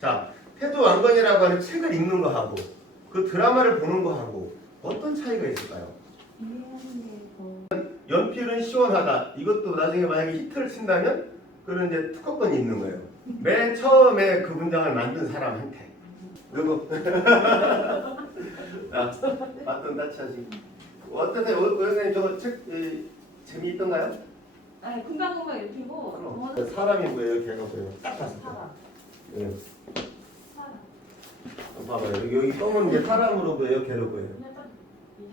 자, 태도왕건이라고 하는 책을 읽는 거하고 그 드라마를 보는 거하고 어떤 차이가 있을까요? 연필은 시원하다. 이것도 나중에 만약에 히트를 친다면 그런 이제 특허권이 있는 거예요. 맨 처음에 그 문장을 만든 사람한테. 누구? 맞던 따차지. 어떠세요? 원장님 저거 책 재미있던가요? 아니 금방금방 읽히고 사람이 뭐예요? 걔가 뭐예요? 딱 봤을 때. 사람. 네. 사람. 봐봐요. 여기 검은 게 사람으로 보여요? 개로 보여요? 약간 이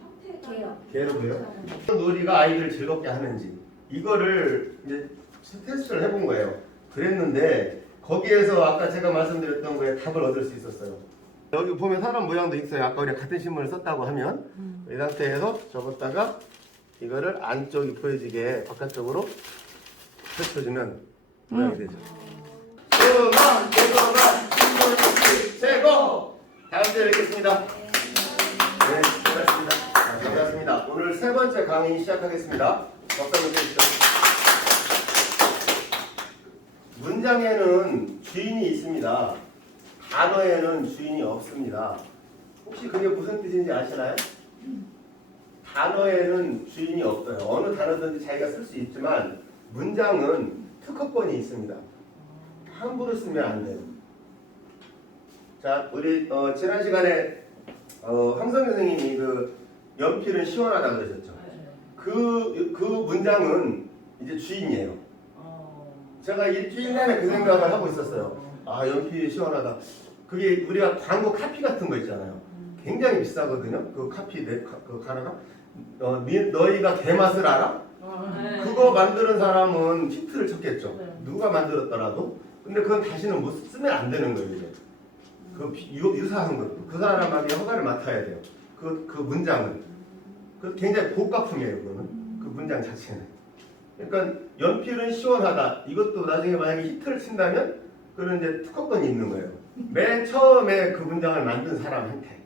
형태가 개로 보여요? 어떤 놀이가 아이들을 즐겁게 하는지 이거를 이제 테스트를 해본 거예요. 그랬는데 거기에서 아까 제가 말씀드렸던 거에 답을 얻을 수 있었어요. 여기 보면 사람 모양도 있어요. 아까 우리가 같은 신문을 썼다고 하면 이 상태에서 접었다가 이거를 안쪽이 보여지게 바깥쪽으로 펼쳐주면 모양이 되죠. 수만 개그만 최고! 다음 주에 뵙겠습니다. 네, 고맙습니다. 반갑습니다. 오늘 세 번째 강의 시작하겠습니다. 박수 한번 주십시오. 문장에는 주인이 있습니다. 단어에는 주인이 없습니다. 혹시 그게 무슨 뜻인지 아시나요? 단어에는 주인이 없어요. 어느 단어든지 자기가 쓸 수 있지만 문장은 특허권이 있습니다. 함부로 쓰면 안 돼요. 자, 우리 지난 시간에 황성 선생님이 그 연필은 시원하다 그러셨죠. 그 문장은 이제 주인이에요. 제가 일주일 내내 그 생각을 하고 있었어요. 아, 연필이 시원하다. 그게 우리가 광고 카피 같은 거 있잖아요. 굉장히 비싸거든요. 그 카피 그 가나가 너희가 개맛을 알아? 그거 만드는 사람은 히트를 쳤겠죠. 누가 만들었더라도. 근데 그건 다시는 못 쓰면 안 되는 거예요. 이제. 그 유사한 것. 그 사람에게 허가를 맡아야 돼요. 그 문장은. 그 굉장히 고가품이에요. 그거는. 그 문장 자체는. 그러니까 연필은 시원하다. 이것도 나중에 만약에 히트를 친다면 그런 이제 특허권이 있는 거예요. 맨 처음에 그 문장을 만든 사람한테.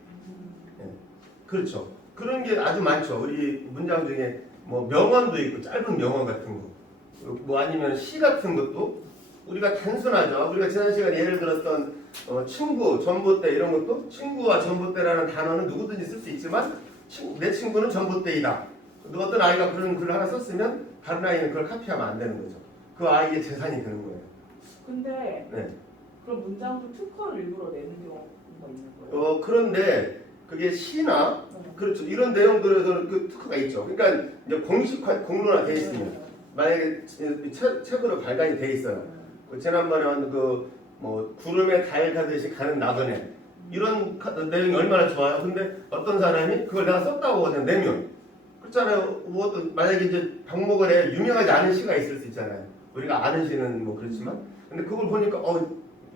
네. 그렇죠. 그런 게 아주 많죠. 우리 문장 중에 뭐 명언도 있고 짧은 명언 같은 거. 뭐 아니면 시 같은 것도 우리가 단순하죠. 우리가 지난 시간에 예를 들었던 친구, 전봇대 이런 것도 친구와 전봇대라는 단어는 누구든지 쓸 수 있지만 내 친구는 전봇대이다. 어떤 아이가 그런 글을 하나 썼으면 다른 아이는 그걸 카피하면 안 되는 거죠. 그 아이의 재산이 되는 거예요. 근데 네. 그럼 문장도 특허를 일부러 내는 경우가 있는 거예요? 그런데 그게 시나 그렇죠. 이런 내용들에서는 그 특허가 있죠. 그러니까 이제 공론화 돼 있습니다. 만약에 책으로 발간이 돼 있어요. 지난번에 뭐 구름에 달 가듯이 가는 나그네 이런 내용이 얼마나 좋아요. 근데 어떤 사람이 그걸 내가 썼다고 그냥 내면 그렇잖아요. 뭐 만약에 이제 박목월에 유명하지 않은 시가 있을 수 있잖아요. 우리가 아는 시는 뭐 그렇지만 근데 그걸 보니까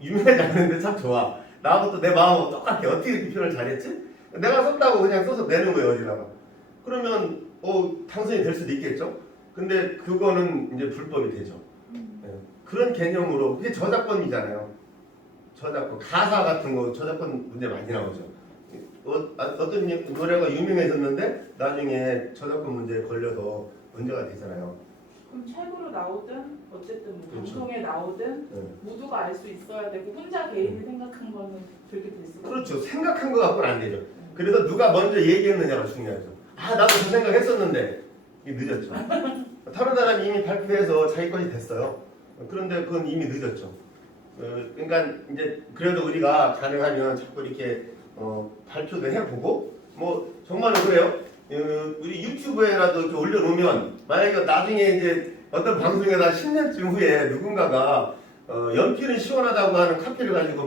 유명하지 않은데 참 좋아. 나하고 또 내 마음하고 똑같아. 어떻게 이렇게 표현을 잘했지? 내가 썼다고 그냥 써서 내는 거예요. 어디다가. 그러면 당선이 될 수도 있겠죠. 근데 그거는 이제 불법이 되죠. 네. 그런 개념으로 그게 저작권이잖아요. 저작권, 가사 같은 거 저작권 문제 많이 나오죠. 어떤 노래가 유명해졌는데 나중에 저작권 문제에 걸려서 문제가 되잖아요. 그럼 책으로 나오든 어쨌든 뭐 그렇죠. 방송에 나오든 네. 모두가 알 수 있어야 되고 혼자 개인이 생각한 거는 그렇게 될 수가 그렇죠. 생각한 거 갖고는 안 되죠. 그래서 누가 먼저 얘기했느냐가 중요하죠. 아, 나도 그 생각했었는데 이게 늦었죠. 다른 사람이 이미 발표해서 자기 것이 됐어요. 그런데 그건 이미 늦었죠. 그러니까 이제 그래도 우리가 가능하면 자꾸 이렇게 발표도 해보고 뭐 정말로 그래요. 우리 유튜브에라도 이렇게 올려놓으면 만약에 나중에 이제 어떤 방송에다 10년쯤 후에 누군가가 연필은 시원하다고 하는 카피를 가지고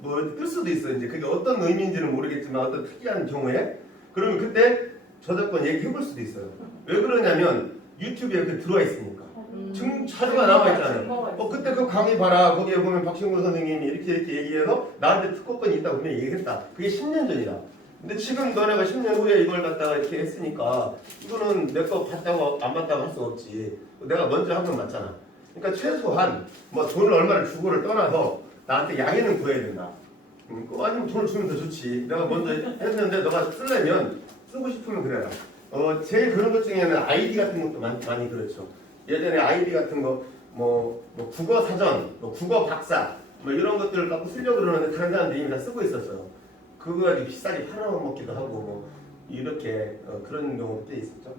뭐뜰 수도 있어. 이제 그게 어떤 의미인지는 모르겠지만 어떤 특이한 경우에 그러면 그때 저작권 얘기해볼 수도 있어요. 왜 그러냐면 유튜브에 그 들어와 있으니까. 자료가 남아있잖아요. 그때 그 강의 봐라. 거기에 보면 박신구 선생님이 이렇게 얘기해서 나한테 특허권이 있다고 분명히 얘기했다. 그게 10년 전이다. 근데 지금 너네가 10년 후에 이걸 갖다가 이렇게 했으니까 이거는 내 거 봤다고 안 봤다고 할 수 없지. 내가 먼저 한 건 맞잖아. 그러니까 최소한 뭐 돈을 얼마를 주고를 떠나서 나한테 양해는 구해야 된다. 아니면 돈을 주면 더 좋지. 내가 먼저 했는데 너가 쓰려면 쓰고 싶으면 그래라. 제일 그런 것 중에는 아이디 같은 것도 많이 그렇죠. 예전에 아이디 같은 거 뭐 국어 사전, 뭐 국어 박사 뭐 이런 것들을 갖고 쓰려고 그러는데 다른 사람들이 이미 다 쓰고 있었어요. 그거 가지고 비싸게 팔아먹기도 하고 뭐 이렇게 그런 경우도 꽤 있었죠.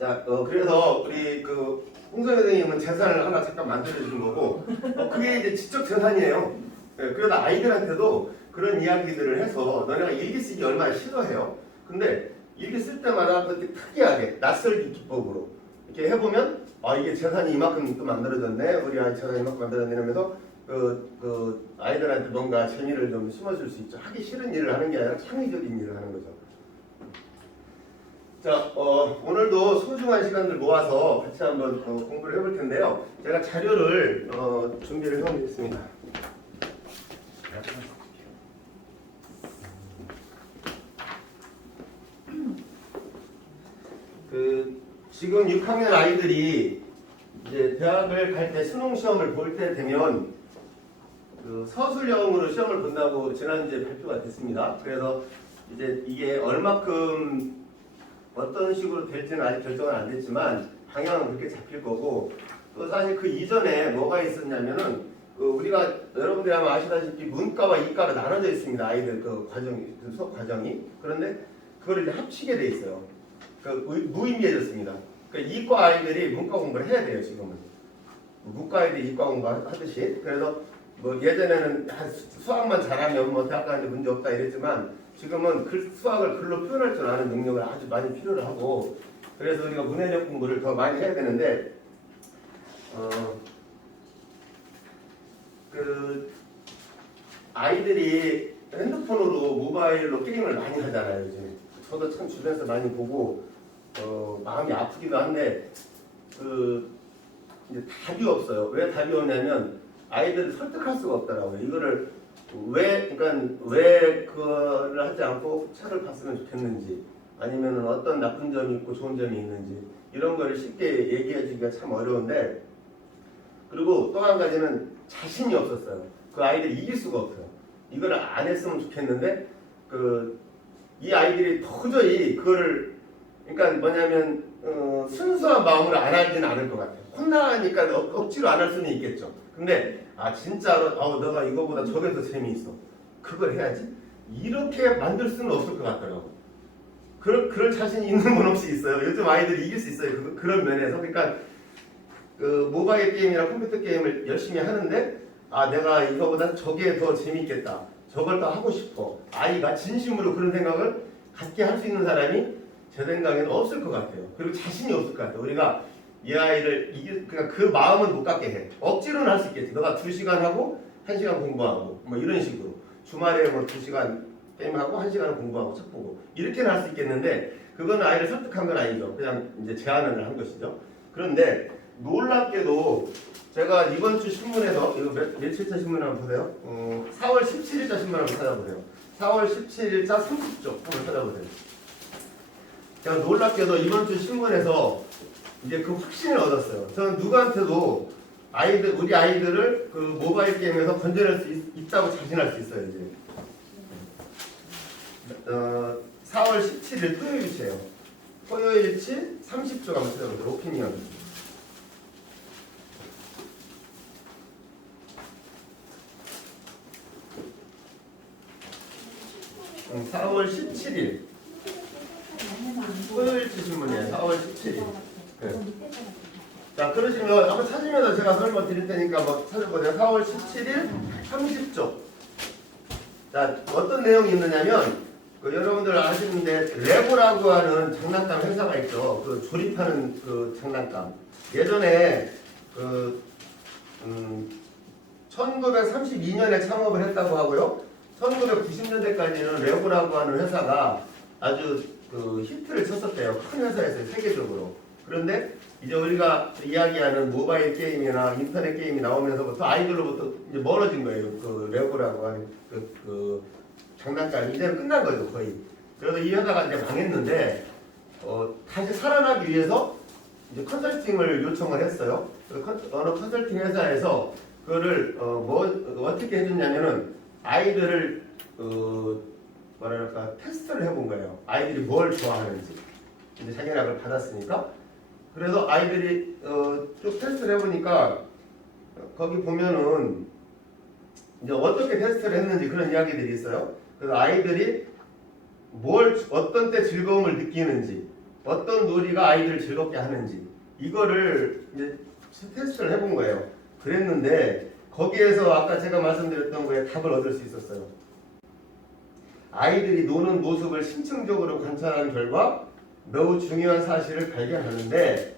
자, 그래서 우리 그 홍선 선생님은 재산을 하나 잠깐 만들어주신 거고 그게 이제 지적 재산이에요. 그러다 아이들한테도 그런 이야기들을 해서 너네가 일기 쓰기 얼마나 싫어해요. 근데 일기 쓸 때마다 그렇게 특이하게 낯설기 기법으로 이렇게 해보면 아 이게 재산이 이만큼 또 만들어졌네. 우리 아이 재산이 이만큼 만들어졌네 이러면서 그 아이들한테 뭔가 재미를 좀 심어줄 수 있죠. 하기 싫은 일을 하는 게 아니라 창의적인 일을 하는 거죠. 자, 오늘도 소중한 시간들 모아서 같이 한번 공부를 해볼 텐데요. 제가 자료를 준비를 해보겠습니다. 지금 6학년 아이들이 이제 대학을 갈 때 수능 시험을 볼 때 되면 그 서술형으로 시험을 본다고 지난주에 발표가 됐습니다. 그래서 이제 이게 얼마큼 어떤 식으로 될지는 아직 결정은 안 됐지만 방향은 그렇게 잡힐 거고 또 사실 그 이전에 뭐가 있었냐면은 우리가 여러분들이 아마 아시다시피 문과와 이과로 나눠져 있습니다. 아이들 그 과정이 그 수업 과정이 그런데 그거를 이제 합치게 돼 있어요. 무의미해졌습니다. 그러니까 이과 아이들이 문과 공부를 해야 돼요. 지금은 문과 아이들이 이과 공부하듯이. 그래서 뭐 예전에는 수학만 잘하면 뭐 대학 가는데 문제 없다 이랬지만 지금은 수학을 글로 표현할 줄 아는 능력을 아주 많이 필요로 하고 그래서 우리가 문해력 공부를 더 많이 해야 되는데 그 아이들이 핸드폰으로 모바일로 게임을 많이 하잖아요. 요즘에 저도 참 주변에서 많이 보고 마음이 아프기도 한데 이제 답이 없어요. 왜 답이 없냐면 아이들을 설득할 수가 없더라고요. 이거를 왜 그거를 하지 않고 차를 봤으면 좋겠는지 아니면 어떤 나쁜 점이 있고 좋은 점이 있는지 이런 걸 쉽게 얘기해 주기가 참 어려운데 그리고 또 한 가지는 자신이 없었어요. 그 아이들이 이길 수가 없어요. 이걸 안 했으면 좋겠는데 이 아이들이 도저히 그거를 그러니까 뭐냐면 순수한 마음으로 안 하지는 않을 것 같아요. 혼나니까 억지로 안 할 수는 있겠죠. 근데 진짜로 너가 이거보다 저게 더 재미있어. 그걸 해야지. 이렇게 만들 수는 없을 것 같더라고. 그런 자신이 있는 건 없이 있어요. 요즘 아이들이 이길 수 있어요. 그런 면에서. 그러니까 모바일 게임이나 컴퓨터 게임을 열심히 하는데 내가 이거보다 저게 더 재밌겠다. 저걸 더 하고 싶어. 아이가 진심으로 그런 생각을 갖게 할 수 있는 사람이 제 생각에는 없을 것 같아요. 그리고 자신이 없을 것 같아요. 우리가 이 아이를 그러니까 그 마음은 못 갖게 해. 억지로는 할 수 있겠지. 너가 2시간 하고 1시간 공부하고 뭐 이런 식으로 주말에 뭐 2시간 게임하고 1시간은 공부하고 책 보고 이렇게는 할 수 있겠는데 그거는 아이를 설득한 건 아니죠. 그냥 이제 제안을 한 것이죠. 그런데 놀랍게도 제가 이번 주 신문에서 이거 며칠자 신문 한번 보세요. 4월 17일자 신문 한번 찾아보세요. 4월 17일자 30쪽 한번 찾아보세요. 제가 놀랍게도 이번 주 신문에서 이제 그 확신을 얻었어요. 저는 누구한테도 우리 아이들을 그 모바일 게임에서 건져낼 수 있다고 자신할 수 있어요. 이제 4월 17일 토요일치예요. 토요일치 30쪽 한번 찾아보세요. 오피니언. 4월 17일 토요일치 신문이에요. 4월 17일. 네. 자, 그러시면 한번 찾으면서 제가 설명 드릴 테니까 뭐 찾아보세요. 4월 17일 30쪽. 자, 어떤 내용이 있느냐면 여러분들 아시는데 레고라고 하는 장난감 회사가 있죠. 조립하는 장난감. 예전에 1932년에 창업을 했다고 하고요. 1990년대까지는 레고라고 하는 회사가 아주 히트를 쳤었대요. 큰 회사였어요. 세계적으로. 그런데 이제 우리가 이야기하는 모바일 게임이나 인터넷 게임이 나오면서부터 아이들로부터 이제 멀어진 거예요. 레고라고 하는 장난감이 이제는 끝난 거죠. 거의. 그래서 이 회사가 이제 망했는데 다시 살아나기 위해서 이제 컨설팅을 요청을 했어요. 어느 컨설팅 회사에서 그거를 어떻게 해줬냐면은 아이들을 뭐랄까 테스트를 해본 거예요. 아이들이 뭘 좋아하는지. 이제 자기네가 받았으니까. 그래서 아이들이 쭉 테스트를 해보니까 거기 보면은 이제 어떻게 테스트를 했는지 그런 이야기들이 있어요. 그래서 아이들이 어떤 때 즐거움을 느끼는지, 어떤 놀이가 아이들을 즐겁게 하는지 이거를 이제 테스트를 해본 거예요. 그랬는데 거기에서 아까 제가 말씀드렸던 거에 답을 얻을 수 있었어요. 아이들이 노는 모습을 심층적으로 관찰한 결과 매우 중요한 사실을 발견하는데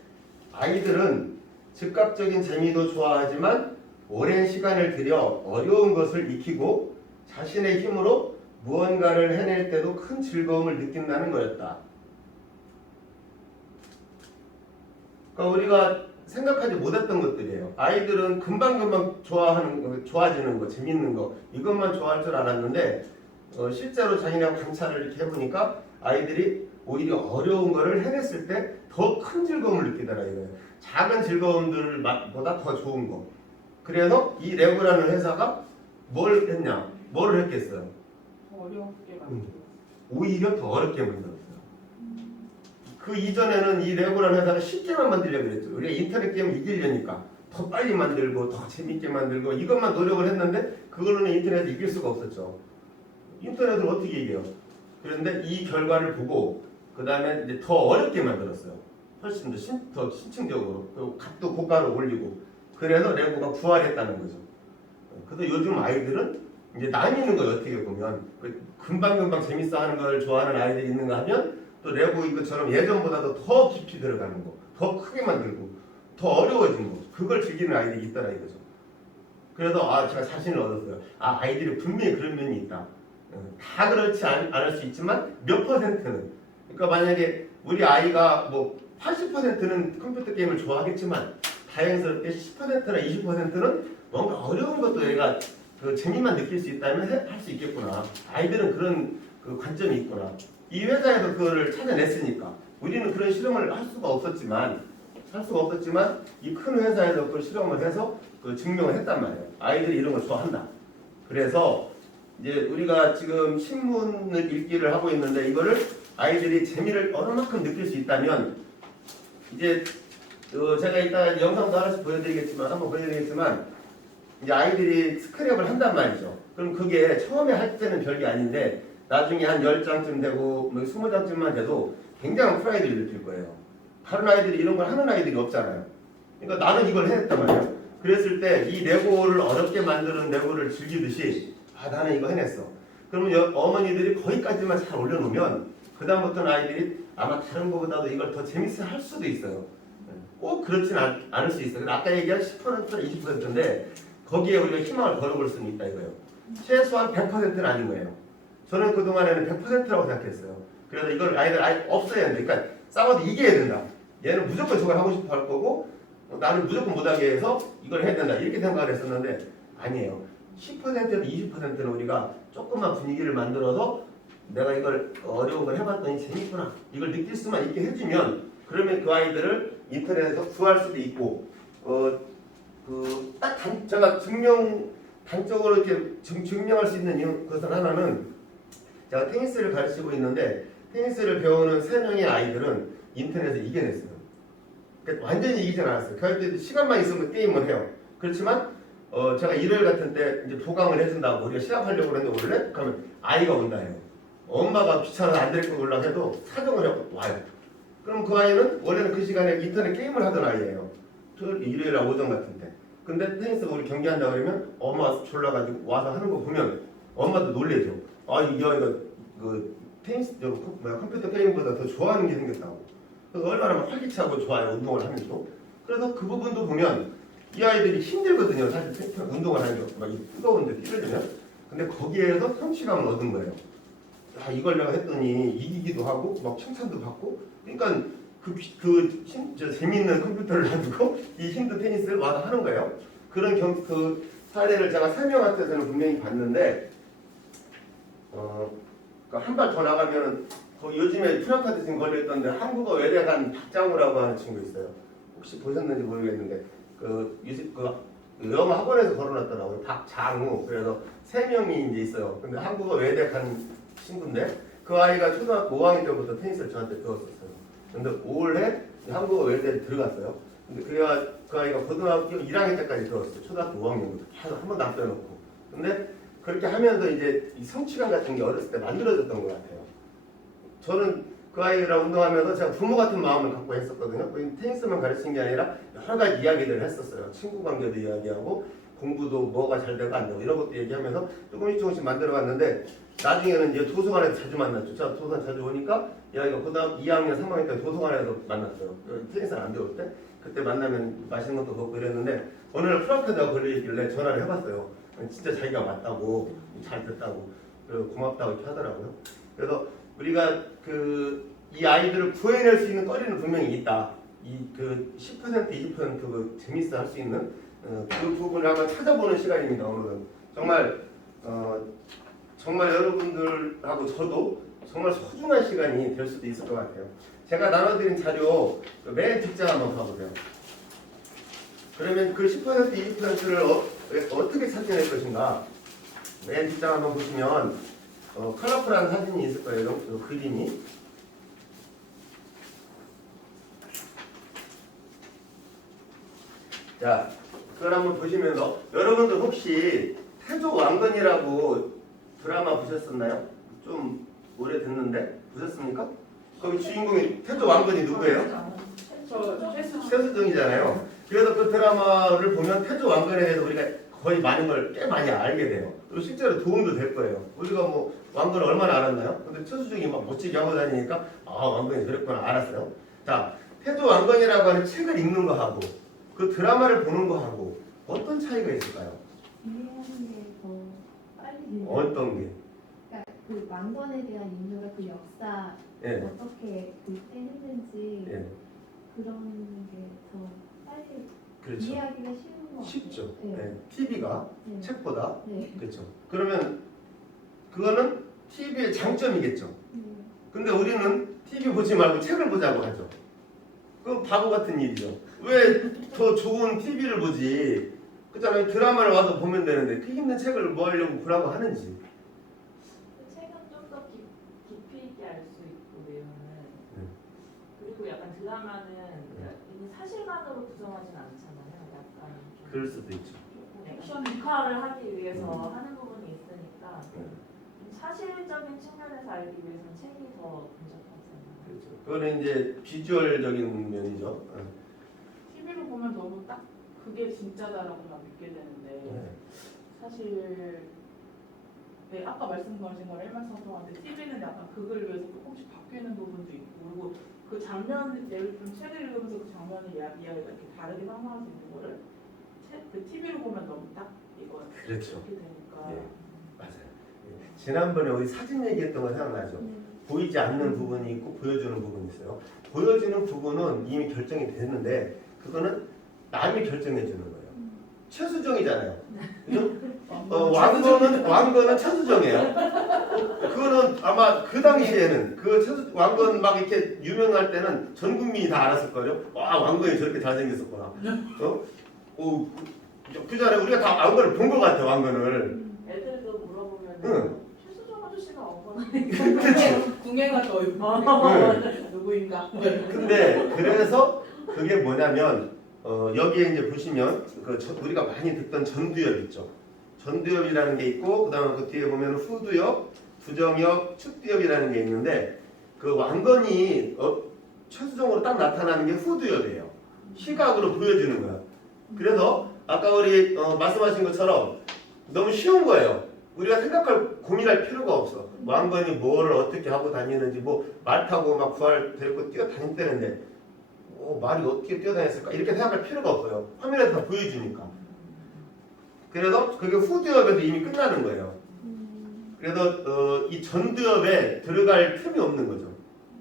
아이들은 즉각적인 재미도 좋아하지만 오랜 시간을 들여 어려운 것을 익히고 자신의 힘으로 무언가를 해낼 때도 큰 즐거움을 느낀다는 거였다. 그러니까 우리가 생각하지 못했던 것들이에요. 아이들은 금방금방 좋아지는 거, 재밌는 거 이것만 좋아할 줄 알았는데 실제로 자기네가 관찰을 이렇게 해보니까 아이들이 오히려 어려운 거를 해냈을 때 더 큰 즐거움을 느끼더라 이거예요. 작은 즐거움들보다 더 좋은 거. 그래서 이 레고라는 회사가 뭘 했냐? 뭐를 했겠어요? 더 어렵게 만들었어요. 오히려 더 어렵게 만들었어요. 그 이전에는 이 레고라는 회사가 쉽게만 만들려고 그랬죠. 우리가 인터넷 게임 이기려니까 더 빨리 만들고 더 재밌게 만들고 이것만 노력을 했는데 그걸로는 인터넷을 이길 수가 없었죠. 인터넷을 어떻게 이겨요? 그런데 이 결과를 보고 그 다음에 이제 더 어렵게 만들었어요. 훨씬 더 신층적으로 그리고 값도 고가로 올리고 그래서 레고가 부활했다는 거죠. 그래서 요즘 아이들은 이제 나뉘는 거예요. 어떻게 보면 금방금방 재밌어하는 걸 좋아하는 아이들이 있는가 하면 또 레고 이것처럼 예전보다도 더 깊이 들어가는 거, 더 크게 만들고 더 어려워진 거 그걸 즐기는 아이들이 있더라 이거죠. 그래서 제가 자신을 얻었어요. 아이들이 분명히 그런 면이 있다. 다 그렇지 않을 수 있지만 몇 %는 그러니까 만약에 우리 아이가 뭐 80%는 컴퓨터 게임을 좋아하겠지만 다행스럽게 10%나 20%는 뭔가 어려운 것도 얘가 그 재미만 느낄 수 있다면 할 수 있겠구나. 아이들은 그런 그 관점이 있구나. 이 회사에서 그거를 찾아냈으니까 우리는 그런 실험을 할 수가 없었지만 이 큰 회사에서 그 실험을 해서 그 증명을 했단 말이에요. 아이들이 이런 걸 좋아한다. 그래서 이제 우리가 지금 신문을 읽기를 하고 있는데 이거를 아이들이 재미를 어느 만큼 느낄 수 있다면 이제 제가 이따 영상도 하나씩 보여드리겠지만 이제 아이들이 스크랩을 한단 말이죠. 그럼 그게 처음에 할 때는 별게 아닌데 나중에 한 10장쯤 되고 20장쯤만 돼도 굉장한 프라이드를 느낄 거예요. 다른 아이들이 이런 걸 하는 아이들이 없잖아요. 그러니까 나는 이걸 해냈단 말이에요. 그랬을 때 이 레고를 어렵게 만드는 레고를 즐기듯이 나는 이거 해냈어. 그러면 어머니들이 거기까지만 잘 올려놓으면 그 다음부터는 아이들이 아마 다른 것보다도 이걸 더 재밌어 할 수도 있어요. 꼭 그렇진 않을 수 있어요. 아까 얘기한 10%나 20%인데 거기에 우리가 희망을 걸어볼 수는 있다 이거예요. 최소한 100%는 아닌 거예요. 저는 그동안에는 100%라고 생각했어요. 그래서 이걸 아이들 없어야 된다. 그러니까 싸워도 이겨야 된다. 얘는 무조건 저걸 하고 싶어 할 거고 나는 무조건 못하게 해서 이걸 해야 된다. 이렇게 생각을 했었는데 아니에요. 10%에서 20%는 우리가 조금만 분위기를 만들어서 내가 이걸 어려운 걸 해봤더니 재밌구나. 이걸 느낄 수만 있게 해주면 그러면 그 아이들을 인터넷에서 구할 수도 있고 딱 제가 단적으로 이렇게 증명할 수 있는 것은 하나는 제가 테니스를 가르치고 있는데 테니스를 배우는 3명의 아이들은 인터넷에서 이겨냈어요. 그러니까 완전히 이기진 않았어요. 그럴 시간만 있으면 게임을 해요. 그렇지만 제가 일요일 같은 때 이제 보강을 해준다고 우리가 시합하려고 그랬는데 원래 그러면 아이가 온다 해요. 엄마가 귀찮아서 안 데리고 오려고 해도 사정을 하고 와요. 그럼 그 아이는 원래는 그 시간에 인터넷 게임을 하던 아이예요. 일요일 오전 같은 때. 근데 테니스 우리 경기한다 그러면 엄마 졸라가지고 와서 하는 거 보면 엄마도 놀래죠. 이 아이가 그 테니스 컴퓨터 게임보다 더 좋아하는 게 생겼다고. 그래서 얼마나 활기차고 좋아요 운동을 하면서. 그래서 그 부분도 보면 이 아이들이 힘들거든요. 사실 운동을 하는 게 막 뜨거운데 뛰려면. 근데 거기에서 성취감을 얻은 거예요. 이걸 내가 했더니 이기기도 하고 막 칭찬도 받고. 그러니까 재미있는 컴퓨터를 놔두고 이 힘든 테니스를 와서 하는 거예요. 그런 그 사례를 제가 3명한테서는 분명히 봤는데 한 발 더 나가면은 요즘에 프랑카드 지금 걸려있던데 한국어 외대관 박장우라고 하는 친구 있어요. 혹시 보셨는지 모르겠는데 영어 학원에서 걸어놨더라고요. 박장우. 그래서 3명이 이제 있어요. 근데 한국어 외대 간 친구인데 그 아이가 초등학교 5학년 때부터 테니스를 저한테 배웠었어요. 근데 올해 한국어 외대에 들어갔어요. 근데 그 아이가 고등학교 1학년 때까지 배웠어요. 초등학교 5학년부터 계속 한 번도 안 빼놓고. 근데 그렇게 하면서 이제 이 성취감 같은 게 어렸을 때 만들어졌던 것 같아요. 저는 그 아이랑 운동하면서 제가 부모 같은 마음을 갖고 했었거든요. 테니스만 가르친 게 아니라 여러 가지 이야기들을 했었어요. 친구 관계도 이야기하고 공부도 뭐가 잘 되고 안 되고 이런 것도 얘기하면서 조금씩 만들어갔는데 나중에는 이제 도서관에서 자주 만났죠. 제가 도서관 자주 오니까 얘가 그다음 2학년, 3학년 때 도서관에서 만났어요. 테니스를 안 배울 때. 그때 만나면 맛있는 것도 먹고 이랬는데 어느 날 프랑크다고 걸리길래 전화를 해봤어요. 진짜 자기가 맞다고 잘 됐다고 그리고 고맙다고 이렇게 하더라고요. 그래서 우리가 이 아이들을 구해낼 수 있는 거리는 분명히 있다. 이 10%, 20% 그 재밌어 할 수 있는 그 부분을 한번 찾아보는 시간입니다. 오늘은 정말 여러분들하고 저도 정말 소중한 시간이 될 수도 있을 것 같아요. 제가 나눠드린 자료 맨 뒷장 한번 봐보세요. 그러면 그 10%, 20%를 어떻게 찾아낼 것인가? 맨 뒷장 한번 보시면 컬러풀한 사진이 있을 거예요. 그림이. 자, 그걸 한번 보시면서 여러분들 혹시 태조 왕건이라고 드라마 보셨었나요? 좀 오래됐는데 보셨습니까? 거기 주인공이 태조 왕건이 누구예요? 최수정이잖아요. 그래서 그 드라마를 보면 태조 왕건에 대해서 우리가 거의 많은 걸 꽤 많이 알게 돼요. 그리고 실제로 도움도 될 거예요. 우리가 뭐 왕건을 얼마나 알았나요? 근데 최수정이 막 멋지게 하고 다니니까 왕건이 저랬구나 알았어요. 자, 태조 왕건이라고 하는 책을 읽는 거 하고 그 드라마를 보는 거 하고 어떤 차이가 있을까요? 이해하는 게 더 빨리 어떤 게? 그러니까 그 왕건에 대한 인류가 그 역사 예. 어떻게 그때 했는지 예. 그런 게 더 빨리 그렇죠. 이해하기가 쉬운 것 같아요. 쉽죠. 네. 네. TV가 네. 책보다 네. 그렇죠. 그러면 그거는 TV의 장점이겠죠. 네. 근데 우리는 TV 보지 말고 책을 보자고 하죠. 그 바보 같은 일이죠. 왜 더 좋은 TV를 보지? 그렇잖아요. 드라마를 와서 보면 되는데 그 힘든 책을 뭐 하려고 보라고 하는지. 책은 좀 더 깊이 있게 알 수 있고 내용은 그리고 약간 드라마는 이게 사실관으로 구성하진 않잖아요. 약간 좀 그럴 수도 있죠. 액션 미화를 하기 위해서 하는 부분이 있으니까 좀 사실적인 측면에서 알기 위해서는 책이 더 분석하지 않나요? 그렇죠. 그거는 이제 비주얼적인 면이죠. TV로 보면 너무 딱 그게 진짜다라고만 믿게 되는데 사실 아까 말씀하신 걸 일맥상통하는데 TV는 약간 그걸 위해서 조금씩 바뀌는 부분도 있고 그리고 그 장면 예를 들면 책을 읽으면서 그 장면의 이야기가 이렇게 다르게 상상할 수 있는 거를 그 TV로 보면 너무 딱 이거 그렇죠. 이렇게 되니까 예. 맞아요. 예. 지난번에 우리 사진 얘기했던 거 생각나죠? 보이지 않는 부분이 있고 보여주는 부분이 있어요. 보여주는 부분은 이미 결정이 됐는데 그거는 남이 결정해 주는 거예요. 최수정이잖아요. 그죠? 왕건은 최수정이에요. 그거는 아마 그 당시에는 왕건 막 이렇게 유명할 때는 전 국민이 다 알았을 거예요. 와, 왕건이 저렇게 잘생겼었구나. 그 전에 우리가 다 왕건을 본 것 같아, 왕건을. 애들도 물어보면 응. 최수정 아저씨가 왕건 그렇지. 궁예가 더 누구인가? 근데 그래서 그게 뭐냐면 여기에 이제 보시면 우리가 많이 듣던 전두엽 있죠. 전두엽이라는 게 있고 그다음에 그 뒤에 보면 후두엽, 두정엽, 축두엽이라는 게 있는데 그 왕건이 최수정으로 딱 나타나는 게 후두엽이에요. 시각으로 보여주는 거야. 그래서 아까 우리 말씀하신 것처럼 너무 쉬운 거예요. 우리가 고민할 필요가 없어. 왕건이 뭐를 어떻게 하고 다니는지 말 타고 막 부활 데리고 뛰어다녔다는데 말이 어떻게 뛰어다녔을까 이렇게 생각할 필요가 없어요. 화면에서 다 보여주니까. 그래서 그게 후두엽에도 이미 끝나는 거예요. 그래서 이 전두엽에 들어갈 틈이 없는 거죠.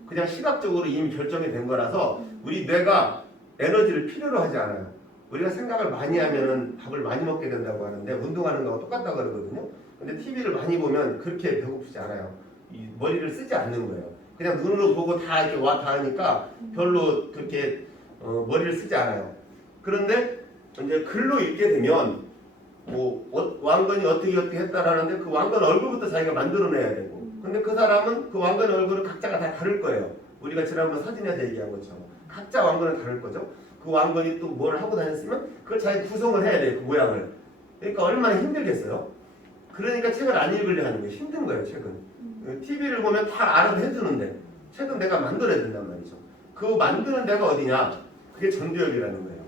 그냥 시각적으로 이미 결정이 된 거라서 우리 뇌가 에너지를 필요로 하지 않아요. 우리가 생각을 많이 하면은 밥을 많이 먹게 된다고 하는데 운동하는 거하고 똑같다고 그러거든요. 근데 TV를 많이 보면 그렇게 배고프지 않아요. 이 머리를 쓰지 않는 거예요. 그냥 눈으로 보고 다 이렇게 와 닿으니까 별로 그렇게 머리를 쓰지 않아요. 그런데 이제 글로 읽게 되면 왕건이 어떻게 했다라는데 그 왕건 얼굴부터 자기가 만들어내야 되고 근데 그 사람은 그 왕건의 얼굴을 각자가 다 다를 거예요. 우리가 지난번 사진에서 얘기한 것처럼 각자 왕건은 다를 거죠. 그 왕건이 또 뭘 하고 다녔으면 그걸 자기 구성을 해야 돼요. 그 모양을. 그러니까 얼마나 힘들겠어요. 그러니까 책을 안 읽으려 하는 게 힘든 거예요. 책은. TV를 보면 다 알아서 해주는데 책은 내가 만들어야 된단 말이죠. 그 만드는 데가 어디냐? 그게 전두엽이라는 거예요.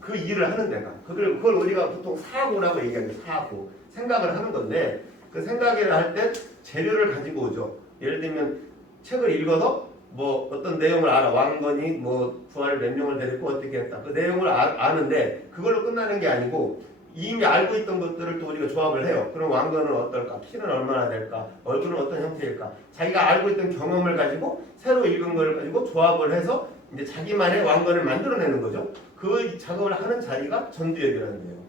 그 일을 하는 데가. 그걸 우리가 보통 사고라고 얘기하죠. 사고. 생각을 하는 건데 그 생각을 할 때 재료를 가지고 오죠. 예를 들면 책을 읽어서 뭐 어떤 내용을 알아. 왕건이 뭐 부하를 몇 명을 데리고 어떻게 했다. 그 내용을 아는데 그걸로 끝나는 게 아니고 이미 알고 있던 것들을 또 우리가 조합을 해요. 그럼 왕건은 어떨까? 키는 얼마나 될까? 얼굴은 어떤 형태일까? 자기가 알고 있던 경험을 가지고 새로 읽은 걸 가지고 조합을 해서 이제 자기만의 왕건을 만들어내는 거죠. 그 작업을 하는 자리가 전두엽이라는 거예요.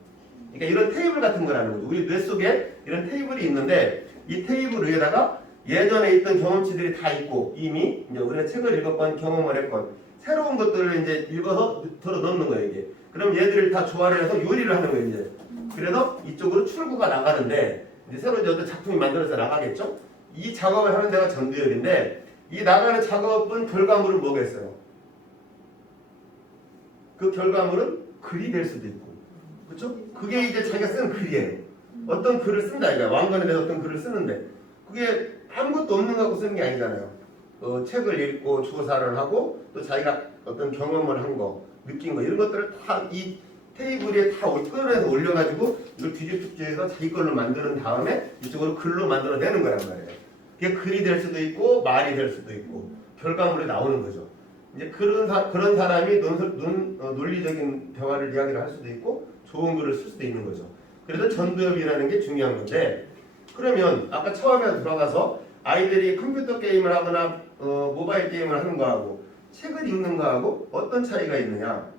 그러니까 이런 테이블 같은 거라는 거죠. 우리 뇌 속에 이런 테이블이 있는데 이 테이블 위에다가 예전에 있던 경험치들이 다 있고 이미 이제 우리가 책을 읽었건 경험을 했건 새로운 것들을 이제 읽어서 들어 넣는 거예요 이게. 그럼 얘들을 다 조화를 해서 요리를 하는 거예요 이제. 그래서 이쪽으로 출구가 나가는데 이제 새로 이제 어떤 작품이 만들어서 나가겠죠. 이 작업을 하는 데가 전두엽인데 이 나가는 작업은 결과물은 뭐겠어요? 그 결과물은 글이 될 수도 있고, 그렇죠? 그게 이제 자기가 쓴 글이에요. 어떤 글을 쓴다 이거야. 왕건에 대해서 어떤 글을 쓰는데 그게 아무것도 없는 거 갖고 쓰는 게 아니잖아요. 책을 읽고 조사를 하고 또 자기가 어떤 경험을 한 거, 느낀 거 이런 것들을 다 이 테이블에 다 끌어내서 올려가지고 이걸 뒤집어서 자기 걸로 만드는 다음에 이쪽으로 글로 만들어내는 거란 말이에요. 그게 글이 될 수도 있고 말이 될 수도 있고 결과물이 나오는 거죠. 이제 그런 사람이 논리적인 대화를 이야기를 할 수도 있고 좋은 글을 쓸 수도 있는 거죠. 그래서 전두엽이라는 게 중요한 건데 그러면 아까 처음에 들어가서 아이들이 컴퓨터 게임을 하거나 모바일 게임을 하는 거하고 책을 읽는 거하고 어떤 차이가 있느냐?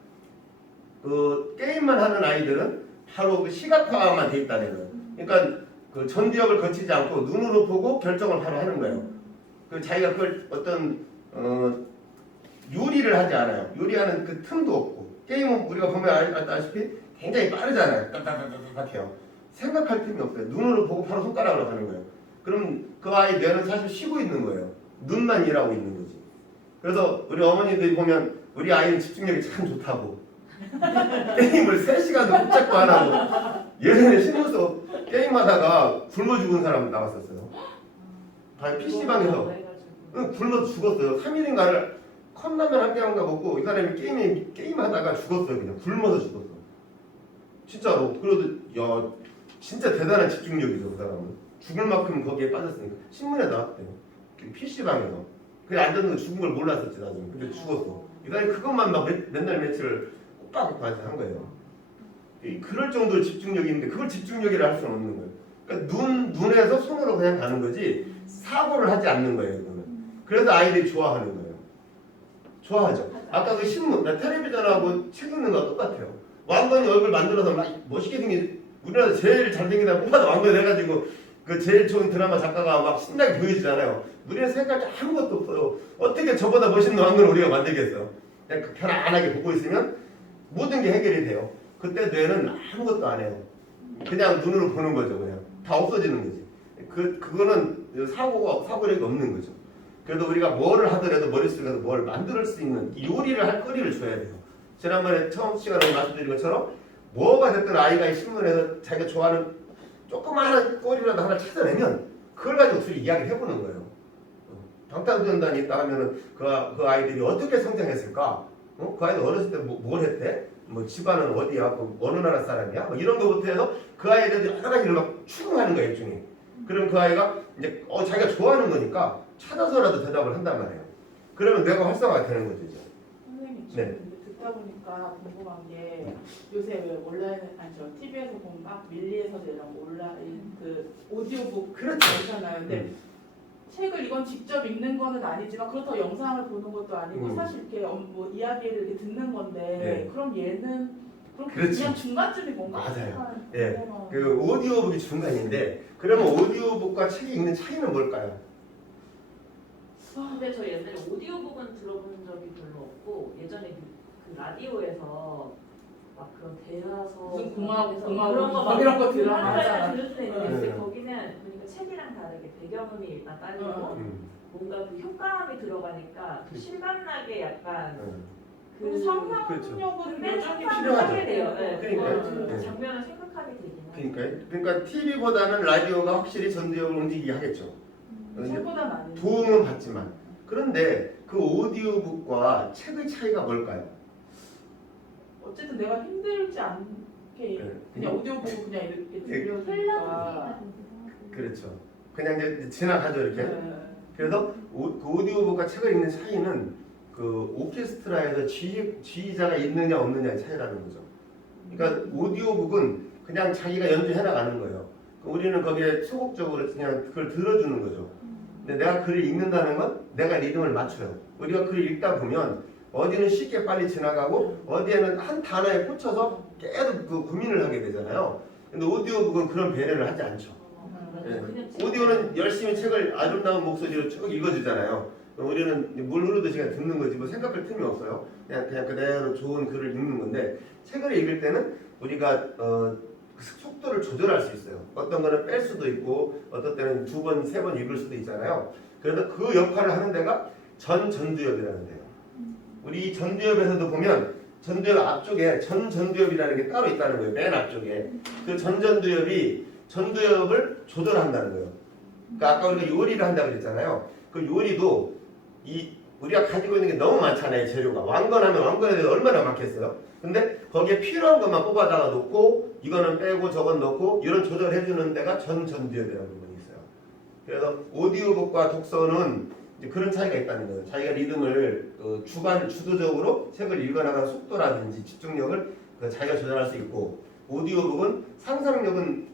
그 게임만 하는 아이들은 바로 그 시각화만 돼 있다는 거예요. 그러니까 그 전두엽을 거치지 않고 눈으로 보고 결정을 바로 하는 거예요. 그 자기가 그걸 어떤 요리를 하지 않아요. 요리하는 그 틈도 없고 게임은 우리가 보면 알다시피 굉장히 빠르잖아요. 딱딱딱딱 해요. 생각할 틈이 없어요. 눈으로 보고 바로 손가락으로 하는 거예요. 그럼 그 아이 뇌는 사실 쉬고 있는 거예요. 눈만 일하고 있는 거지. 그래서 우리 어머니들이 보면 우리 아이는 집중력이 참 좋다고 게임을 3시간도 붙잡고 안 하고 예전에 신문서 게임하다가 굶어 죽은 사람 나왔었어요. PC방에서 굶어 죽었어요. 3일인가를 컵라면 한 개인가 먹고 이 사람이 게임하다가 죽었어요. 그냥 굶어서 죽었어. 진짜로. 그래도 야 진짜 대단한 집중력이죠. 그 사람은. 죽을 만큼 거기에 빠졌으니까. 신문에 나왔대요. PC방에서. 그냥 앉았는데 죽은 걸 몰랐었지 나중에. 근데 죽었어. 이 사람이 그것만 막 맨날 며칠 꼬박꼬박 한 거예요. 그럴 정도로 집중력이 있는데 그걸 집중력이라 할 수는 없는 거예요. 그러니까 눈에서 손으로 그냥 가는 거지 사고를 하지 않는 거예요. 이거는. 그래서 아이들이 좋아하는 거예요. 좋아하죠. 아까 그 신문, 텔레비전하고 책 읽는 거랑 똑같아요. 왕건이 얼굴 만들어서 막 멋있게 생긴 우리나라 제일 잘생기다 뽑아서 왕건 해가지고 그 제일 좋은 드라마 작가가 막 신나게 보여주잖아요. 우리는 생각이 아무것도 없어요. 어떻게 저보다 멋있는 왕건을 우리가 만들겠어요? 그냥 편안하게 보고 있으면 모든 게 해결이 돼요. 그때 뇌는 아무것도 안 해요. 그냥 눈으로 보는 거죠. 그냥 다 없어지는 거지. 그거는 사고력이 없는 거죠. 그래도 우리가 뭐를 하더라도 머릿속에서 뭘 만들 수 있는 요리를 할 거리를 줘야 돼요. 지난번에 처음 시간에 말씀드린 것처럼 뭐가 됐든 아이가 이 신문에서 자기가 좋아하는 조그마한 꼬리라도 하나 찾아내면 그걸 가지고 둘이 이야기를 해보는 거예요. 방탄소년단이 있다 하면은 그 아이들이 어떻게 성장했을까? 그 아이들 어렸을 때 뭘 했대? 뭐 집안은 어디야? 어느 나라 사람이야? 뭐 이런 거부터 해서 그 아이들이 여러 가지를 막 추궁하는 거예요, 일종의. 그럼 그 아이가 이제 자기가 좋아하는 거니까 찾아서라도 대답을 한단 말이에요. 그러면 뇌가 활성화가 되는 거죠, 이제. 선생님, 네. 근데 듣다 보니까 궁금한 게 요새 왜 온라인 아니죠 TV에서 보면 막 밀리에서제랑 온라인 그 오디오북 그렇죠. 그렇잖아요. 근데 책을 이건 직접 읽는 거는 아니지만 그렇다고 영상을 보는 것도 아니고 사실 이렇게 뭐 이야기를 이렇게 듣는 건데 네. 그럼 얘는 그럼 그렇지. 그냥 중간쯤인 건가? 맞아요. 예. 그 오디오북이 중간인데 그러면 오디오북과 책이 읽는 차이는 뭘까요? 근데 저 옛날에 오디오북은 들어본 적이 별로 없고 예전에 그 라디오에서 막 그런 대화서 무슨 공화국 그런 거 막 이런 거 들어 하는 맞아. 걸 들을 수 있는데 네. 거기는 그러니까 책이랑 다르게 배경음이 일단 딸리고 뭔가 그 효과음이 들어가니까 그 신박나게 약간 그 근데 그렇죠. 상상력은 근데 여전히 상상을 필요하죠. 하게 돼요. 네. 그러니까요. 그 네. 장면을 생각하게 되긴 해요. 그러니까 TV보다는 라디오가 확실히 전두엽을 움직이게 하겠죠. 책보다는 아니에요. 도움은 받지만. 그런데 그 오디오북과 책의 차이가 뭘까요? 어쨌든 내가 힘들지 않게 네. 그냥 오디오 보고 그냥 이렇게 네. 들려주니까. 그렇죠. 그냥 이제 지나가죠 이렇게. 네. 그래서 그 오디오북과 책을 읽는 차이는 그 오케스트라에서 지휘자가 있느냐 없느냐의 차이라는 거죠. 그러니까 오디오북은 그냥 자기가 연주해 나가는 거예요. 우리는 거기에 소극적으로 그냥 그걸 들어주는 거죠. 근데 내가 글을 읽는다는 건 내가 리듬을 맞춰요. 우리가 글을 읽다 보면 어디는 쉽게 빨리 지나가고 어디에는 한 단어에 꽂혀서 계속 그 고민을 하게 되잖아요. 근데 오디오북은 그런 배려를 하지 않죠. 예. 오디오는 열심히 책을 아름다운 목소리로 쭉 읽어주잖아요. 우리는 물 흐르듯이 그냥 듣는 거지 뭐 생각할 틈이 없어요. 그냥 그대로 좋은 글을 읽는 건데 책을 읽을 때는 우리가 그 속도를 조절할 수 있어요. 어떤 거는 뺄 수도 있고 어떤 때는 2번, 3번 읽을 수도 있잖아요. 그래서 그 역할을 하는 데가 전두엽이라는 데요. 우리 전두엽에서도 보면 전두엽 앞쪽에 전두엽이라는 게 따로 있다는 거예요. 맨 앞쪽에. 그 전두엽이 전두엽을 조절한다는 거예요. 그러니까 아까 우리가 요리를 한다고 그랬잖아요. 그 요리도 우리가 가지고 있는 게 너무 많잖아요. 재료가. 왕건하면 왕건에 대해서 얼마나 많겠어요. 근데 거기에 필요한 것만 뽑아다가 놓고 이거는 빼고 저건 넣고 이런 조절해주는 데가 전두엽이라는 부분이 있어요. 그래서 오디오북과 독서는 이제 그런 차이가 있다는 거예요. 자기가 리듬을 주도적으로 책을 읽어나가는 속도라든지 집중력을 자기가 조절할 수 있고 오디오북은 상상력은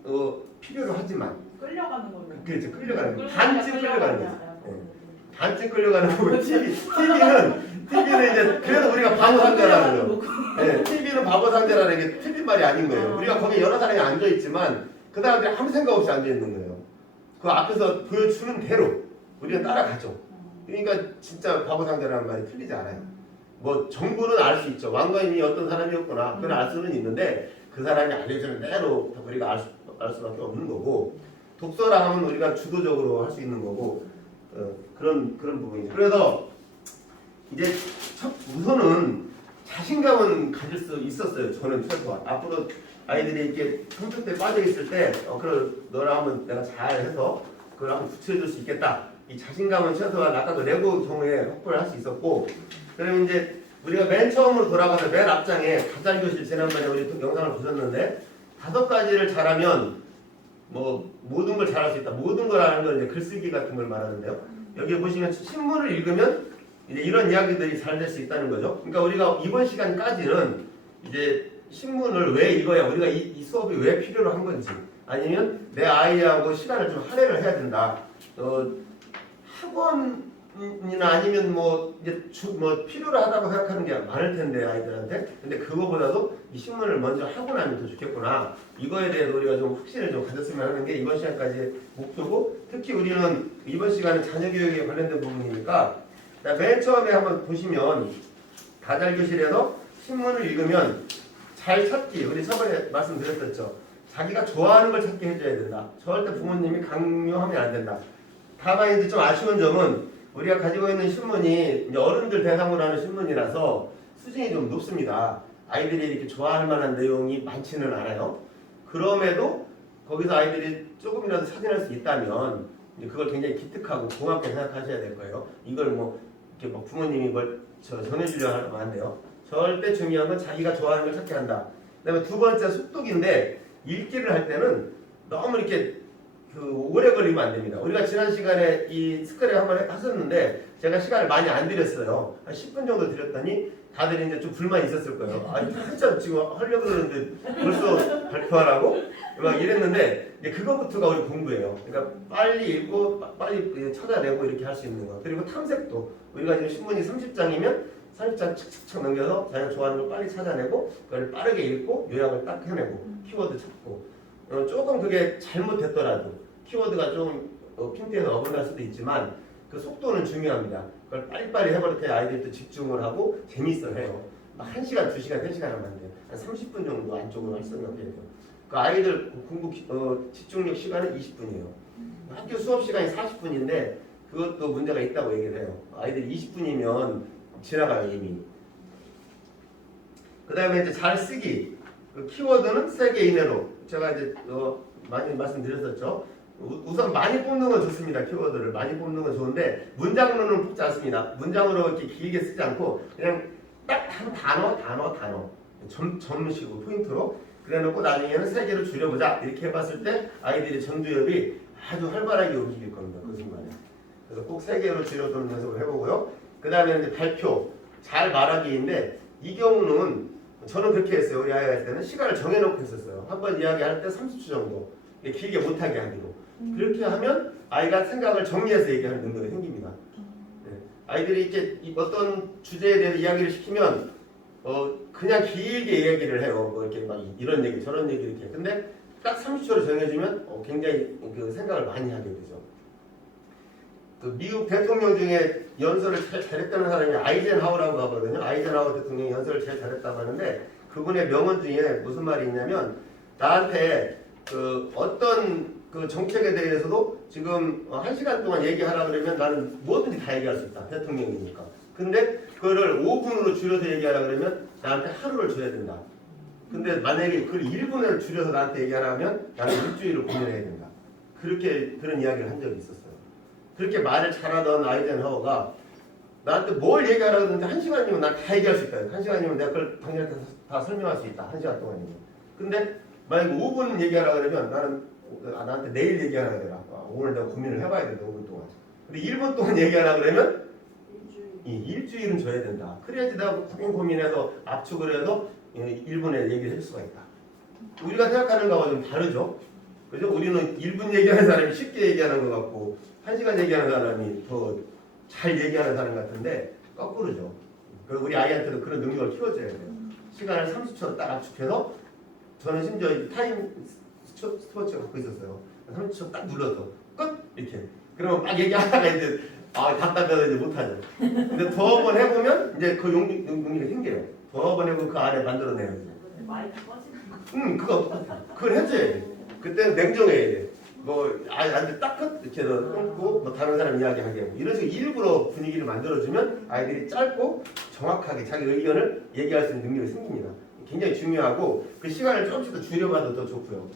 필요로 하지만 끌려가는 거예요. 그렇죠. 끌려가는 거. 단지 끌려가는 거죠. 거죠. 단지 끌려가는 거고 TV는 이제 그래서 우리가 바보 상자라는 거. 네, TV는 바보 상자라는 게 틀린 말이 아닌 거예요. 우리가 거기 여러 사람이 앉아 있지만 그 사람들이 아무 생각 없이 앉아 있는 거예요. 그 앞에서 보여주는 대로 우리가 따라가죠. 그러니까 진짜 바보 상자라는 말이 틀리지 않아요. 뭐 정보는 알 수 있죠. 왕건이 어떤 사람이었구나. 그걸 알 수는 있는데 그 사람이 알려주는 대로 우리가 알 수밖에 없는 거고 독서라 하면 우리가 주도적으로 할 수 있는 거고 그런 부분이죠. 그래서 이제 우선은 자신감은 가질 수 있었어요. 저는 최소한 앞으로 아이들이 이렇게 성적 때 빠져 있을 때 그럼 너랑 한번 내가 잘해서 그걸 한번 붙여줄 수 있겠다. 이 자신감은 최소한 아까 그 레고 경우에 확보를 할 수 있었고 그러면 이제 우리가 맨 처음으로 돌아가서 맨 앞장에 가잘교실 지난번에 우리 또 영상을 보셨는데 5가지를 잘하면 뭐 모든 걸 잘할 수 있다. 모든 걸 아는 건 이제 글쓰기 같은 걸 말하는데요. 여기 보시면 신문을 읽으면 이제 이런 이야기들이 잘 될 수 있다는 거죠. 그러니까 우리가 이번 시간까지는 이제 신문을 왜 읽어야 우리가 이 수업이 왜 필요로 한 건지 아니면 내 아이하고 시간을 좀 할애를 해야 된다. 학원이나 아니면 뭐 이제 뭐 필요로 하다고 생각하는 게 많을 텐데 아이들한테. 근데 그거보다도 이 신문을 먼저 하고 나면 더 좋겠구나. 이거에 대해서 우리가 좀 확신을 좀 가졌으면 하는 게 이번 시간까지의 목표고 특히 우리는 이번 시간은 자녀 교육에 관련된 부분이니까 맨 처음에 한번 보시면 가잘교실에서 신문을 읽으면 잘 찾기 우리 저번에 말씀드렸었죠. 자기가 좋아하는 걸 찾게 해줘야 된다. 절대 부모님이 강요하면 안 된다. 다만 이제 좀 아쉬운 점은 우리가 가지고 있는 신문이 이제 어른들 대상으로 하는 신문이라서 수준이 좀 높습니다. 아이들이 이렇게 좋아할 만한 내용이 많지는 않아요. 그럼에도 거기서 아이들이 조금이라도 찾아낼 수 있다면 이제 그걸 굉장히 기특하고 고맙게 생각하셔야 될 거예요. 이걸 뭐 이렇게 막 부모님이 뭘 전해주려 하면 안 돼요. 절대 중요한 건 자기가 좋아하는 걸 찾게 한다. 그다음에 2번째 속독인데 읽기를 할 때는 너무 이렇게 오래 걸리면 안 됩니다. 우리가 지난 시간에 이 스크랩 한번 하셨는데 제가 시간을 많이 안 드렸어요. 한 10분 정도 드렸더니 다들 이제 좀 불만이 있었을 거예요. 아니 한참 지금 하려고 그러는데 벌써 발표하라고? 막 이랬는데 이제 그거부터가 우리 공부예요. 그러니까 빨리 읽고 빨리 찾아내고 이렇게 할 수 있는 거. 그리고 탐색도 우리가 지금 신문이 30장이면 30장 착착착 넘겨서 자기가 좋아하는 걸 빨리 찾아내고 그걸 빠르게 읽고 요약을 딱 해내고 키워드 찾고 조금 그게 잘못됐더라도 키워드가 좀 핀트에서 어긋날 수도 있지만 그 속도는 중요합니다. 그걸 빨리빨리 해버릴 때 아이들도 집중을 하고 재밌어 해요. 1시간, 2시간, 3시간 하면 안 돼요. 한 30분 정도 안쪽으로 할 생각해야 돼요. 그 아이들 공부 집중력 시간은 20분이에요. 학교 수업 시간이 40분인데 그것도 문제가 있다고 얘기를 해요. 아이들이 20분이면 지나가요 이미. 그 다음에 이제 잘 쓰기. 그 키워드는 3개 이내로. 제가 이제 많이 말씀드렸었죠. 우선 많이 뽑는 건 좋습니다. 키워드를 많이 뽑는 건 좋은데 문장으로는 뽑지 않습니다. 문장으로 이렇게 길게 쓰지 않고 그냥 딱 한 단어 점식으로 포인트로 그래놓고 나중에는 3개로 줄여보자 이렇게 해봤을 때 아이들이 전두엽이 아주 활발하게 움직일 겁니다. 그 순간에. 그래서 꼭 3개로 줄여두는 연습을 해보고요. 그 다음에 이제 발표 잘 말하기인데 이 경우는 저는 그렇게 했어요. 우리 아이 할 때는 시간을 정해놓고 했었어요. 한 번 이야기할 때 30초 정도 길게 못하게 하기로. 그렇게 하면 아이가 생각을 정리해서 얘기하는 능력이 생깁니다. 네. 아이들이 이렇게 어떤 주제에 대해서 이야기를 시키면 그냥 길게 이야기를 해요. 뭐 이렇게 막 이런 얘기 저런 얘기 이렇게. 근데 딱 30초를 정해주면 굉장히 그 생각을 많이 하게 되죠. 그 미국 대통령 중에 연설을 제일 잘했다는 사람이 아이젠하워라고 하거든요. 아이젠하워 대통령이 연설을 제일 잘했다고 하는데 그분의 명언 중에 무슨 말이 있냐면 나한테 그 어떤 그 정책에 대해서도 지금 1시간 동안 얘기하라 그러면 나는 뭐든지 다 얘기할 수 있다. 대통령이니까. 근데 그거를 5분으로 줄여서 얘기하라 그러면 나한테 하루를 줘야 된다. 근데 만약에 그걸 1분을 줄여서 나한테 얘기하라 하면 나는 일주일을 고민해야 된다. 그렇게 그런 이야기를 한 적이 있었어요. 그렇게 말을 잘하던 아이젠하워가 나한테 뭘 얘기하라 그러는데 1시간이면 난 다 얘기할 수 있다. 1시간이면 내가 그걸 당신한테 다 설명할 수 있다. 1시간 동안이면. 근데 만약에 5분 얘기하라 그러면 나한테 내일 얘기하라 그래라. 오늘 내가 고민을 해봐야 된다. 5분 동안. 근데 1분 동안 얘기하라 그러면 일주일은 줘야 된다. 그래야지 내가 고민해서 압축을 해서 1분에 얘기를 할 수가 있다. 우리가 생각하는 거하고 좀 다르죠. 그죠? 우리는 1분 얘기하는 사람이 쉽게 얘기하는 것 같고 1시간 얘기하는 사람이 더 잘 얘기하는 사람 같은데 거꾸로죠. 그리고 우리 아이한테도 그런 능력을 키워줘야 돼요. 시간을 30초 딱 압축해서 저는 심지어 타임 스포츠가 갖고 있었어요. 30초 딱 눌러서 끝! 이렇게. 그러면 막 얘기하다가 이제 답답해서 이제 못하죠. 근데 더 번 해보면 이제 그 용기가 생겨요. 더 번 해보면 그 안에 만들어내요. 마이크 꺼지는 거. 그거 똑같아. 그걸 해줘야 돼. 그때는 냉정해야 돼. 안돼 딱 끝! 이렇게 해서 끊고 뭐 다른 사람 이야기하게 하고 이런 식으로 일부러 분위기를 만들어주면 아이들이 짧고 정확하게 자기 의견을 얘기할 수 있는 능력이 생깁니다. 굉장히 중요하고 그 시간을 조금씩 더 줄여봐도 더 좋고요.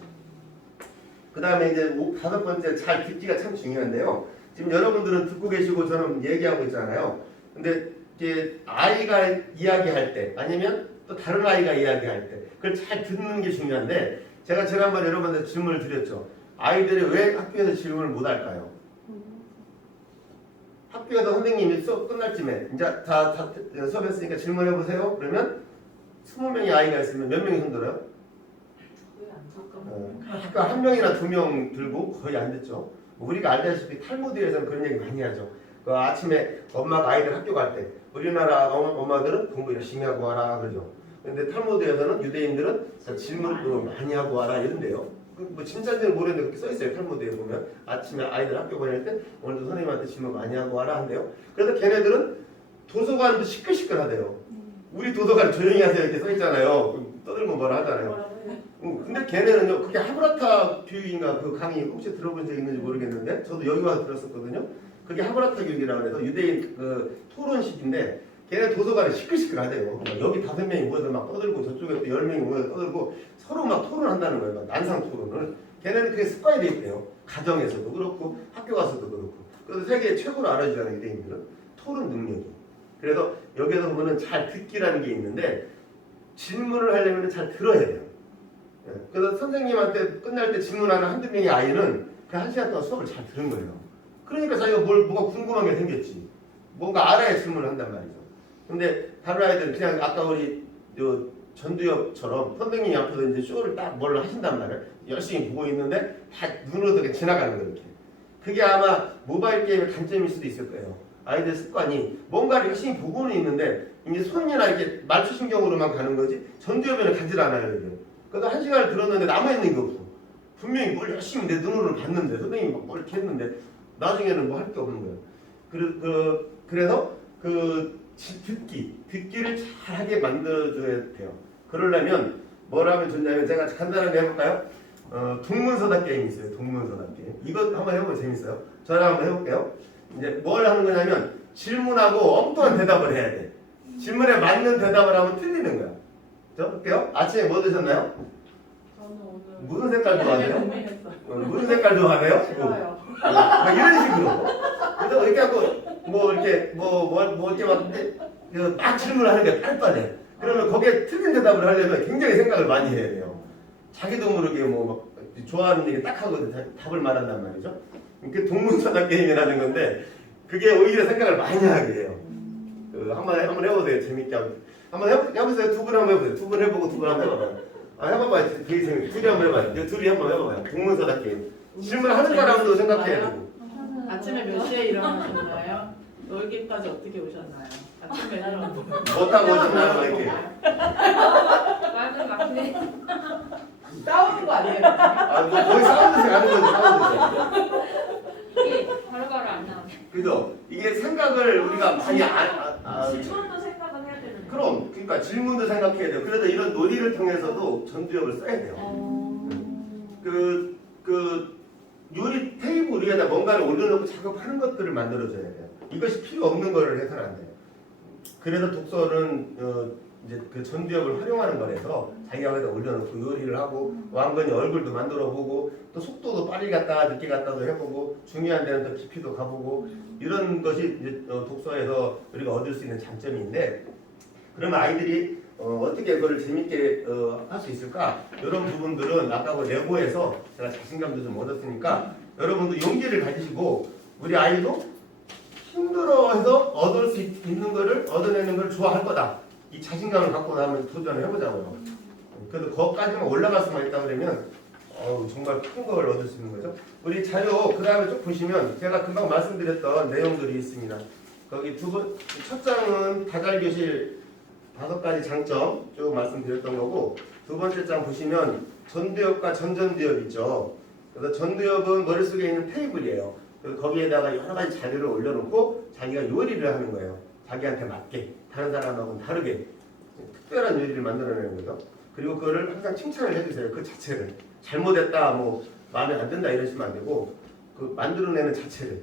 그 다음에 이제 5번째 잘 듣기가 참 중요한데요. 지금 여러분들은 듣고 계시고 저는 얘기하고 있잖아요. 근데 이제 아이가 이야기할 때 아니면 또 다른 아이가 이야기할 때 그걸 잘 듣는 게 중요한데 제가 지난번에 여러분한테 질문을 드렸죠. 아이들이 왜 학교에서 질문을 못 할까요? 학교에서 선생님이 수업 끝날 쯤에 이제 다 수업했으니까 질문해보세요. 그러면 20명의 아이가 있으면 몇 명이 손 들어요? 학교 한 명이나 2명 들고 거의 안 됐죠. 우리가 알다시피 탈무드에서는 그런 얘기 많이 하죠. 그 아침에 엄마가 아이들 학교 갈 때 우리나라 엄마들은 공부 열심히 하고 와라 그러죠. 근데 탈무드에서는 유대인들은 질문도 많이 하고 와라 이런데요. 뭐 진짜인지는 모르겠는데 그렇게 써있어요. 탈무드에 보면 아침에 아이들 학교 보낼 때 오늘도 선생님한테 질문 많이 하고 와라 한대요. 그래서 걔네들은 도서관도 시끌시끌하대요. 우리 도서관 조용히 하세요 이렇게 써있잖아요. 떠들고 뭐라 하잖아요. 근데 걔네는요 그게 하브라타 교육인가 그 강의 혹시 들어본 적 있는지 모르겠는데 저도 여기 와서 들었었거든요. 그게 하브라타 교육이라고 해서 유대인 그 토론식인데 걔네 도서관에 시끌시끌하대요. 여기 5명이 모여서 막 떠들고 저쪽에 또 10명이 모여서 떠들고 서로 막 토론한다는 거예요. 막 난상 토론을. 걔네는 그게 습관이 돼 있대요. 가정에서도 그렇고 학교 가서도 그렇고. 그래서 세계 최고로 알아주잖아요. 유대인들은. 토론 능력이. 그래서 여기에서 보면은 잘 듣기라는 게 있는데 질문을 하려면 잘 들어야 돼요. 그래서 선생님한테 끝날 때 질문하는 한두 명의 아이는 그 1시간 동안 수업을 잘 들은 거예요. 그러니까 자기가 뭐가 궁금한 게 생겼지. 뭔가 알아야 질문을 한단 말이죠. 근데 다른 아이들은 그냥 아까 우리 전두엽처럼 선생님이 앞에서 이제 쇼를 딱 뭘 하신단 말이에요. 열심히 보고 있는데 다 눈으로 그냥 지나가는 거예요. 이렇게. 그게 아마 모바일 게임의 단점일 수도 있을 거예요. 아이들 습관이 뭔가를 열심히 보고는 있는데 이제 손이나 이렇게 말초신경으로만 가는 거지 전두엽에는 가지 않아요. 이게. 그래서 1시간을 들었는데 남아있는 게 없어. 분명히 뭘 열심히 내 눈으로 봤는데 선생님이 막 뭘 이렇게 했는데 나중에는 뭐 할 게 없는 거예요. 그래서 듣기를 잘하게 만들어줘야 돼요. 그러려면 뭘 하면 좋냐면 제가 간단하게 해볼까요? 동문서답 게임이 있어요. 동문서답 게임. 이거 한번 해보면 재밌어요. 저랑 한번 해볼게요. 이제 뭘 하는 거냐면 질문하고 엉뚱한 대답을 해야 돼. 질문에 맞는 대답을 하면 틀리는 거야. 저 볼게요. 아침에 뭐 드셨나요? 저는 오늘 무슨 색깔 좋아하세요? 고민했어요. 무슨 색깔 좋아하세요? 싫어요. 막 이런 식으로. 그래서 이렇게 하고 뭐 이렇게 뭐 이렇게 막 질문을 하는 게 빨리빨리. 그러면 거기에 틀린 대답을 하려면 굉장히 생각을 많이 해야 돼요. 자기도 모르게 뭐 막 좋아하는 얘기 딱 하고 답을 말한단 말이죠. 그게 동문서답 게임이라는 건데 그게 오히려 생각을 많이 하게 해요. 한번 해보세요. 재밌게 한번 해보세요. 두 분 한번 해보세요. 두 분 해보고 두 분 한번 해봐봐요. 해봐봐요. 되게 재밌게. 둘이 한번 해봐요. 이거 둘이 한번 해봐봐요. 동문서답 게임. 질문하는 사람도 생각해야 되고. 아침에 몇 시에 일어나셨나요? 여기까지 어떻게 오셨나요? 아침에 일어나셨나요? 뭐 타고 오셨나요? 이렇게. 맞은 맞네. 싸우는 거 아니에요? 뭐 거의 싸우듯이 가는 거지. 싸우듯이. 이게 바로바로 안 나오네. 그죠? 이게 생각을 우리가 많이 질문도 생각은 해야 되는. 그럼 그러니까 질문도 생각해야 돼요. 그래서 이런 논의를 통해서도 전두엽을 써야 돼요. 그 요리 테이블 위에다 뭔가를 올려놓고 작업하는 것들을 만들어줘야 돼요. 이것이 필요 없는 거를 해서는 안 돼요. 그래서 독서는 이제 그 전두엽을 활용하는 거라서 자기가 여기다 올려놓고 요리를 하고 왕건이 얼굴도 만들어보고 또 속도도 빨리 갔다 늦게 갔다도 해보고 중요한 데는 더 깊이도 가보고 이런 것이 이제 독서에서 우리가 얻을 수 있는 장점인데 그러면 아이들이 어떻게 그걸 재밌게 할 수 있을까? 이런 부분들은 아까 그 레고에서 제가 자신감도 좀 얻었으니까 여러분도 용기를 가지시고 우리 아이도 힘들어해서 얻을 수 있는 거를 얻어내는 걸 좋아할 거다. 이 자신감을 갖고 나면 도전을 해보자고요. 그래도 거기까지만 올라갈 수만 있다 그러면 정말 큰 걸 얻을 수 있는 거죠. 우리 자료 그 다음에 쭉 보시면 제가 금방 말씀드렸던 내용들이 있습니다. 거기 첫 장은 다잘교실 5가지 장점 쭉 말씀드렸던 거고 두 번째 장 보시면 전두엽과 전전두엽 있죠. 그래서 전두엽은 머릿속에 있는 테이블이에요. 그래서 거기에다가 여러 가지 자료를 올려놓고 자기가 요리를 하는 거예요. 자기한테 맞게 다른 사람하고는 다르게 특별한 요리를 만들어내는 거죠. 그리고 그거를 항상 칭찬을 해주세요. 그 자체를 잘못했다 뭐 마음에 안 든다 이러시면 안 되고 그 만들어내는 자체를.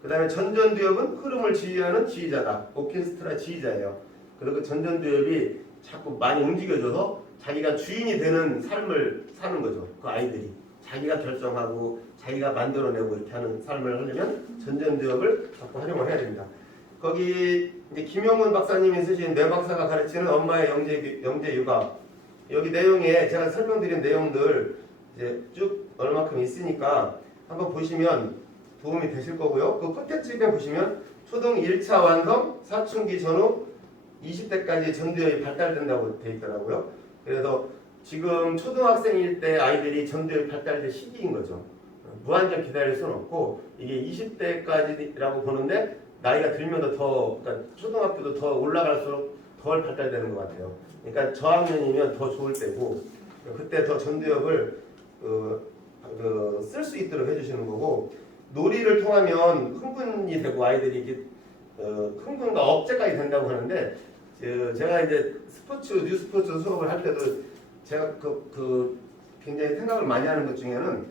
그 다음에 전전두엽은 흐름을 지휘하는 지휘자다. 오케스트라 지휘자예요. 그리고 그 전전두엽이 자꾸 많이 움직여줘서 자기가 주인이 되는 삶을 사는 거죠. 그 아이들이 자기가 결정하고 자기가 만들어내고 이렇게 하는 삶을 하려면 전전두엽을 자꾸 활용을 해야 됩니다. 거기 이제 김용문 박사님이 쓰신 뇌 박사가 가르치는 엄마의 영재 육아 여기 내용에 제가 설명드린 내용들 이제 쭉 얼마큼 있으니까 한번 보시면 도움이 되실 거고요. 그 콘텐츠에 보시면 초등 1차 완성 사춘기 전후 20대까지 전두엽이 발달된다고 돼 있더라고요. 그래서 지금 초등학생일 때 아이들이 전두엽이 발달될 시기인 거죠. 무한정 기다릴 수는 없고 이게 20대까지라고 보는데 나이가 들면 더 그러니까 초등학교도 더 올라갈수록 덜 발달되는 것 같아요. 그러니까 저학년이면 더 좋을 때고 그때 더 전두엽을 쓸 수 있도록 해주시는 거고 놀이를 통하면 흥분이 되고 아이들이 이게 흥분과 억제까지 된다고 하는데 제가 이제 뉴 스포츠 수업을 할 때도 제가 굉장히 생각을 많이 하는 것 중에는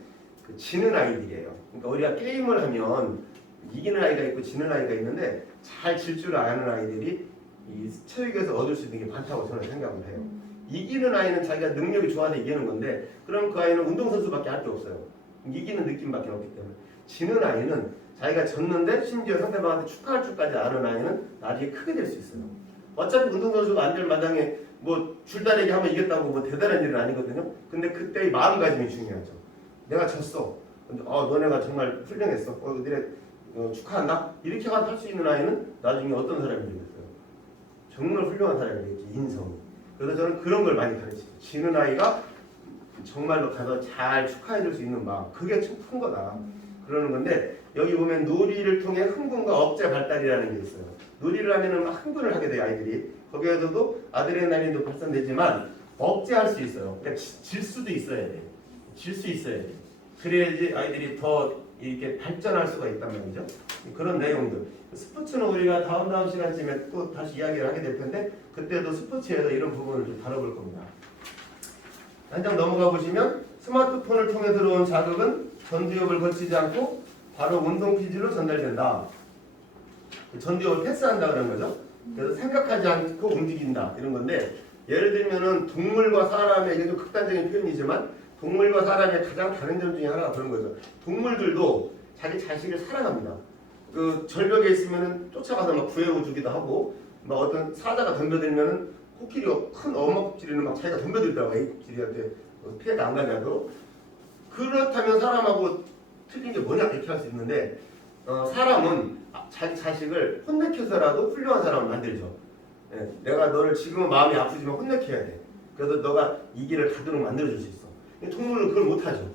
지는 아이들이에요. 그러니까 우리가 게임을 하면 이기는 아이가 있고 지는 아이가 있는데 잘 질 줄 아는 아이들이 이 체육에서 얻을 수 있는 게 많다고 저는 생각을 해요. 이기는 아이는 자기가 능력이 좋아서 이기는 건데 그럼 그 아이는 운동선수밖에 할 게 없어요. 이기는 느낌밖에 없기 때문에 지는 아이는 자기가 졌는데 심지어 상대방한테 축하할 줄까지 아는 아이는 나중에 크게 될 수 있어요. 어차피 운동선수가 안 될 마당에 뭐 줄다리기 하면 이겼다고 뭐 대단한 일은 아니거든요. 근데 그때의 마음가짐이 중요하죠. 내가 졌어. 너네가 정말 훌륭했어. 너네 축하한다. 이렇게 할 수 있는 아이는 나중에 어떤 사람이 되겠어요? 정말 훌륭한 사람이 되겠지. 인성이. 그래서 저는 그런 걸 많이 가르쳐요. 지는 아이가 정말로 가서 잘 축하해줄 수 있는 마음. 그게 참 큰 거다. 그러는 건데 여기 보면 놀이를 통해 흥분과 억제 발달이라는 게 있어요. 놀이를 하면은 막 흥분을 하게 돼요 아이들이. 거기에서도 아드레날린도 발산되지만 억제할 수 있어요. 그러니까 질 수도 있어야 돼요. 질 수 있어야 돼요. 그래야지 아이들이 더 이렇게 발전할 수가 있단 말이죠. 그런 내용들. 스포츠는 우리가 다음 시간쯤에 또 다시 이야기를 하게 될 텐데 그때도 스포츠에서 이런 부분을 좀 다뤄볼 겁니다. 한 장 넘어가 보시면 스마트폰을 통해 들어온 자극은 전두엽을 거치지 않고 바로 운동 피지로 전달된다. 전두엽을 패스한다 그런 거죠. 그래서 생각하지 않고 움직인다 이런 건데 예를 들면은 동물과 사람의 이게 좀 극단적인 표현이지만 동물과 사람의 가장 다른 점 중에 하나가 그런 거죠. 동물들도 자기 자식을 사랑합니다. 그 절벽에 있으면은 쫓아가서 막 구해주기도 하고, 막 어떤 사자가 덤벼들면은 코끼리 큰 어머 코끼리는 막 자기가 덤벼들더라고. 애 코끼리한테 피해가 안 가냐고. 그렇다면 사람하고 틀린 게 뭐냐 이렇게 할 수 있는데 사람은 자기 자식을 혼내켜서라도 훌륭한 사람을 만들죠. 예, 내가 너를 지금은 마음이 아프지만 혼내켜야 돼. 그래서 너가 이 길을 가도록 만들어줄 수 있어. 동물은 그걸 못하죠.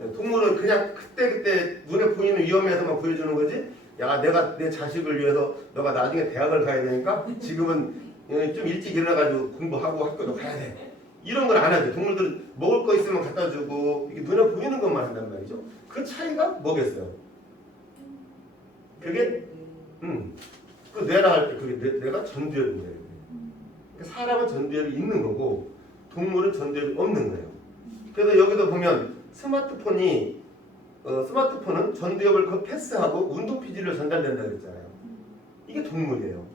예, 동물은 그냥 그때 눈에 보이는 위험에서만 보여주는 거지. 야, 내가 내 자식을 위해서 너가 나중에 대학을 가야 되니까 지금은 좀 일찍 일어나가지고 공부하고 학교도 가야 돼. 이런 걸 안 하죠. 동물들은 먹을 거 있으면 갖다 주고 이게 눈에 보이는 것만 한단 말이죠. 그 차이가 뭐겠어요? 그게 그 뇌라 할 때 그게 뇌가 전두엽인데 사람은 전두엽이 있는 거고 동물은 전두엽이 없는 거예요. 그래서 여기도 보면 스마트폰은 전두엽을 패스하고 운동 피지로 전달된다 그랬잖아요. 이게 동물이에요.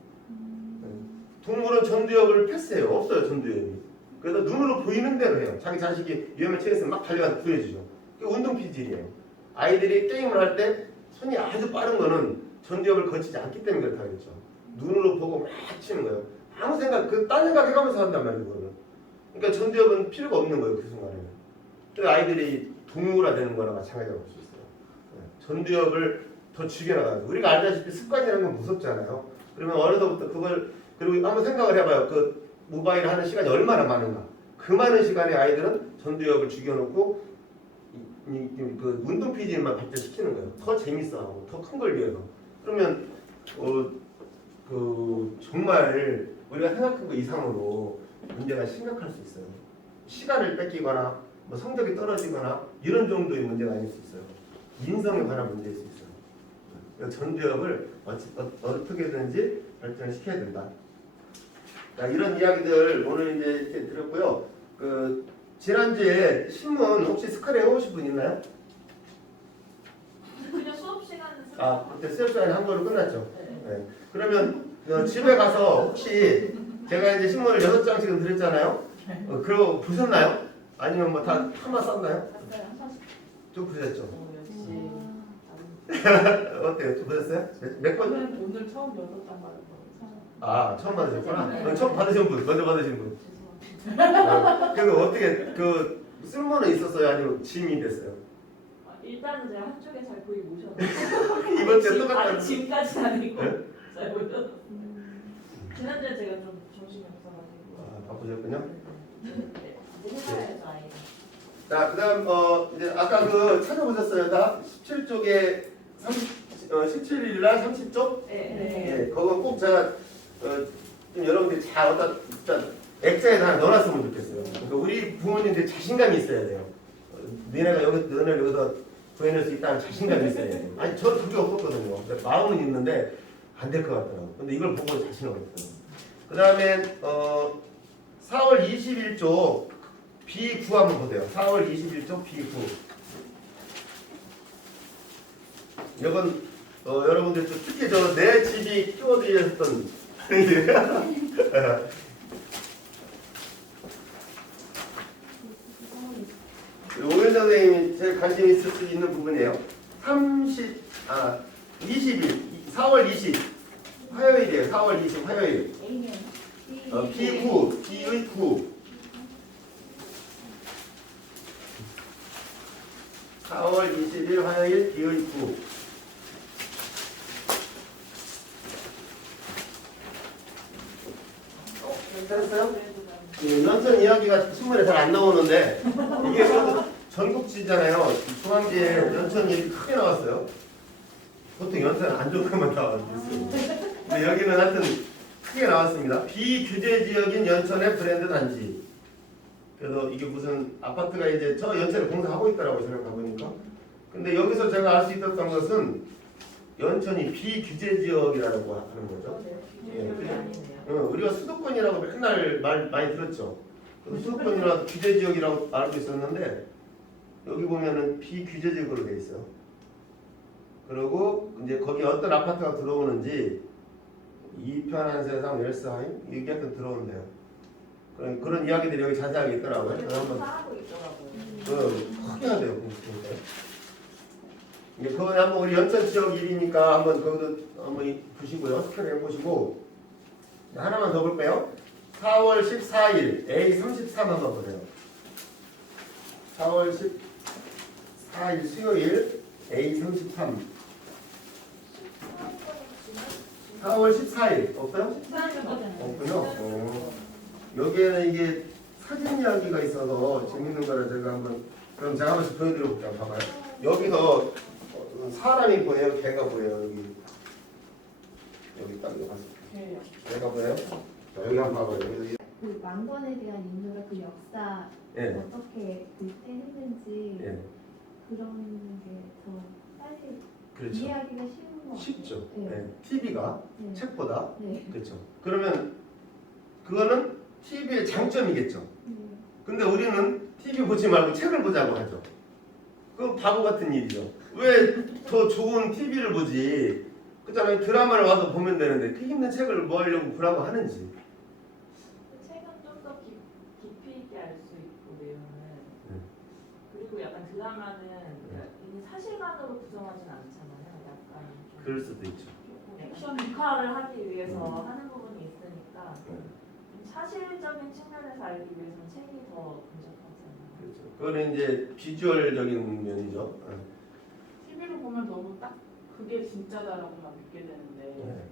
동물은 전두엽을 패스해요. 없어요 전두엽이. 그래서 눈으로 보이는 대로 해요. 자기 자식이 위험에 처했으면 막 달려가서 구해주죠. 그게 운동 피질이에요. 아이들이 게임을 할 때 손이 아주 빠른 거는 전두엽을 거치지 않기 때문에 그렇다 그랬죠. 눈으로 보고 막 치는 거예요. 아무 생각, 딴 생각 해가면서 한단 말이에요. 그거는. 그러니까 전두엽은 필요가 없는 거예요. 그 순간에는. 그래서 아이들이 동물화되는 거나 마찬가지라고 볼 수 있어요. 전두엽을 더 죽여나가요. 우리가 알다시피 습관이라는 건 무섭잖아요. 그러면 어려서부터 그걸 그리고 한번 생각을 해봐요. 그 모바일 하는 시간이 얼마나 많은가. 그 많은 시간에 아이들은 전두엽을 죽여놓고 그 운동 피질만 발전시키는 거예요. 더 재밌어하고 더 큰 걸 위해서. 그러면 정말 우리가 생각한 것 이상으로 문제가 심각할 수 있어요. 시간을 뺏기거나 뭐 성적이 떨어지거나 이런 정도의 문제가 아닐 수 있어요. 인성에 관한 문제일 수 있어요. 전두엽을 어떻게든지 발전시켜야 된다. 자, 이런 이야기들 오늘 이제 이렇게 들었고요. 지난주에 신문 혹시 스크랩 해오신 분 있나요? 그냥 수업 시간은 그때 수업 시간에 한 걸로 끝났죠. 네. 그러면 집에 가서 혹시 제가 이제 신문을 6장씩은 드렸잖아요. 그거 보셨나요? 아니면 뭐 다 한번 썼나요? 좀 보셨죠? 역시. 어때요? 좀 보셨어요? 몇 번? 오늘 처음 6장 받은 거. 처음 받으셨구나. 처음 받으신 분, 먼저 받으신 분. 죄송합니다. 그리고 어떻게 쓸모는 있었어요? 아니면 짐이 됐어요? 일단은 제가 한쪽에 잘 보이고 오셨는데 이번 주에 똑같다는. 지금까지는 아니고 네? 잘 보여서 지난주에 제가 좀 정신이 없어가지고 바쁘셨군요. 네, 이제 해봐야죠 아이. 자, 그다음 이제 아까 찾아보셨어요? 다 17쪽에 17일 날 30쪽? 네. 예, 그거 꼭 제가 좀 여러분들이 잘 어디다 진짜 액자에 하나 넣어놨으면 좋겠어요. 그러니까 우리 부모님들 자신감이 있어야 돼요. 너네를 여기서 구해낼 수 있다는 자신감이 있어야 돼요. 아니 저는 그게 없었거든요. 마음은 있는데 안 될 것 같더라고요. 근데 이걸 보고 자신을 얻었어요. 그 다음에 4월 21쪽 B9 한번 보세요. 4월 21쪽 B9. 이건 여러분들 특히 내 집이 키워드였던 오현 선생님이 제일 관심 있을 수 있는 부분이에요. 20일 4월 20 화요일이에요. 4월 20 화요일. B9 B의 9 4월 20일 화요일 B의 9 됐어요? 연천 이야기가 신문에 잘 안 나오는데 이게 그래도 전국지잖아요. 중앙지에 연천 얘기 크게 나왔어요. 보통 연천은 안 좋은 것만 나와요. 근데 여기는 하여튼 크게 나왔습니다. 비규제 지역인 연천의 브랜드 단지. 그래서 이게 무슨 아파트가 이제 저 연천에 공사하고 있더라고요. 저를 가보니까. 근데 여기서 제가 알 수 있었던 것은 연천이 비규제 지역이라고 하는 거죠. 우리가 수도권이라고 맨날 말 많이 들었죠. 수도권이라고 규제 지역이라고 알고 있었는데 여기 보면은 비규제 지역으로 돼 있어요. 그리고 이제 거기 어떤 아파트가 들어오는지 이편한 세상 웰스하임 이게 약간 들어온대요. 그런 이야기들이 여기 자세하게 있더라고요. 그게 그래서 한번 하고 있더라고요. 확인해야 돼요. 이게 그거 한번 우리 연천 지역 일이니까 한번 그것도 한번 보시고요. 스캔 해보시고 하나만 더 볼까요? 4월 14일 A33 한번 보세요. 4월 14일 수요일 A33 4월 14일 없어요? 없군요. 여기에는 이게 사진 이야기가 있어서 재밌는 거라 제가 한번 그럼 제가 한번 보여드려 볼게요. 봐봐요. 여기서 사람이 보여요? 개가 보여요? 여기 딱 여기 봤어요. 네. 개가 보여요? 자, 여기 한번 봐봐요. 여기. 그 왕건에 대한 인류가 그 역사 예. 어떻게 그때 했는지 예. 그런 게 더 빨리 그렇죠. 이해하기가 쉬운 것 같아요. 쉽죠. 네. 네. TV가 네. 책보다 네. 그렇죠. 그러면 그거는 TV의 장점이겠죠. 네. 근데 우리는 TV 보지 말고 책을 보자고 하죠. 그건 바보 같은 일이죠. 왜 더 좋은 TV를 보지? 그렇잖아요. 드라마를 와서 보면 되는데 그 힘든 책을 뭐 하려고 보라고 하는지. 책은 좀 더 깊이 있게 알 수 있고 내용은 그리고 약간 드라마는 이게 사실관으로 구성하진 않잖아요. 약간 좀 그럴 수도 있죠. 액션 빅화를 하기 위해서 하는 부분이 있으니까 좀 사실적인 측면에서 알기 위해서는 책이 더 근접하지 않나요? 그렇죠. 그거는 이제 비주얼적인 면이죠. TV로 보면 너무 딱 그게 진짜다라고만 믿게 되는데 네.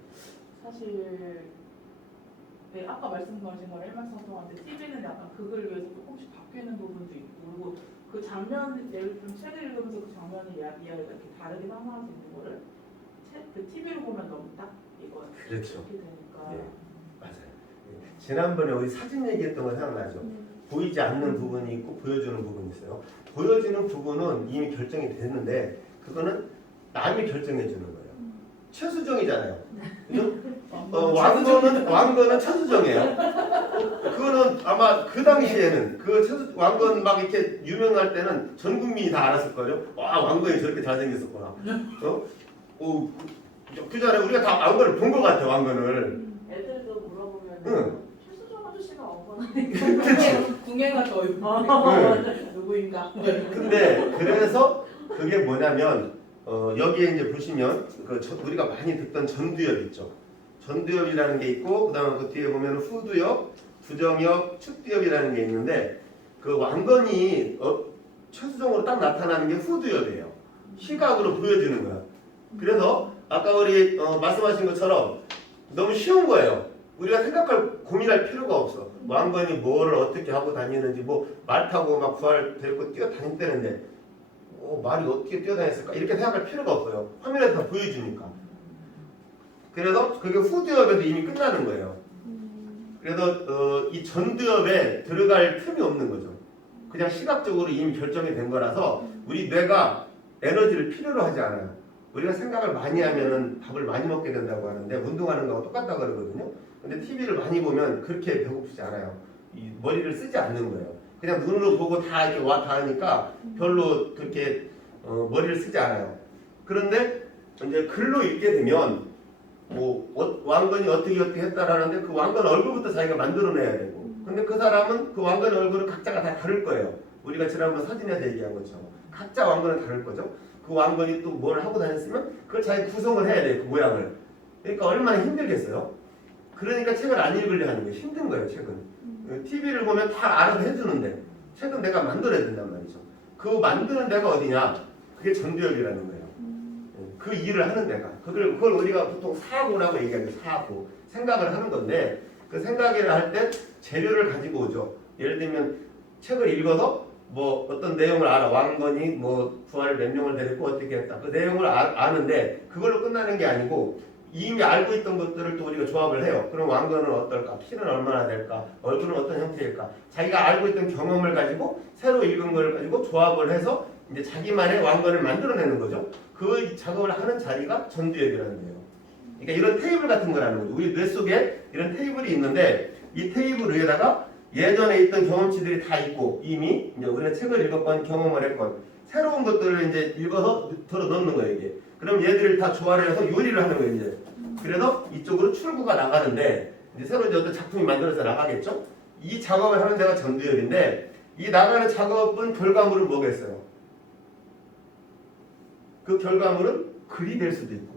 사실 네, 아까 말씀하신 걸 일맥상통한데 TV는 약간 그걸 위해서 조금씩 바뀌는 부분도 있고 그리고 그 장면 예를 들면 책을 읽으면서 그 장면의 이야기가 이렇게 다르게 상상할 수 있는 거를 그 TV로 보면 너무 딱 이거 그렇죠. 이렇게 되니까 네. 맞아요. 지난번에 우리 사진 얘기했던 거 생각나죠? 보이지 않는 부분이 있고 보여주는 부분이 있어요. 보여주는 부분은 이미 결정이 됐는데 그거는 남이 결정해 주는 거예요. 최수정이잖아요. 그죠? 왕건은 최수정이에요. 그거는 아마 그 당시에는 그 왕건 막 이렇게 유명할 때는 전 국민이 다 알았을 거예요. 와, 왕건이 저렇게 잘생겼었구나. 그 전에 우리가 다 왕건을 본 것 같아. 왕건을. 애들도 물어보면 응. 최수정 아저씨가 왕건 궁예가 더 네. 누구인가 근데 그래서 그게 뭐냐면 여기에 이제 보시면 우리가 많이 듣던 전두엽 있죠. 전두엽이라는 게 있고 그다음에 그 뒤에 보면 후두엽, 두정엽, 축두엽이라는 게 있는데 그 왕건이 최수정으로 딱 나타나는 게 후두엽이에요. 시각으로 보여주는 거야. 그래서 아까 우리 말씀하신 것처럼 너무 쉬운 거예요. 우리가 고민할 필요가 없어. 왕건이 뭐를 어떻게 하고 다니는지 말 타고 막 부활 데리고 뛰어다녔다는데 말이 어떻게 뛰어다녔을까 이렇게 생각할 필요가 없어요. 화면에 다 보여주니까. 그래서 그게 후두엽에도 이미 끝나는 거예요. 그래서 이 전두엽에 들어갈 틈이 없는 거죠. 그냥 시각적으로 이미 결정이 된 거라서 우리 뇌가 에너지를 필요로 하지 않아요. 우리가 생각을 많이 하면은 밥을 많이 먹게 된다고 하는데 운동하는 거하고 똑같다고 그러거든요. 근데 TV를 많이 보면 그렇게 배고프지 않아요. 이 머리를 쓰지 않는 거예요. 그냥 눈으로 보고 다 이렇게 와 닿으니까 별로 그렇게 머리를 쓰지 않아요. 그런데 이제 글로 읽게 되면 왕건이 어떻게 했다라는데 그 왕건 얼굴부터 자기가 만들어내야 되고 근데 그 사람은 그 왕건의 얼굴을 각자가 다 다를 거예요. 우리가 지난번 사진에서 얘기한 것처럼 각자 왕건은 다를 거죠. 그 왕건이 또 뭘 하고 다녔으면 그걸 자기 구성을 해야 돼요. 그 모양을. 그러니까 얼마나 힘들겠어요. 그러니까 책을 안 읽으려 하는 게 힘든 거예요. 책은. TV를 보면 다 알아서 해주는데 책은 내가 만들어야 된단 말이죠. 그 만드는 데가 어디냐? 그게 전두엽이라는 거예요. 그 일을 하는 데가. 그걸 우리가 보통 사고라고 얘기하죠. 사고. 생각을 하는 건데 그 생각을 할 때 재료를 가지고 오죠. 예를 들면 책을 읽어서 어떤 내용을 알아. 왕건이 부활 몇 명을 데리고 어떻게 했다. 그 내용을 아는데 그걸로 끝나는 게 아니고 이미 알고 있던 것들을 또 우리가 조합을 해요. 그럼 왕건은 어떨까? 키는 얼마나 될까? 얼굴은 어떤 형태일까? 자기가 알고 있던 경험을 가지고 새로 읽은 걸 가지고 조합을 해서 이제 자기만의 왕건을 만들어내는 거죠. 그 작업을 하는 자리가 전두엽이라는 거예요. 그러니까 이런 테이블 같은 거라는 거죠. 우리 뇌 속에 이런 테이블이 있는데 이 테이블 위에다가 예전에 있던 경험치들이 다 있고 이미 이제 우리가 책을 읽었건 경험을 했건 새로운 것들을 이제 읽어서 들어 넣는 거예요. 이게. 그럼 얘들을 다 조화를 해서 요리를 하는 거예요. 이제. 그래서 이쪽으로 출구가 나가는데 이제 새로 이제 어떤 작품이 만들어서 나가겠죠. 이 작업을 하는 데가 전두엽인데 이 나가는 작업은 결과물은 뭐겠어요? 그 결과물은 글이 될 수도 있고,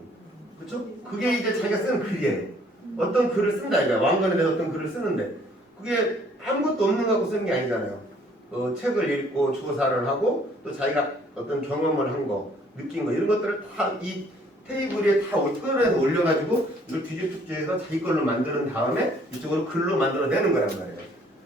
그렇죠? 그게 이제 자기가 쓰는 글이에요. 어떤 글을 쓴다 이거야. 왕건에 대해서 어떤 글을 쓰는데 그게 아무것도 없는 거 갖고 쓰는 게 아니잖아요. 책을 읽고 조사를 하고 또 자기가 어떤 경험을 한 거, 느낀 거 이런 것들을 다 이 테이블에 다 끌어내서 올려가지고 이걸 뒤집어서 자기 걸로 만드는 다음에 이쪽으로 글로 만들어내는 거란 말이에요.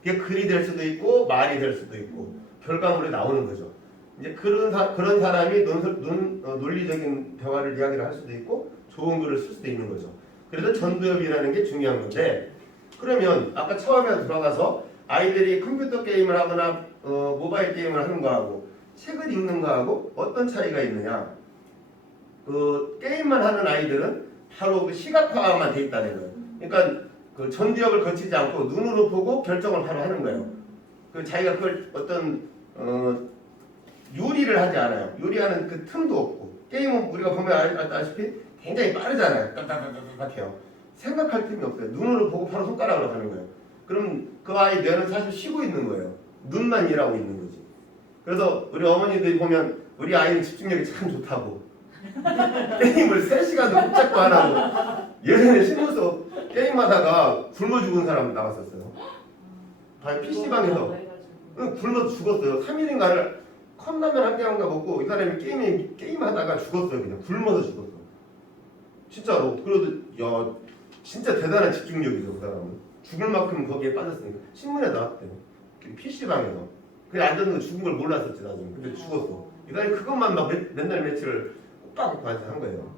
그게 글이 될 수도 있고 말이 될 수도 있고 결과물이 나오는 거죠. 이제 그런 사람이 논리적인 대화를 이야기를 할 수도 있고 좋은 글을 쓸 수도 있는 거죠. 그래서 전두엽이라는 게 중요한 건데 그러면 아까 처음에 들어가서 아이들이 컴퓨터 게임을 하거나 모바일 게임을 하는 거하고 책을 읽는 거하고 어떤 차이가 있느냐? 그 게임만 하는 아이들은 바로 그 시각화만 돼 있다는 거예요. 그러니까 그 전두엽을 거치지 않고 눈으로 보고 결정을 바로 하는 거예요. 그 자기가 그걸 어떤 요리를 하지 않아요. 요리하는 그 틈도 없고 게임은 우리가 보면 알다시피 굉장히 빠르잖아요. 딱딱딱딱해요. 생각할 틈이 없어요. 눈으로 보고 바로 손가락으로 하는 거예요. 그럼 그 아이 뇌는 사실 쉬고 있는 거예요. 눈만 일하고 있는 거지. 그래서 우리 어머니들이 보면 우리 아이는 집중력이 참 좋다고 게임을 3시간도 붙잡고 안 하고 예전에 신문서 게임하다가 굶어 죽은 사람 나왔었어요. PC방에서 굶어 죽었어요. 3일인가를 컵라면 한 개인가 먹고 이 사람이 게임하다가 죽었어요. 그냥 굶어서 죽었어. 진짜로. 그래도 야 진짜 대단한 집중력이죠. 그 사람은. 죽을 만큼 거기에 빠졌으니까. 신문에 나왔대요. PC방에서. 그냥 앉았는 거 죽은 걸 몰랐었지 나중에. 근데 죽었어. 이 사람이 그것만 막 맨날 며칠을 꼭 한 거예요.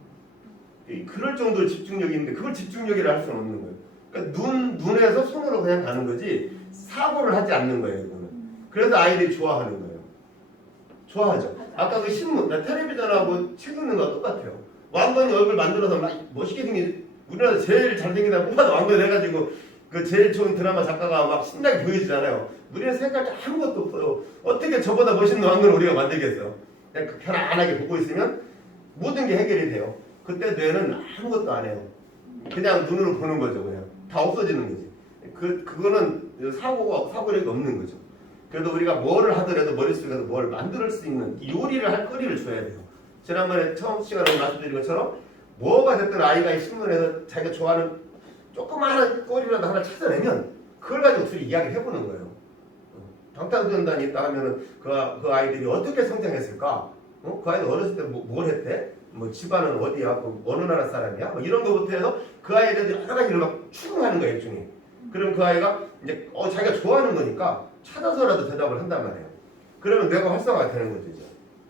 그럴 정도로 집중력이 있는데 그걸 집중력이라 할 수는 없는 거예요. 그러니까 눈에서 손으로 그냥 가는 거지 사고를 하지 않는 거예요. 이거는. 그래서 아이들이 좋아하는 거예요. 좋아하죠. 아까 그 신문, 텔레비전하고 책 읽는 거 똑같아요. 왕건이 얼굴 만들어서 막 멋있게 생긴 우리나라 제일 잘생기다 뽑아서 왕건 해가지고 그 제일 좋은 드라마 작가가 막 신나게 보여주잖아요. 우리는 생각할 게 아무것도 없어요. 어떻게 저보다 멋있는 왕건을 우리가 만들겠어요? 그냥 편안하게 보고 있으면 모든 게 해결이 돼요. 그때 뇌는 아무것도 안 해요. 그냥 눈으로 보는 거죠. 그냥 다 없어지는 거지. 그거는 사고력이 없는 거죠. 그래도 우리가 뭐를 하더라도 머릿속에서 뭘 만들 수 있는 요리를 할 거리를 줘야 돼요. 지난번에 처음 시간에 말씀드린 것처럼 뭐가 됐든 아이가 이 신문에서 자기가 좋아하는 조그마한 거리라도 하나 찾아내면 그걸 가지고 둘이 이야기를 해보는 거예요. 방탄소년단이 있다 하면은 그 아이들이 어떻게 성장했을까? 그 아이들 어렸을 때 뭘 했대? 뭐 집안은 어디야? 어느 나라 사람이야? 뭐 이런 거부터 해서 그 아이들이 여러 가지를 막 추궁하는 거예요, 일종의. 그럼 그 아이가 이제 자기가 좋아하는 거니까 찾아서라도 대답을 한단 말이에요. 그러면 뇌가 활성화가 되는 거죠, 이제.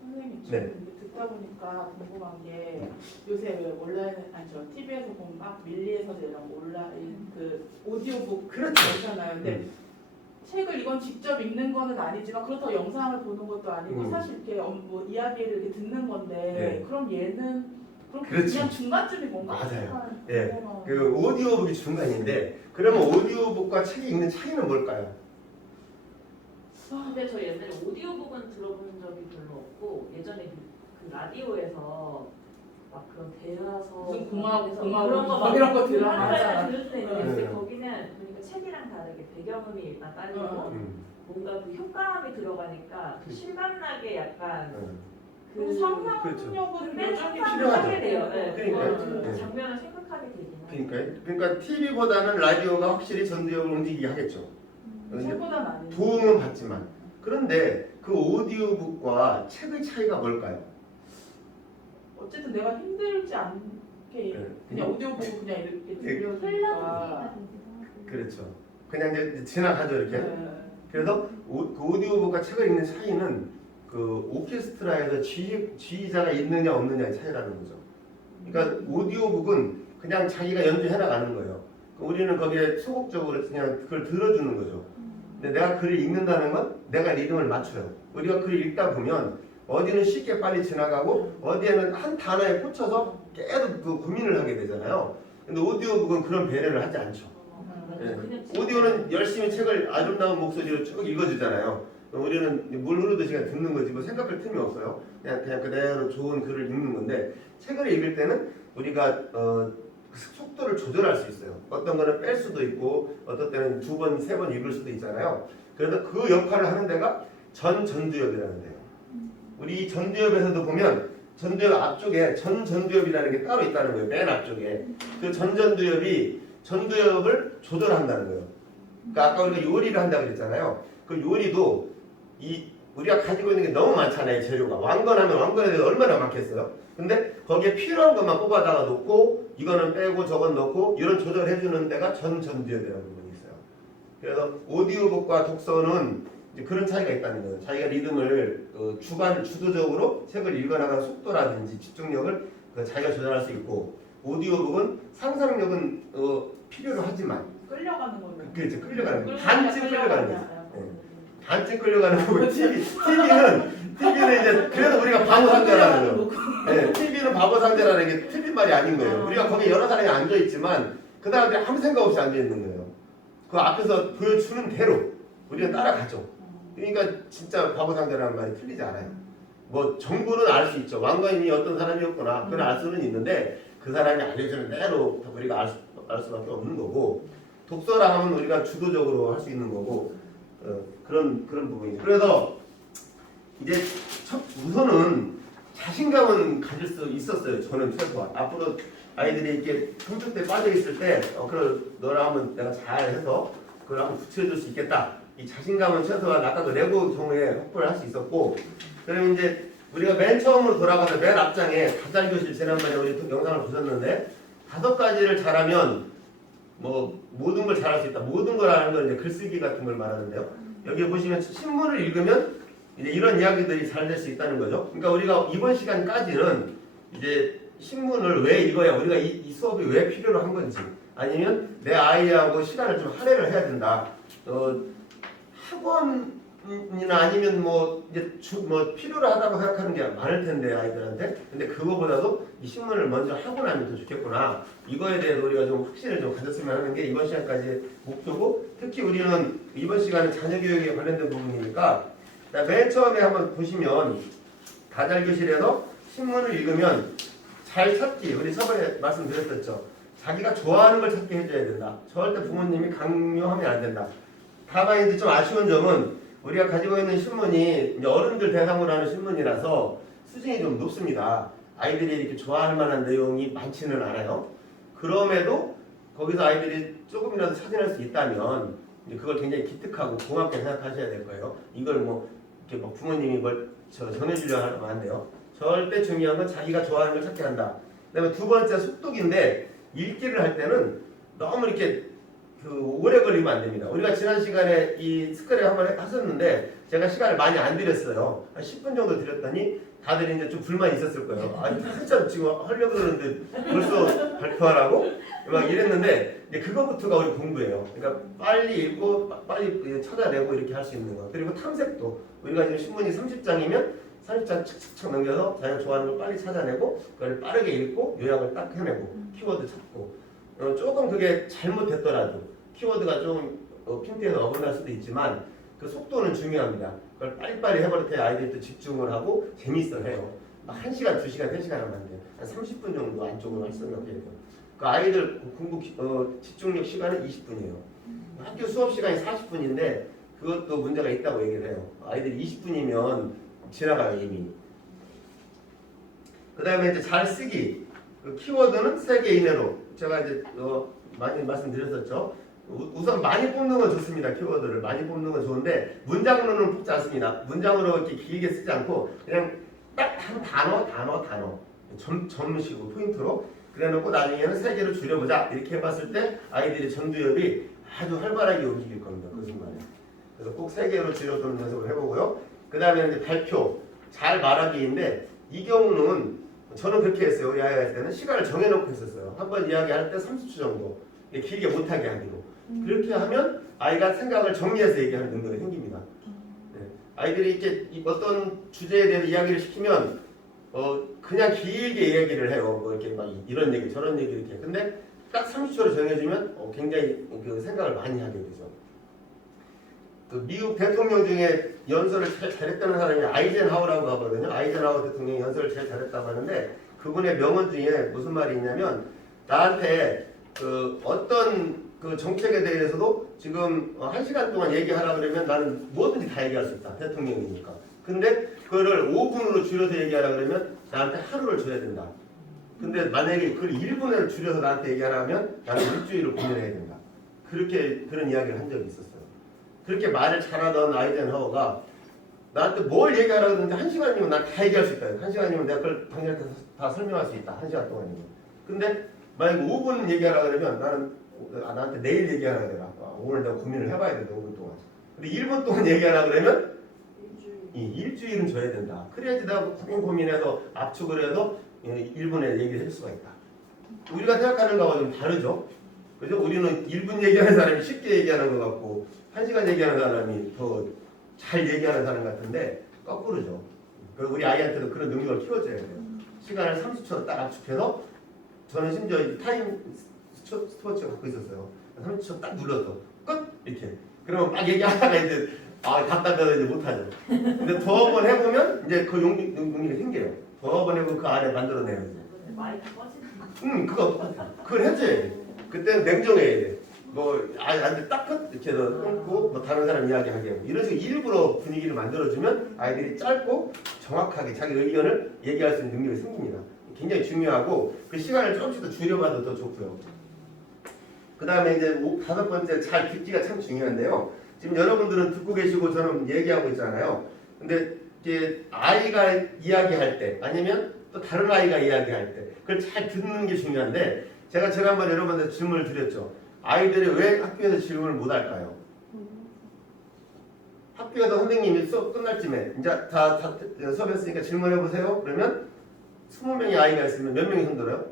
선생님 네. 지금 듣다 보니까 궁금한 게 요새 왜 온라인 아니죠 TV에서 보면 막 밀리에서제랑 온라인 그 오디오북 그렇죠. 있잖아요. 근데 책을 이건 직접 읽는 거는 아니지만 그렇다고 영상을 보는 것도 아니고 사실 이렇게 뭐 이야기를 이렇게 듣는 건데 네. 그럼 얘는 그럼 그렇지. 그냥 중간쯤인 건가? 맞아요. 예. 그 오디오북이 중간인데 그러면 오디오북과 책이 읽는 차이는 뭘까요? 근데 저 옛날에 오디오북은 들어본 적이 별로 없고 예전에 그 라디오에서 막 그런 대화서 무슨 공화국 그런 거 막 이런 거 들으면 하루에 들을 때 있는데 네. 거기는 그러니까 책이랑 다르게 배경음이 일단 딸리고 뭔가 그 효과음이 들어가니까 실감나게 약간 그 상상력은 근데 여전히 상상하게 돼요. 네. 그러니까요. 그 네. 장면을 생각하게 되긴 해요. 그러니까 TV보다는 라디오가 확실히 전두엽을 움직이게 하겠죠. 책보다는 아니죠. 도움은 받지만. 그런데 그 오디오북과 책의 차이가 뭘까요? 어쨌든 내가 힘들지 않게 네. 그냥 오디오 보고 그냥 이렇게 들려주니까 흘러듣기가 되죠. 그렇죠. 그냥 이제 지나가죠 이렇게. 네. 그래서 그 오디오북과 책을 읽는 차이는 그 오케스트라에서 지휘자가 있느냐 없느냐의 차이라는 거죠. 그러니까 오디오북은 그냥 자기가 연주해 나가는 거예요. 우리는 거기에 소극적으로 그냥 그걸 들어주는 거죠. 근데 내가 글을 읽는다는 건 내가 리듬을 맞춰요. 우리가 글을 읽다 보면 어디는 쉽게 빨리 지나가고 어디에는 한 단어에 꽂혀서 계속 그 고민을 하게 되잖아요. 근데 오디오북은 그런 배려를 하지 않죠. 네. 오디오는 열심히 책을 아름다운 목소리로 쭉 읽어주잖아요. 우리는 물 흐르듯이 그냥 듣는 거지 뭐 생각할 틈이 없어요. 그냥 그대로 좋은 글을 읽는 건데 책을 읽을 때는 우리가 그 속도를 조절할 수 있어요. 어떤 거는 뺄 수도 있고 어떤 때는 2번, 3번 읽을 수도 있잖아요. 그래서 그 역할을 하는 데가 전두엽이라는 데요. 우리 전두엽에서도 보면 전두엽 앞쪽에 전두엽이라는 게 따로 있다는 거예요. 맨 앞쪽에. 그 전두엽이 전두엽을 조절한다는 거예요. 그러니까 아까 우리가 요리를 한다고 그랬잖아요. 그 요리도 우리가 가지고 있는 게 너무 많잖아요. 재료가. 왕건하면 왕건에 대해서 얼마나 많겠어요. 근데 거기에 필요한 것만 뽑아다가 놓고 이거는 빼고 저건 넣고 이런 조절해 주는 데가 전두엽이라는 부분이 있어요. 그래서 오디오북과 독서는 이제 그런 차이가 있다는 거예요. 자기가 리듬을 주도적으로 책을 읽어나가는 속도라든지 집중력을 자기가 조절할 수 있고, 오디오북은 상상력은 필요로 하지만 끌려가는 거죠. 그렇죠. 끌려가는 거. 반쯤 끌려가는 거죠. 반쯤 끌려가는 거고 TV는 이제 그래도 우리가 바보 상대라는 거. 네, TV는 바보 상대라는 게 틀린 말이 아닌 거예요. 우리가 거기 여러 사람이 앉아 있지만 그 다음에 아무 생각 없이 앉아 있는 거예요. 그 앞에서 보여주는 대로 우리가 따라가죠. 그러니까 진짜 바보 상대라는 말이 틀리지 않아요. 뭐 정보는 알 수 있죠. 왕건이 어떤 사람이었구나. 그걸 알 수는 있는데 그 사람이 알려주는 대로 우리가 알 수밖에 없는 거고, 독서라 하면 우리가 주도적으로 할 수 있는 거고, 그런 부분이죠. 그래서 이제 우선은 자신감은 가질 수 있었어요. 저는 최소한. 앞으로 아이들이 이렇게 성적 때 빠져 있을 때, 그걸 너랑 하면 내가 잘해서 그걸 한번 붙여줄 수 있겠다. 이 자신감은 최소한 아까 그 레고 경우에 확보를 할 수 있었고, 그럼 이제 우리가 맨 처음으로 돌아가서 맨 앞장에 다잘교실 지난번에 우리 또 영상을 보셨는데 5가지를 잘하면 뭐 모든 걸 잘할 수 있다. 모든 걸 아는 건 이제 글쓰기 같은 걸 말하는데요. 여기 보시면 신문을 읽으면 이제 이런 이야기들이 잘 될 수 있다는 거죠. 그러니까 우리가 이번 시간까지는 이제 신문을 왜 읽어야, 우리가 이 수업이 왜 필요로 한 건지, 아니면 내 아이하고 시간을 좀 할애를 해야 된다. 학원이나 아니면 뭐 이제 뭐 필요로 하다고 생각하는 게 많을 텐데 아이들한테. 근데 그거보다도 이 신문을 먼저 하고 나면 더 좋겠구나. 이거에 대해서 우리가 좀 확신을 좀 가졌으면 하는 게 이번 시간까지 목표고, 특히 우리는 이번 시간은 자녀 교육에 관련된 부분이니까 맨 처음에 한번 보시면 다잘교실에서 신문을 읽으면 잘 찾기, 우리 저번에 말씀드렸었죠. 자기가 좋아하는 걸 찾게 해줘야 된다. 절대 부모님이 강요하면 안 된다. 다만 이제 좀 아쉬운 점은 우리가 가지고 있는 신문이 이제 어른들 대상으로 하는 신문이라서 수준이 좀 높습니다. 아이들이 이렇게 좋아할 만한 내용이 많지는 않아요. 그럼에도 거기서 아이들이 조금이라도 찾아낼 수 있다면 이제 그걸 굉장히 기특하고 고맙게 생각하셔야 될 거예요. 이걸 뭐 이렇게 뭐 부모님이 뭘 정해주려고 하면 안 돼요. 절대 중요한 건 자기가 좋아하는 걸 찾게 한다. 그다음에 2번째 속독인데, 읽기를 할 때는 너무 이렇게 오래 걸리면 안 됩니다. 우리가 지난 시간에 이 스크랩 한번 하셨는데 제가 시간을 많이 안 드렸어요. 한 10분 정도 드렸더니 다들 이제 좀 불만이 있었을 거예요. 아니 한참 지금 하려고 그러는데 벌써 발표하라고? 막 이랬는데 이제 그거부터가 우리 공부예요. 그러니까 빨리 읽고 빨리 찾아내고 이렇게 할 수 있는 거. 그리고 탐색도 우리가 지금 신문이 30장이면 30장 착착착 넘겨서 자기가 좋아하는 걸 빨리 찾아내고 그걸 빠르게 읽고 요약을 딱 해내고 키워드 찾고, 조금 그게 잘못됐더라도 키워드가 좀 핀트에서 어긋날 수도 있지만 그 속도는 중요합니다. 그걸 빨리빨리 해버릴 때 아이들이 또 집중을 하고 재밌어 해요. 1시간, 2시간, 3시간 하면 안 돼요. 한 30분 정도 안쪽으로 할 생각해야 돼요. 그 아이들 공부 집중력 시간은 20분이에요. 학교 수업 시간이 40분인데 그것도 문제가 있다고 얘기를 해요. 아이들이 20분이면 지나가요 이미. 그 다음에 이제 잘 쓰기. 그 키워드는 3개 이내로. 제가 이제 많이 말씀드렸었죠. 우선 많이 뽑는 건 좋습니다. 키워드를 많이 뽑는 건 좋은데 문장으로는 뽑지 않습니다. 문장으로 이렇게 길게 쓰지 않고 그냥 딱 한 단어 점식으로 포인트로 그래놓고 나중에는 3개로 줄여보자 이렇게 해봤을 때 아이들이 전두엽이 아주 활발하게 움직일 겁니다. 그 순간에. 그래서 꼭 3개로 줄여주는 연습을 해보고요. 그 다음에 이제 발표, 잘 말하기인데 이 경우는 저는 그렇게 했어요. 우리 아이 할 때는 시간을 정해놓고 했었어요. 한 번 이야기할 때 30초 정도. 길게 못하게 하기로. 그렇게 하면 아이가 생각을 정리해서 얘기하는 능력이 생깁니다. 네. 아이들이 이렇게 어떤 주제에 대해서 이야기를 시키면 그냥 길게 이야기를 해요. 뭐 이렇게 막 이런 얘기 저런 얘기 이렇게. 근데 딱 30초를 정해주면 굉장히 그 생각을 많이 하게 되죠. 그 미국 대통령 중에 연설을 제일 잘했다는 사람이 아이젠하워라고 하거든요. 아이젠하워 대통령이 연설을 제일 잘했다고 하는데 그분의 명언 중에 무슨 말이 있냐면 나한테 그 어떤 그 정책에 대해서도 지금 1시간 동안 얘기하라 그러면 나는 뭐든지 다 얘기할 수 있다. 대통령이니까. 근데 그거를 5분으로 줄여서 얘기하라 그러면 나한테 하루를 줘야 된다. 근데 만약에 그걸 1분을 줄여서 나한테 얘기하라면 나는 일주일을 고민해야 된다. 그렇게 그런 이야기를 한 적이 있었어요. 그렇게 말을 잘하던 아이젠하워가 나한테 뭘 얘기하라고 했는데 1시간이면 난 다 얘기할 수 있다. 1시간이면 내가 그걸 당신한테 다 설명할 수 있다. 1시간 동안이면. 근데 만약에 5분 얘기하라 그러면 나는 나한테 내일 얘기하라 그래라. 오늘 내가 고민을 해봐야 된다. 5분 동안. 근데 1분 동안 얘기하라 그러면 일주일은 줘야 된다. 그래야지 내가 고민해서 압축을 해서 1분에 얘기를 할 수가 있다. 우리가 생각하는 거하고 좀 다르죠. 그죠? 우리는 1분 얘기하는 사람이 쉽게 얘기하는 것 같고 1시간 얘기하는 사람이 더 잘 얘기하는 사람 같은데 거꾸로죠. 그리고 우리 아이한테도 그런 능력을 키워줘야 돼요. 시간을 30초 딱 압축해서 저는 심지어 타임 스톱워치를 갖고 있었어요. 30초 딱 눌러서 끝! 이렇게. 그러면 막 얘기하다가 이제 답답해서 이제 못하죠. 근데 더 번 해보면 이제 그 능력이 생겨요. 더 번 해보면 그 안에 만들어내요. 마이크 꺼지는 거. 그걸 해줘야 돼. 그때는 냉정해야 돼. 안돼 딱 끝! 이렇게 해서 끊고 뭐 다른 사람 이야기하게 하고 이런 식으로 일부러 분위기를 만들어주면 아이들이 짧고 정확하게 자기 의견을 얘기할 수 있는 능력이 생깁니다. 굉장히 중요하고 그 시간을 조금씩 더 줄여봐도 더 좋고요. 그 다음에 이제 5번째 잘 듣기가 참 중요한데요. 지금 여러분들은 듣고 계시고 저는 얘기하고 있잖아요. 근데 이제 아이가 이야기할 때 아니면 또 다른 아이가 이야기할 때 그걸 잘 듣는 게 중요한데 제가 한번 여러분한테 질문을 드렸죠. 아이들이 왜 학교에서 질문을 못 할까요? 학교에서 선생님이 수업 끝날 쯤에 이제 다 수업했으니까 질문해보세요. 그러면 20명의 아이가 있으면 몇 명이 손 들어요?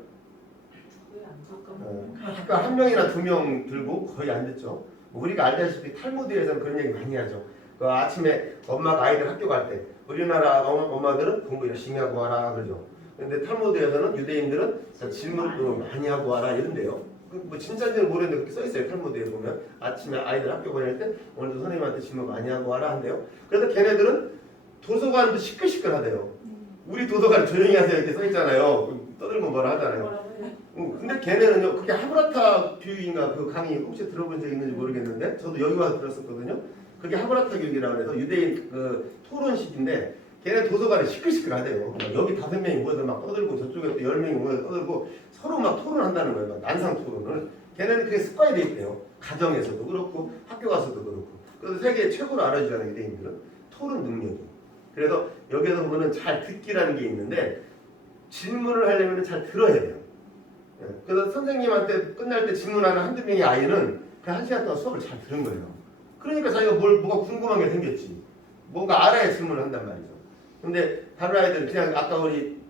학교 한 명이나 2명 들고 거의 안 듣죠. 우리가 알다시피 탈무드에서는 그런 얘기 많이 하죠. 그 아침에 엄마가 아이들 학교 갈 때 우리나라 엄마들은 공부 열심히 하고 와라 그러죠. 근데 탈무드에서는 유대인들은 질문도 많이 하고 와라 이런데요. 뭐 진짜인지 모르겠는데 그렇게 써있어요. 탈무드에 보면 아침에 아이들 학교 보낼 때 오늘도 선생님한테 질문 많이 하고 와라 한대요. 그래서 걔네들은 도서관도 시끌시끌하대요. 우리 도서관 조용히 하세요 이렇게 써있잖아요. 떠들고 뭐라 하잖아요. 근데 걔네는요 그게 하브라타 교육인가 그 강의 혹시 들어본 적 있는지 모르겠는데 저도 여기 와서 들었었거든요. 그게 하브라타 교육이라고 해서 유대인 그 토론식인데 걔네 도서관에 시끌시끌하대요. 여기 5명이 모여서 막 떠들고 저쪽에 또 10명이 모여서 떠들고 서로 막 토론한다는 거예요. 막 난상 토론을. 걔네는 그게 습관이 돼 있대요. 가정에서도 그렇고 학교 가서도 그렇고. 그래서 세계 최고로 알아주잖아요. 유대인들은. 토론 능력이. 그래서 여기에서 보면은 잘 듣기라는 게 있는데 질문을 하려면 잘 들어야 돼요. 그래서 선생님한테 끝날 때 질문하는 한두 명의 아이는 그 1시간 동안 수업을 잘 들은 거예요. 그러니까 자기가 뭐가 궁금한 게 생겼지. 뭔가 알아야 질문을 한단 말이죠. 근데 다른 아이들은 그냥 아까 우리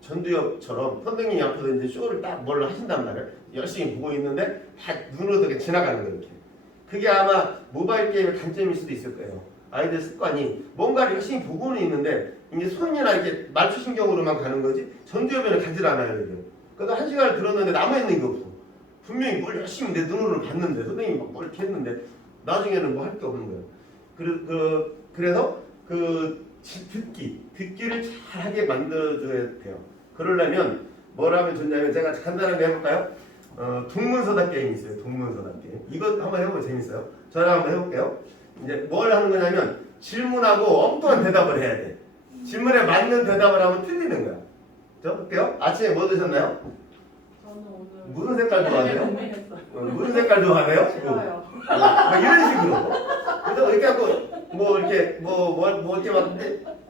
전두엽처럼 선생님이 앞에서 이제 쇼를 딱 뭘 하신단 말이에요. 열심히 보고 있는데 다 눈으로 되게 지나가는 거예요. 이렇게. 그게 아마 모바일 게임의 단점일 수도 있을 거예요. 아이들 습관이 뭔가를 열심히 보고는 있는데 이제 손이나 이렇게 말초신경으로만 가는 거지 전두엽에는 가질 않아요. 이게. 그래서 1시간을 들었는데 남아있는 게 없어. 분명히 뭘 열심히 내 눈으로 봤는데 선생님이 막 뭘 이렇게 했는데 나중에는 뭐 할 게 없는 거예요. 그래서 듣기를 잘하게 만들어줘야 돼요. 그러려면 뭘 하면 좋냐면 제가 간단하게 해볼까요? 동문서답 게임이 있어요. 동문서답 게임. 이거 한번 해보면 재밌어요. 저랑 한번 해볼게요. 이제 뭘 하는 거냐면 질문하고 엉뚱한 대답을 해야 돼. 질문에 맞는 대답을 하면 틀리는 거야. 저 볼게요. 아침에 뭐 드셨나요? 저는 오늘 무슨 색깔 좋아하세요? 고민했어요. 무슨 색깔 좋아하세요? 싫어요. 막 이런 식으로. 그래서 이렇게 하고 뭐 이렇게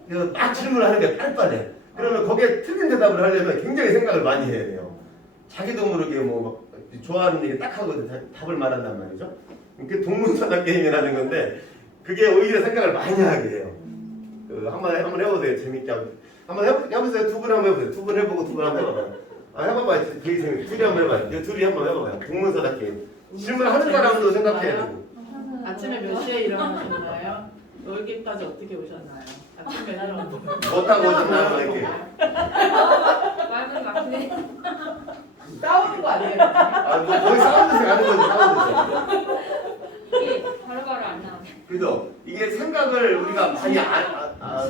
이렇게 막 질문하는 게 빨리빨리. 그러면 거기에 틀린 대답을 하려면 굉장히 생각을 많이 해야 돼요. 자기도 모르게 뭐 막 좋아하는 얘기 딱 하고 답을 말한단 말이죠. 그게 동문서답 게임이라는 건데 그게 오히려 생각을 많이 하게 해요. 한번 해보세요. 재밌게 한번 해보세요. 2분 한번 해보세요. 2분 해보고 2분 한번 해봐요. 해봐봐요. 되게 재밌어요. 둘이 한번 해봐요. 이거 둘이 한번 해봐요. 동문서답 게임. 질문하는 사람도 생각해야 되고. 아침에 몇 시에 일어나셨나요? 여기까지 어떻게 오셨나요? 아침에 일어나셨나요? 뭐 타고 오셨나요? 이렇게. 말은 맞네. 싸우는 거 아니에요? 거의 싸우듯이 가는 거지, 싸우듯이. 이게 바로바로 안 나오네. 그죠? 이게 생각을 우리가 많이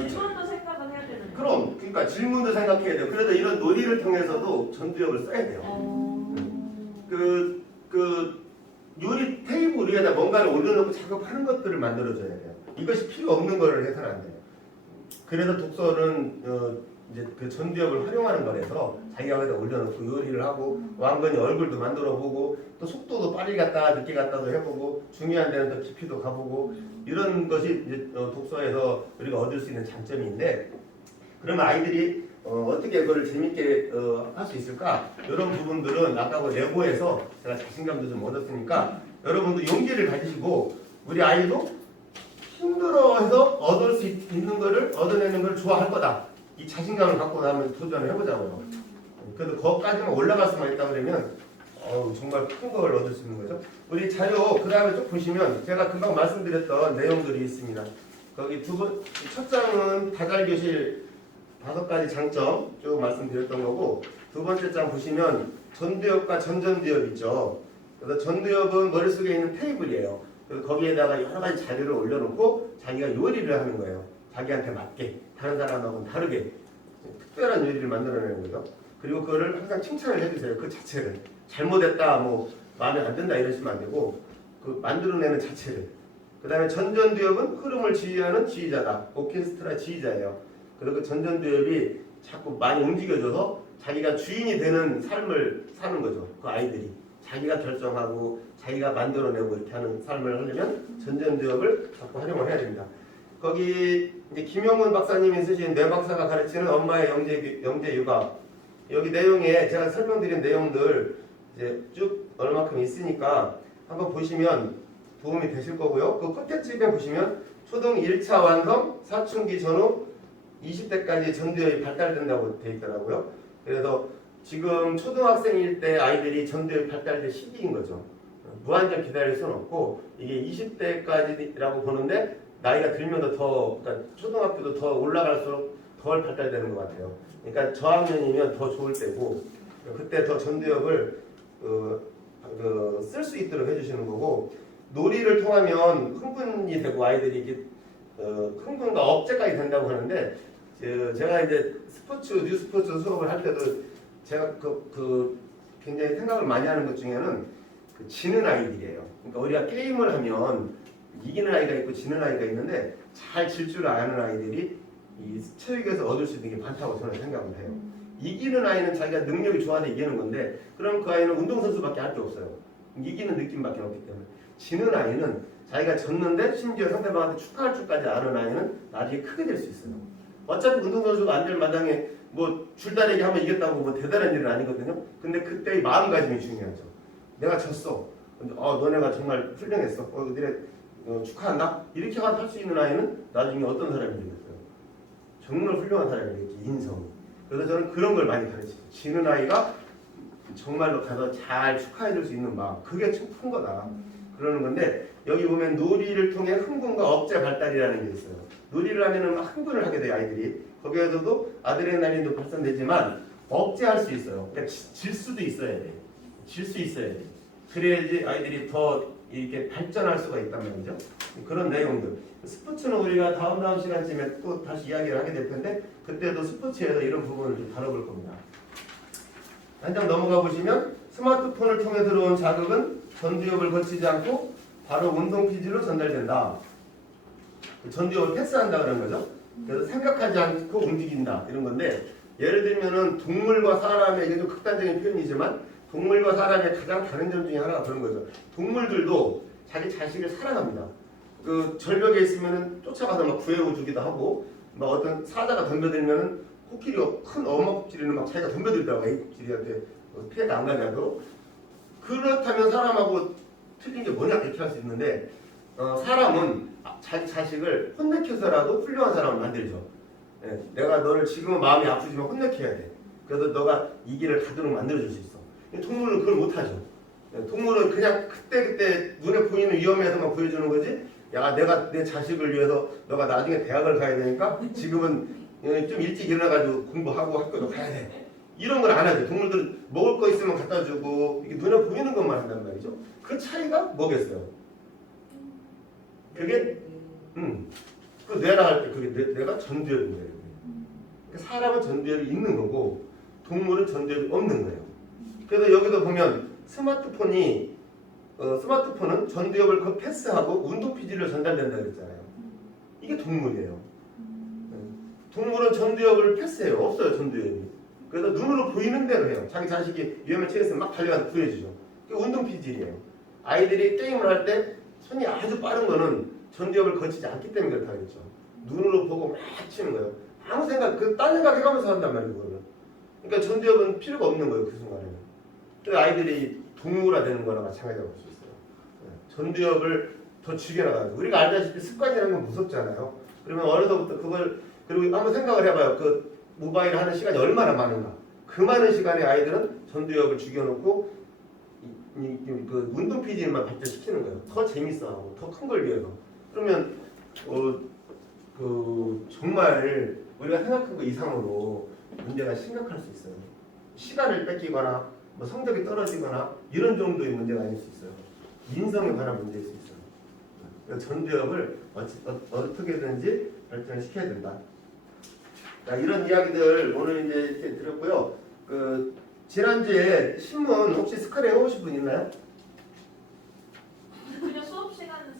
질문도 생각은 해야 되는. 그러니까 질문도 생각해야 돼요. 그래서 이런 논의를 통해서도 전두엽을 써야 돼요. 그 요리 테이블 위에다 뭔가를 올려놓고 작업하는 것들을 만들어줘야 돼요. 이것이 필요 없는 거를 해서는 안 돼요. 그래서 독서는 이제 그 전두엽을 활용하는 거라서 자기가 여기다 올려놓고 요리를 하고 왕건이 얼굴도 만들어보고 또 속도도 빨리 갔다 늦게 갔다도 해보고 중요한 데는 더 깊이도 가보고 이런 것이 이제 독서에서 우리가 얻을 수 있는 장점인데 그러면 아이들이 어떻게 그걸 재밌게 할 수 있을까? 이런 부분들은 아까 그 내고에서 제가 자신감도 좀 얻었으니까 여러분도 용기를 가지시고 우리 아이도 힘들어해서 얻을 수 있는 거를 얻어내는 걸 좋아할 거다. 이 자신감을 갖고 나면 도전을 해보자고요. 그래도 거기까지만 올라갈 수만 있다 그러면 정말 큰 걸 얻을 수 있는 거죠. 우리 자료 그 다음에 쭉 보시면 제가 금방 말씀드렸던 내용들이 있습니다. 거기 첫 장은 다잘교실 5가지 장점 쭉 말씀드렸던 거고 두 번째 장 보시면 전두엽과 전전두엽 있죠. 그래서 전두엽은 머릿속에 있는 테이블이에요. 그래서 거기에다가 여러 가지 자료를 올려놓고 자기가 요리를 하는 거예요. 자기한테 맞게 다른 사람하고는 다르게 특별한 요리를 만들어내는 거죠. 그리고 그거를 항상 칭찬을 해주세요. 그 자체를 잘못했다 뭐 마음에 안 든다 이러시면 안 되고 그 만들어내는 자체를. 그 다음에 전전두엽은 흐름을 지휘하는 지휘자다. 오케스트라 지휘자예요. 그리고 전전두엽이 자꾸 많이 움직여져서 자기가 주인이 되는 삶을 사는 거죠. 그 아이들이 자기가 결정하고 자기가 만들어내고 이렇게 하는 삶을 하려면 전전두엽을 자꾸 활용을 해야 됩니다. 거기 이제 김용문 박사님이 쓰신 뇌 박사가 가르치는 엄마의 영재 육아 여기 내용에 제가 설명드린 내용들 이제 쭉 얼마큼 있으니까 한번 보시면 도움이 되실 거고요. 그 끝에 집에 보시면 초등 1차 완성 사춘기 전후 20대까지 전두엽이 발달된다고 되어 있더라고요. 그래서 지금 초등학생일 때 아이들이 전두엽이 발달될 시기인 거죠. 무한정 기다릴 수는 없고 이게 20대까지라고 보는데 나이가 들면 더 그러니까 초등학교도 더 올라갈수록 덜 발달되는 것 같아요. 그러니까 저학년이면 더 좋을 때고 그때 더 전두엽을 쓸 수 있도록 해주시는 거고 놀이를 통하면 흥분이 되고 아이들이 이게 흥분과 억제까지 된다고 하는데 제가 이제 뉴 스포츠 수업을 할 때도 제가 굉장히 생각을 많이 하는 것 중에는 지는 아이들이에요. 그러니까 우리가 게임을 하면 이기는 아이가 있고 지는 아이가 있는데 잘 질 줄 아는 아이들이 이 체육에서 얻을 수 있는 게 많다고 저는 생각을 해요. 이기는 아이는 자기가 능력이 좋아서 이기는 건데 그럼 그 아이는 운동선수밖에 할 게 없어요. 이기는 느낌밖에 없기 때문에 지는 아이는 자기가 졌는데 심지어 상대방한테 축하할 줄까지 아는 아이는 나중에 크게 될 수 있어요. 어차피 운동선수가 안 될 마당에 뭐 줄다리기 하면 이겼다고 뭐 대단한 일은 아니거든요. 근데 그때의 마음가짐이 중요하죠. 내가 졌어. 너네가 정말 훌륭했어. 너네 축하한다. 이렇게 할 수 있는 아이는 나중에 어떤 사람이 되겠어요? 정말 훌륭한 사람이 되겠지. 인성이. 그래서 저는 그런 걸 많이 가르쳐요. 지는 아이가 정말로 가서 잘 축하해줄 수 있는 마음. 그게 참 큰 거다. 그러는 건데 여기 보면 놀이를 통해 흥분과 억제 발달이라는 게 있어요. 놀이를 하면은 막 흥분을 하게 돼요 아이들이. 거기에서도 아드레날린도 발산되지만 억제할 수 있어요. 그러니까 질 수도 있어야 돼. 질 수 있어야 돼. 그래야지 아이들이 더 이렇게 발전할 수가 있단 말이죠. 그런 내용들. 스포츠는 우리가 다음 시간쯤에 또 다시 이야기를 하게 될 텐데 그때도 스포츠에서 이런 부분을 좀 다뤄볼 겁니다. 한 장 넘어가 보시면 스마트폰을 통해 들어온 자극은 전두엽을 거치지 않고 바로 운동 피지로 전달된다. 전두엽을 패스한다 그런 거죠. 그래서 생각하지 않고 움직인다 이런 건데 예를 들면은 동물과 사람의 이게 좀 극단적인 표현이지만 동물과 사람의 가장 다른 점 중에 하나가 그런 거죠. 동물들도 자기 자식을 사랑합니다. 그 절벽에 있으면은 쫓아가서 막 구해주기도 하고 막 어떤 사자가 덤벼들면은 코끼리 큰 어머 코끼리는 막 자기가 덤벼들다가 애 코끼리한테 피해가 안 가냐고. 그렇다면 사람하고 틀린 게 뭐냐 이렇게 할 수 있는데 사람은 자기 자식을 혼내켜서라도 훌륭한 사람을 만들죠. 예, 내가 너를 지금은 마음이 아프지만 혼내켜야 돼. 그래서 너가 이 길을 가도록 만들어줄 수 있어. 동물은 그걸 못하죠. 예, 동물은 그냥 그때 눈에 보이는 위험에서만 보여주는 거지. 야, 내가 내 자식을 위해서 너가 나중에 대학을 가야 되니까 지금은 좀 일찍 일어나가지고 공부하고 학교도 가야 돼. 이런 걸 안 하죠. 동물들은 먹을 거 있으면 갖다 주고 이게 눈에 보이는 것만 한단 말이죠. 그 차이가 뭐겠어요? 그게 그 뇌라 할 때 그게 뇌가 전두엽인 거예요. 사람은 전두엽이 있는 거고 동물은 전두엽이 없는 거예요. 그래서 여기도 보면 스마트폰은 전두엽을 그 패스하고 운동 피질로 전달된다 그랬잖아요. 이게 동물이에요. 동물은 전두엽을 패스해요. 없어요, 전두엽이. 그래서 눈으로 보이는 대로 해요. 자기 자식이 위험에 처했으면 막 달려가서 구해주죠. 그게 운동 피질이에요. 아이들이 게임을 할 때 손이 아주 빠른 거는 전두엽을 거치지 않기 때문에 그렇다 그랬죠. 눈으로 보고 막 치는 거예요. 아무 생각, 딴 생각 해가면서 한단 말이에요, 그거는. 그러니까 전두엽은 필요가 없는 거예요, 그 순간에는. 그래서 아이들이 동물화 되는 거나 마찬가지라고 볼 수 있어요. 전두엽을 더 죽여나가요. 우리가 알다시피 습관이라는 건 무섭잖아요. 그러면 어려서부터 그걸, 그리고 한번 생각을 해봐요. 그 모바일 하는 시간이 얼마나 많은가. 그 많은 시간에 아이들은 전두엽을 죽여놓고 그 운동 피질만 발전시키는 거예요. 더 재밌어하고 더 큰 걸 위해서. 그러면 정말 우리가 생각한 것 이상으로 문제가 심각할 수 있어요. 시간을 뺏기거나 뭐 성적이 떨어지거나 이런 정도의 문제가 아닐 수 있어요. 인성에 관한 문제일 수 있어요. 그래서 전두엽을 어떻게든지 발전시켜야 된다. 자, 이런 이야기들 오늘 이제 이렇게 드렸고요. 지난주에 신문 혹시 스크랩 해오신 분 있나요? 그냥 수업 시간은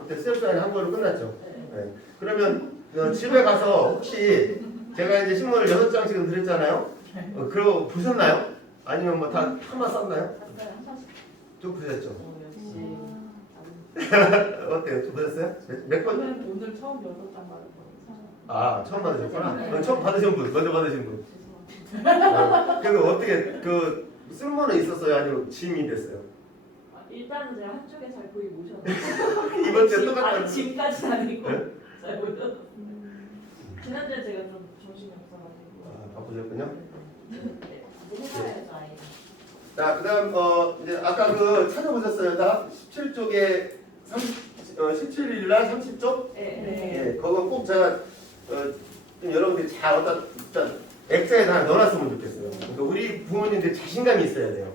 그때 셀프 시간이 한 걸로 끝났죠. 네. 네. 그러면 집에 가서 혹시 제가 이제 신문을 6장씩은 드렸잖아요. 그거 보셨나요? 아니면 뭐 다 한번 썼나요? 좀 보셨죠? 역시. 어때요? 좀 보셨어요? 몇 번? 저는 오늘 처음 6장 받은 거. 처음 받으셨구나. 처음 받으신 분, 먼저 받으신 분. 죄송합니다. 그리고 어떻게 쓸모는 있었어요? 아니면 짐이 됐어요? 일단은 제가 한쪽에 잘 보이고 오셨는데 이번 주에 똑같은. 지금까지는 아니고 네? 잘 보여서 지난주에 제가 좀 정신이 없어가지고 바쁘셨군요. 네, 이제 해봐야죠 아이. 자, 그다음 이제 아까 찾아보셨어요? 다 17쪽에 17일 날 30쪽? 네. 예, 그거 꼭 제가 좀 여러분들이 잘 어디다 진짜 액자에 다 넣어놨으면 좋겠어요. 그러니까 우리 부모님들 자신감이 있어야 돼요.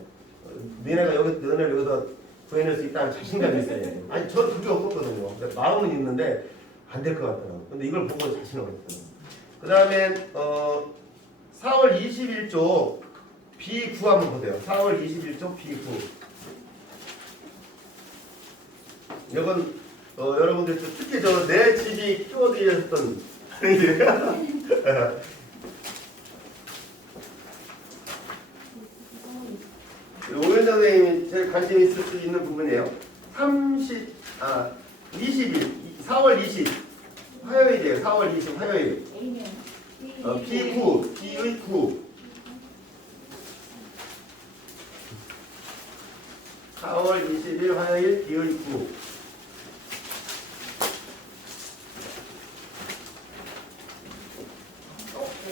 너네를 여기서 구해낼 수 있다는 자신감이 있어야 돼요. 아니, 저는 그게 없었거든요. 마음은 있는데 안 될 것 같더라고요. 근데 이걸 보고 자신을 얻었어요. 그 다음에 4월 21쪽 B9 한번 보세요. 4월 21쪽 B9. 이건 여러분들 특히 내 집이 키워드였던 오현 선생님이 제일 관심 있을 수 있는 부분이에요. 20일 4월 20 화요일이에요. 4월 20 화요일. B9 B의 9 4월 20일 화요일 B의 9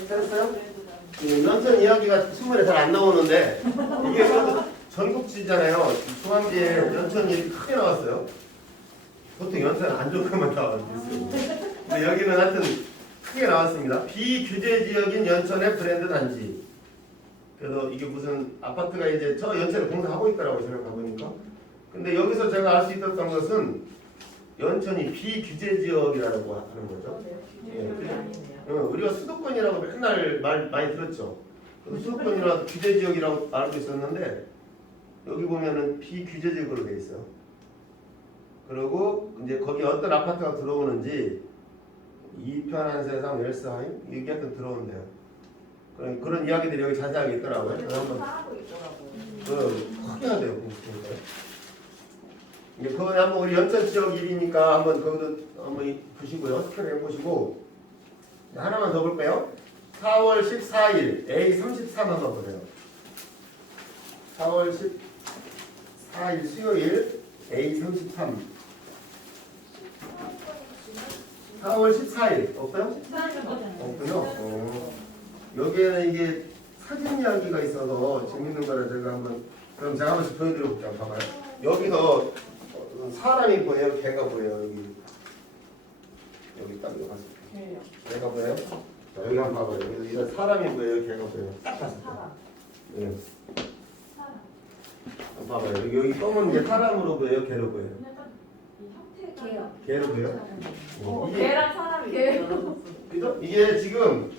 됐어요? 연천 이야기가 신문에 잘 안 나오는데 이게 그래도 전국지잖아요. 중앙지에 연천 이렇게 크게 나왔어요. 보통 연천은 안 좋은 것만 나와요. 근데 여기는 하여튼 크게 나왔습니다. 비규제 지역인 연천의 브랜드 단지. 그래서 이게 무슨 아파트가 이제 저 연천에 공사하고 있더라고요. 저를 가보니까. 근데 여기서 제가 알 수 있었던 것은 연천이 비규제 지역이라고 하는 거죠. 우리가 수도권이라고 맨날 말 많이 들었죠. 수도권이라도 규제 지역이라고 알고 있었는데 여기 보면은 비규제 지역으로 돼 있어요. 그리고 이제 거기 어떤 아파트가 들어오는지 이편한 세상 웰스하임 이게 하여튼 들어온대요. 그런 이야기들이 여기 자세하게 있더라고요. 그래서 한번 하고 있더라고요. 크게 해야 돼요. 이제 그거 한번 우리 연천 지역 일이니까 한번 거기도 한번 보시고요. 스크린 해보시고 하나만 더 볼까요? 4월 14일 A33 한번 보세요. 4월 14일 수요일 A33 4월 14일 없어요? 없군요. 여기에는 이게 사진 이야기가 있어서 재밌는 거라 제가 한번 그럼 제가 한 번씩 보여드려 볼게요. 봐봐요. 여기서 사람이 보여요? 개가 보여요? 여기 딱 여기 가서 개가 보여요? 자, 여기 한번 봐봐요. 여기 사람이 보여요? 개가 보여요? 딱 봤을 때. 네. 한번 봐봐요. 여기 검은 게 사람으로 보여요? 개로 보여요? 약간 이 형태가 개요. 개로 보여요? 이게 개랑 사람이 개요. 그죠? 이게 지금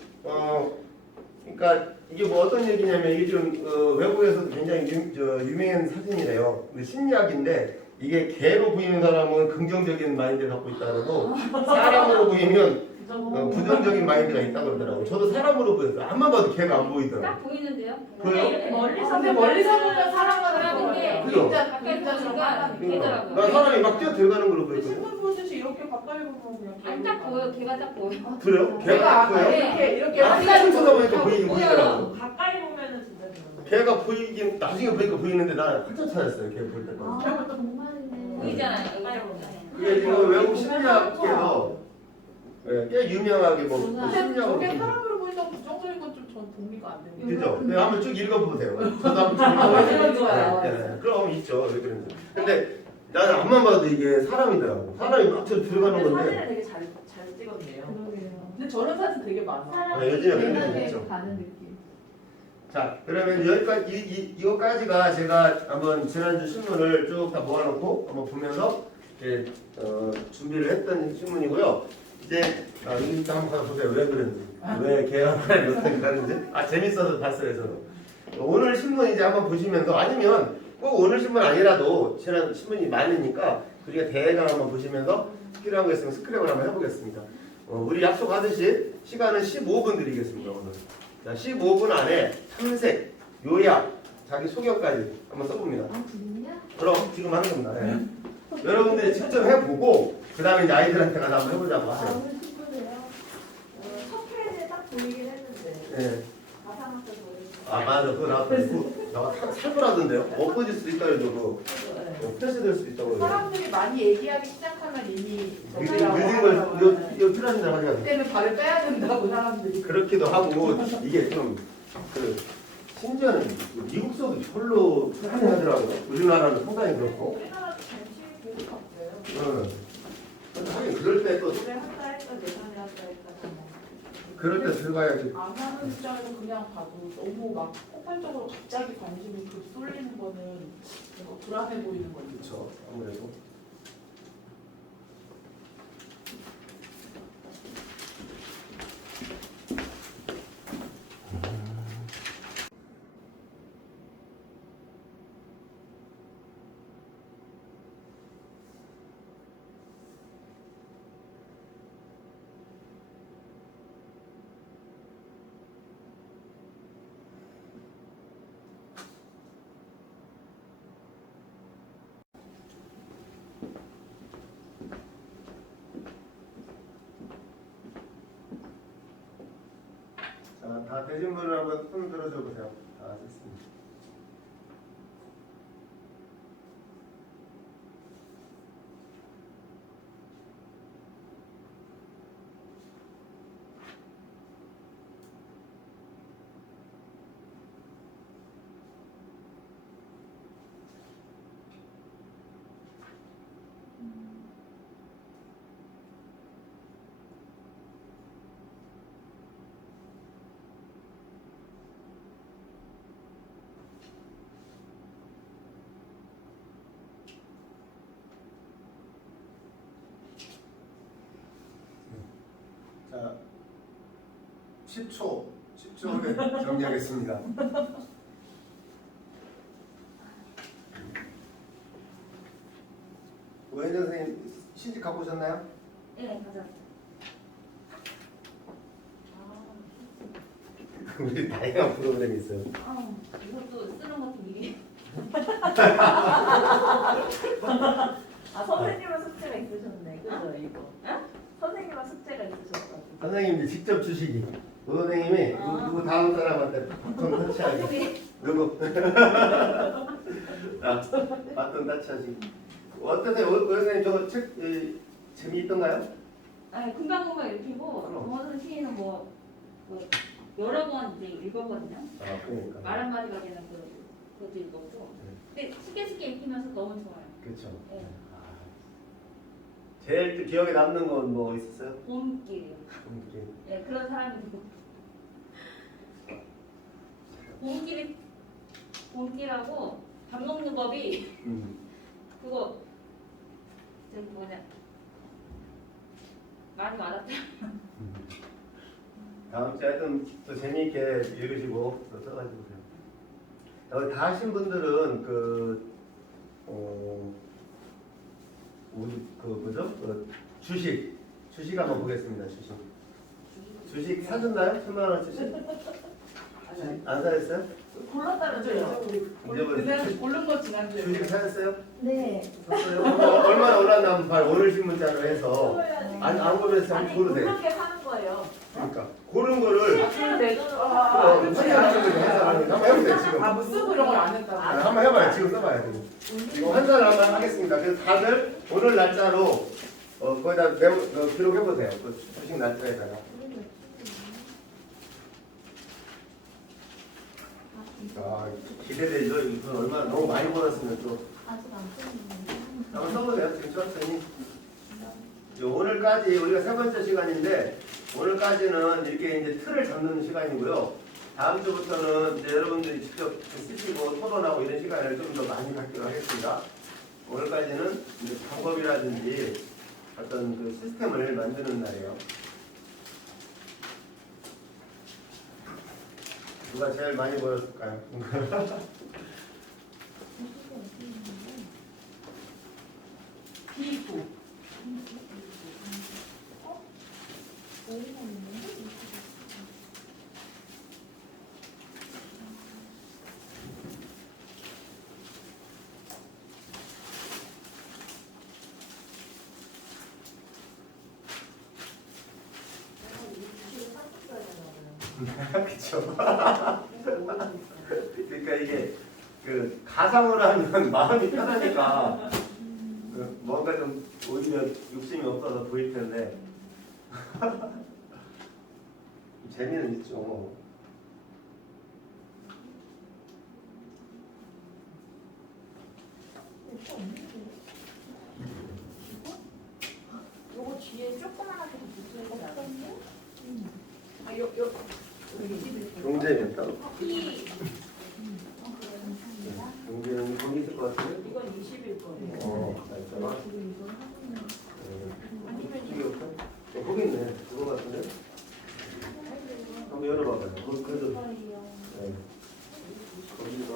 그러니까 이게 뭐 어떤 얘기냐면 이게 좀 외국에서도 굉장히 유명한 사진이래요. 근데 심리학인데 이게 개로 보이는 사람은 긍정적인 마인드를 갖고 있다 그러고 사람으로 보이면 부정적인 마인드가 있다고 그러더라고요. 저도 사람으로 보였어요. 앞만 봐도 개가 안 보이더라고요. 딱 보이는데요? 보여요? 이렇게 멀리서 근데 멀리서 보면 사람만 사람인데 그죠? 가까이 보니까 개더라고요. 나 사람이 막 뛰어 들어가는 걸로 근데 보였거든요. 신문 보듯이 이렇게 가까이 보면 그냥 아니 딱 보여. 걔가 딱 보여. 그래요? 아, 개가 보여요? 이렇게 사진 쳐다보니까 보이긴 보여요. 보이더라고. 가까이 보면은 진짜 그런 거. 개가 보이긴 나중에 보니까 보이는데 나 한참 찾았어요. 개 볼 때까지. 아, 정말이네. 보이잖아요. 가까이 보면. 그게 지금 외국 심리학계에서 꽤 유명하게 뭐 근데 심리학으로 저게 보는 사람으로 보인다고 부정적인 건 좀 전 동의가 안 됩니다. 그죠? 네, 한번 쭉 읽어보세요. 저도 한번 쭉 읽어보세요. 좋아요. 그럼 있죠. 왜 그런지. 근데 나는 앞만 봐도 이게 사람이더라고. 사람이 막 들어가는 근데 건데. 사진을 되게 잘 찍었네요. 그러게요. 근데 저런 사진 되게 많아. 사람이 요즘에 그런 게 대낮에 있죠. 가는 느낌. 자, 그러면 여기까지 이거까지가 제가 한번 지난주 신문을 쭉 다 모아놓고 한번 보면서 이렇게 준비를 했던 신문이고요. 이제 이거 한번 보세요. 왜 그런지, 왜 개혁을 못하게 가는지. 재밌어서 봤어요, 저도. 오늘 신문 이제 한번 보시면서 아니면 꼭 오늘 신문 아니라도 지난 신문이 많으니까 우리가 대강 한번 보시면서 필요한 거 있으면 스크랩을 한번 해보겠습니다. 우리 약속하듯이 시간은 15분 드리겠습니다, 오늘. 자, 15분 안에 탐색, 요약, 자기 소개까지 한번 써봅니다. 아, 진짜? 그럼 지금 하는 겁니다. 여러분들이 직접 해보고 그 다음에 이제 아이들한테 가서 한번 해보자고 아, 하세요. 오늘 슬프네요. 첫 페이지에 딱 보이긴 했는데 네. 가상학과 보여주세요. 맞아. 그거 나가 살벌하던데요. 엎어질 수도 있다 그래도 패스될 수도 있다고 그래요. 사람들이 많이 얘기하기 시작하면 이미 늦은 걸 이거 필요한 데 하냐. 그때는 발을 빼야 된다고 사람들이. 그렇기도 하고 이게 좀 심지어는 미국서도 별로 하더라고요. 우리나라는 상당히 그렇고. 우리나라도 정치 계속 없어요. 하긴 그럴 때 또 올해 한다 했다 내년에 한다 했다 뭐. 그럴 때 들어가야지. 안 하는 입장에서 그냥 봐도 너무 막 폭발적으로 갑자기 관심이 급 쏠리는 거는 뭔가 불안해 보이는 거죠. 그렇죠. 아무래도. 자, 다 되신 분을 한번 손 들어줘 보세요. 다 됐습니다. 자, 10초 후에 정리하겠습니다. 오현정 선생님 시집 갖고 오셨나요? 네, 맞아. 우리 다양한 프로그램이 있어요. 이것도 쓰는 것도 미리. 선생님은 숙제가 있으셨네. 그죠 이거. 선생님은 숙제가 있으셨다고. 선생님이 직접 주시기. 그 선생님이 누구 다음 사람한테 바톤 터치하기. 누구? 바톤 터치하시기. 어떠세요? 선생님 저거 책 재미있던가요? 아니 금방금방 읽히고 어느 시인은 뭐 여러 번 이제 읽었거든요. 그러니까. 말 한마디가 되는 그것도 읽었고. 근데 쉽게 읽히면서 너무 좋아요. 그렇죠. 네. 제일 기억에 남는 건 뭐 있었어요? 봄길이요. 네, 그런 사람이고. 봄길하고 밥 먹는 법이 그거 저기 뭐냐 많이 와닿다. 다음 주에 하여튼 또 재미있게 읽으시고 또 써가지고 그래요. 여기 다 하신 분들은 우리 뭐죠? 주식 한번 보겠습니다. 주식 사셨나요? 1000만 원 주식? 안 사셨어요? 골랐다면서요? 그냥 고른 거 지난주에. 주식 사셨어요? 네. 샀어요? 얼마나 올랐나 한번 봐요. 오늘 신문자로 해서 안 고르세요? 한번 아니 고르세요. 고른 게 사는 거예요. 그러니까 고른 거를 실제로 내 돈으로 한번 해보세요 지금. 뭐 쓰고 이런 걸 안 했다고. 한번 해봐요. 지금 써봐요. 이거 환산 한번 하겠습니다. 그래서 다들 오늘 날짜로 거기다 기록해보세요. 주식 날짜에다가. 아, 기대되죠? 이거 얼마나 너무 많이 벌었으면 또. 아직 안 끝났는데. 한번 써보세요. 지금 수학생이. 오늘까지 우리가 세 번째 시간인데 오늘까지는 이렇게 이제 틀을 잡는 시간이고요. 다음 주부터는 이제 여러분들이 직접 쓰시고 토론하고 이런 시간을 좀 더 많이 갖기로 하겠습니다. 오늘까지는 이제 방법이라든지 어떤 그 시스템을 만드는 날이에요. 누가 제일 많이 벌었을까요? 비구. 그렇죠. 그러니까 이게 그 가상으로 하면 마음이 편하니까 뭔가 좀 오히려 욕심이 없어서 보일 텐데 재미는 있죠. 요거 뒤에 조그만하게 붙여있는 거 경제는 따로. 이 경제는 거기 있을 것 같은데? 이건 20일 거예요. 알잖아. 아니면 이게 없어? 거기 있네. 그거 같은데? 한번 열어봐봐요. 그래도 네. 거기가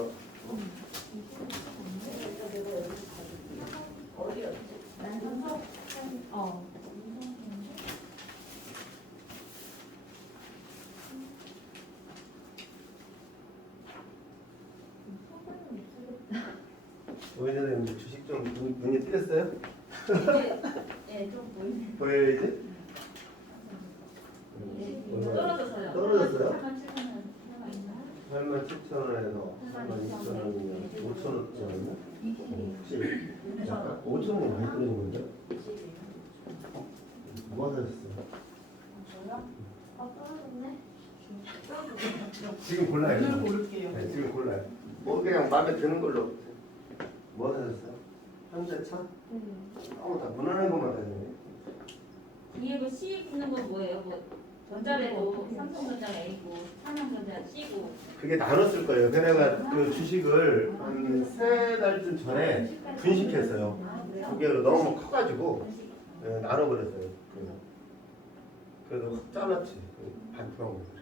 어디였지? 오해전에 주식 좀 눈이 띄었어요? 네, 좀 보이네. 보여요 이제? 떨어져서요. 떨어졌어요? 8만 7천 원 87,000원에서 42,000원이면 5,000원짜리면? 혹시 약간 5,000원이 많이 떨어진 건데? 뭐 하셨어요? 떨어졌네. 지금 골라요. 오늘 고를게요. 네, 지금 골라요. 뭐 그냥 마음에 드는 걸로. 뭐 하셨어요? 현대차? 네. 다 무난한 것만 하네. 뒤에 그 C 붙는 건 뭐예요? 뭐 전자래도 삼성전자 A고 삼성전자 C고. 그게 나눴을 거예요. 걔네가 그 주식을 한 3달쯤 전에 분식했어요. 두 개로 너무 커가지고 나눠버렸어요. 그래도 확 잘랐지. 반토막으로.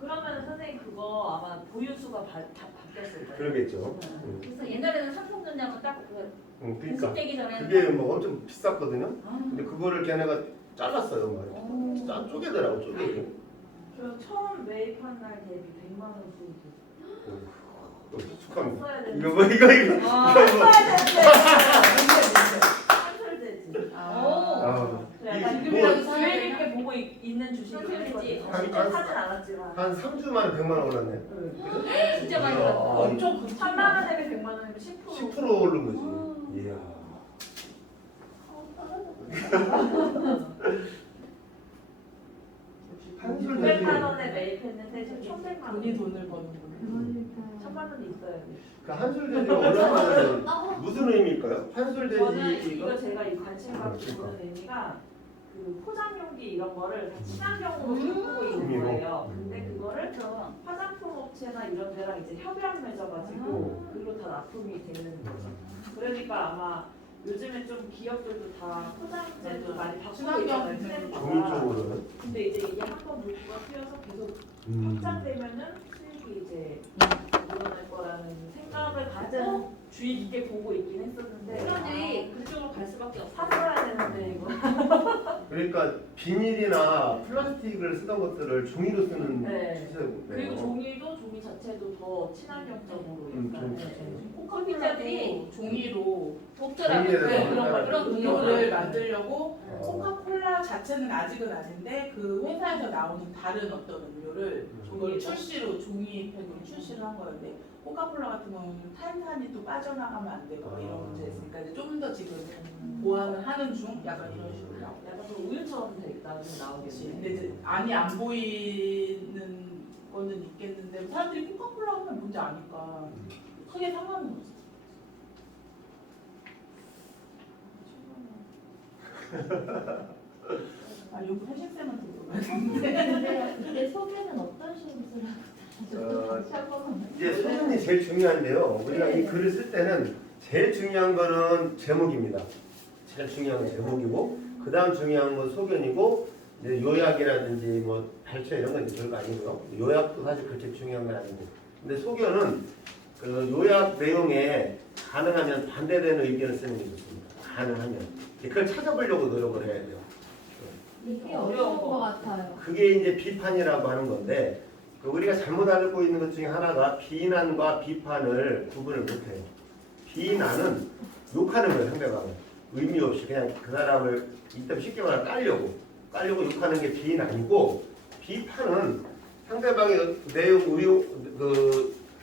그러면 선생님 그거 아마 보유수가 다 바뀌었을 거예요. 그러겠죠. 그래서 옛날에는 삼성전자가 딱그 그러니까 공식되기 전에는 그게 뭐 엄청 비쌌거든요. 아. 근데 그거를 걔네가 잘랐어요. 막. 짜 쪼개더라고 쪼개. 저 처음 매입한 날 대비 100만 원 수익. 축하합니다. 써야 되는. 이거 뭐 이거 한설되지. 아, 약간 이- 유일하게 뭐- 주행 있게 보고 있는 주식들이지. 실제 사진 않았지만. 한 3주 만에 100만 원 올랐네. 진짜 많이 이야, 올랐다. 엄청 3만 원 대비 100만 원이면 10%. 10% 오른 거지. 이야. 한술 900만 원에 매입했는데 지금 1,100만 원. 돈이 돈을 버는구나. 그러니까요. 1,000만 원이 있어야 돼. 그 한술대지 어려운 무슨 의미일까요? 한술대지 저는 이거 이거 제가 이 관심 갖고 보는 의미가 그 포장용기 이런 거를 다 친환경으로 바꾸고 있는 거예요. 근데 그거를 화장품 업체나 이런 데랑 이제 협약 맺어가지고 그걸로 다 납품이 되는 거죠. 그러니까 아마 요즘에 좀 기업들도 다 포장재도 많이 바꾸고 친환경 있잖아요. 종이 쪽으로는. 근데 이제 이게 한번 물꼬가 튀어서 계속 확장되면은 수익이 이제 늘어날 거라는 생각을 갖고 주위 이게 보고 있긴 했었는데 사람들이 그쪽으로 갈 수밖에 없어. 사줘야 되는데 이거 그러니까 비닐이나 플라스틱을 쓰던 것들을 종이로 쓰는 네. 추세고요. 그리고 종이도 종이 자체도 더 친환경적으로 약간 코카콜라도 종이로 독자라고 종이에다 그런 음료를 만들려고 어. 코카콜라 자체는 아직은 아닌데 그 회사에서 나오는 다른 어떤 음료를 그걸 출시로 종이팩으로 출시를 한 거였는데 코카콜라 같은 경우는 탄산이 또 빠져나가면 안 되고 이런 문제 있으니까 이제 좀 더 지금 보완을 하는 중 약간 이런 식으로 나오고. 약간 좀 우유처럼 나중에 나오겠지. 근데 이제 안이 안 보이는 거는 있겠는데 사람들이 코카콜라 하면 뭔지 아니까 크게 상관은 없어. 아 여기 회식쌤한테 물어봐야 근데 소개는 어떤 식으로 이제 소문이 제일 중요한데요. 우리가 네. 이 글을 쓸 때는 제일 중요한 거는 제목입니다. 제일 중요한 건 제목이고, 그 다음 중요한 건 소견이고, 이제 요약이라든지 뭐 발췌 이런 건 이제 별거 아니고요. 요약도 사실 그렇게 중요한 건 아니고, 근데 소견은 그 요약 내용에 가능하면 반대되는 의견을 쓰는 게 좋습니다. 가능하면 그걸 찾아보려고 노력을 해야 돼요. 이게 어려운 것 같아요. 그게 이제 비판이라고 하는 건데, 그 우리가 잘못 알고 있는 것 중에 하나가 비난과 비판을 구분을 못해요. 비난은 욕하는 거예요, 상대방을. 의미 없이 그냥 그 사람을 이따 쉽게 말하면 깔려고 욕하는 게 비난이고, 비판은 상대방의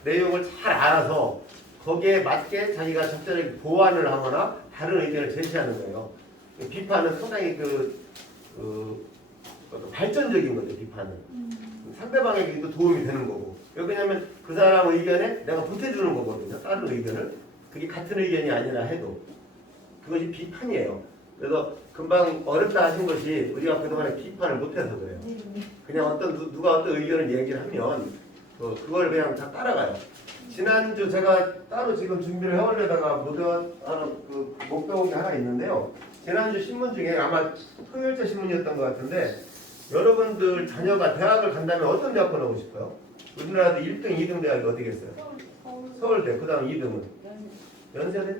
내용을 잘 알아서 거기에 맞게 자기가 적절하게 보완을 하거나 다른 의견을 제시하는 거예요. 비판은 상당히 발전적인 거죠, 비판은. 상대방에게도 도움이 되는 거고. 왜냐하면 그 사람 의견에 내가 보태주는 거거든요, 다른 의견을. 그게 같은 의견이 아니라 해도. 그것이 비판이에요. 그래서 금방 어렵다 하신 것이 우리가 그동안에 비판을 못해서 그래요. 그냥 누가 어떤 의견을 얘기를 하면 그걸 그냥 다 따라가요. 지난주 제가 따로 지금 준비를 해오려다가 목표가 하나 있는데요. 지난주 신문 중에 아마 토요일자 신문이었던 것 같은데, 여러분들 자녀가 대학을 간다면 어떤 대학교 나오고 싶어요? 우리나라도 1등, 2등 대학이 어디겠어요? 서울대, 그 다음 2등은? 연세대?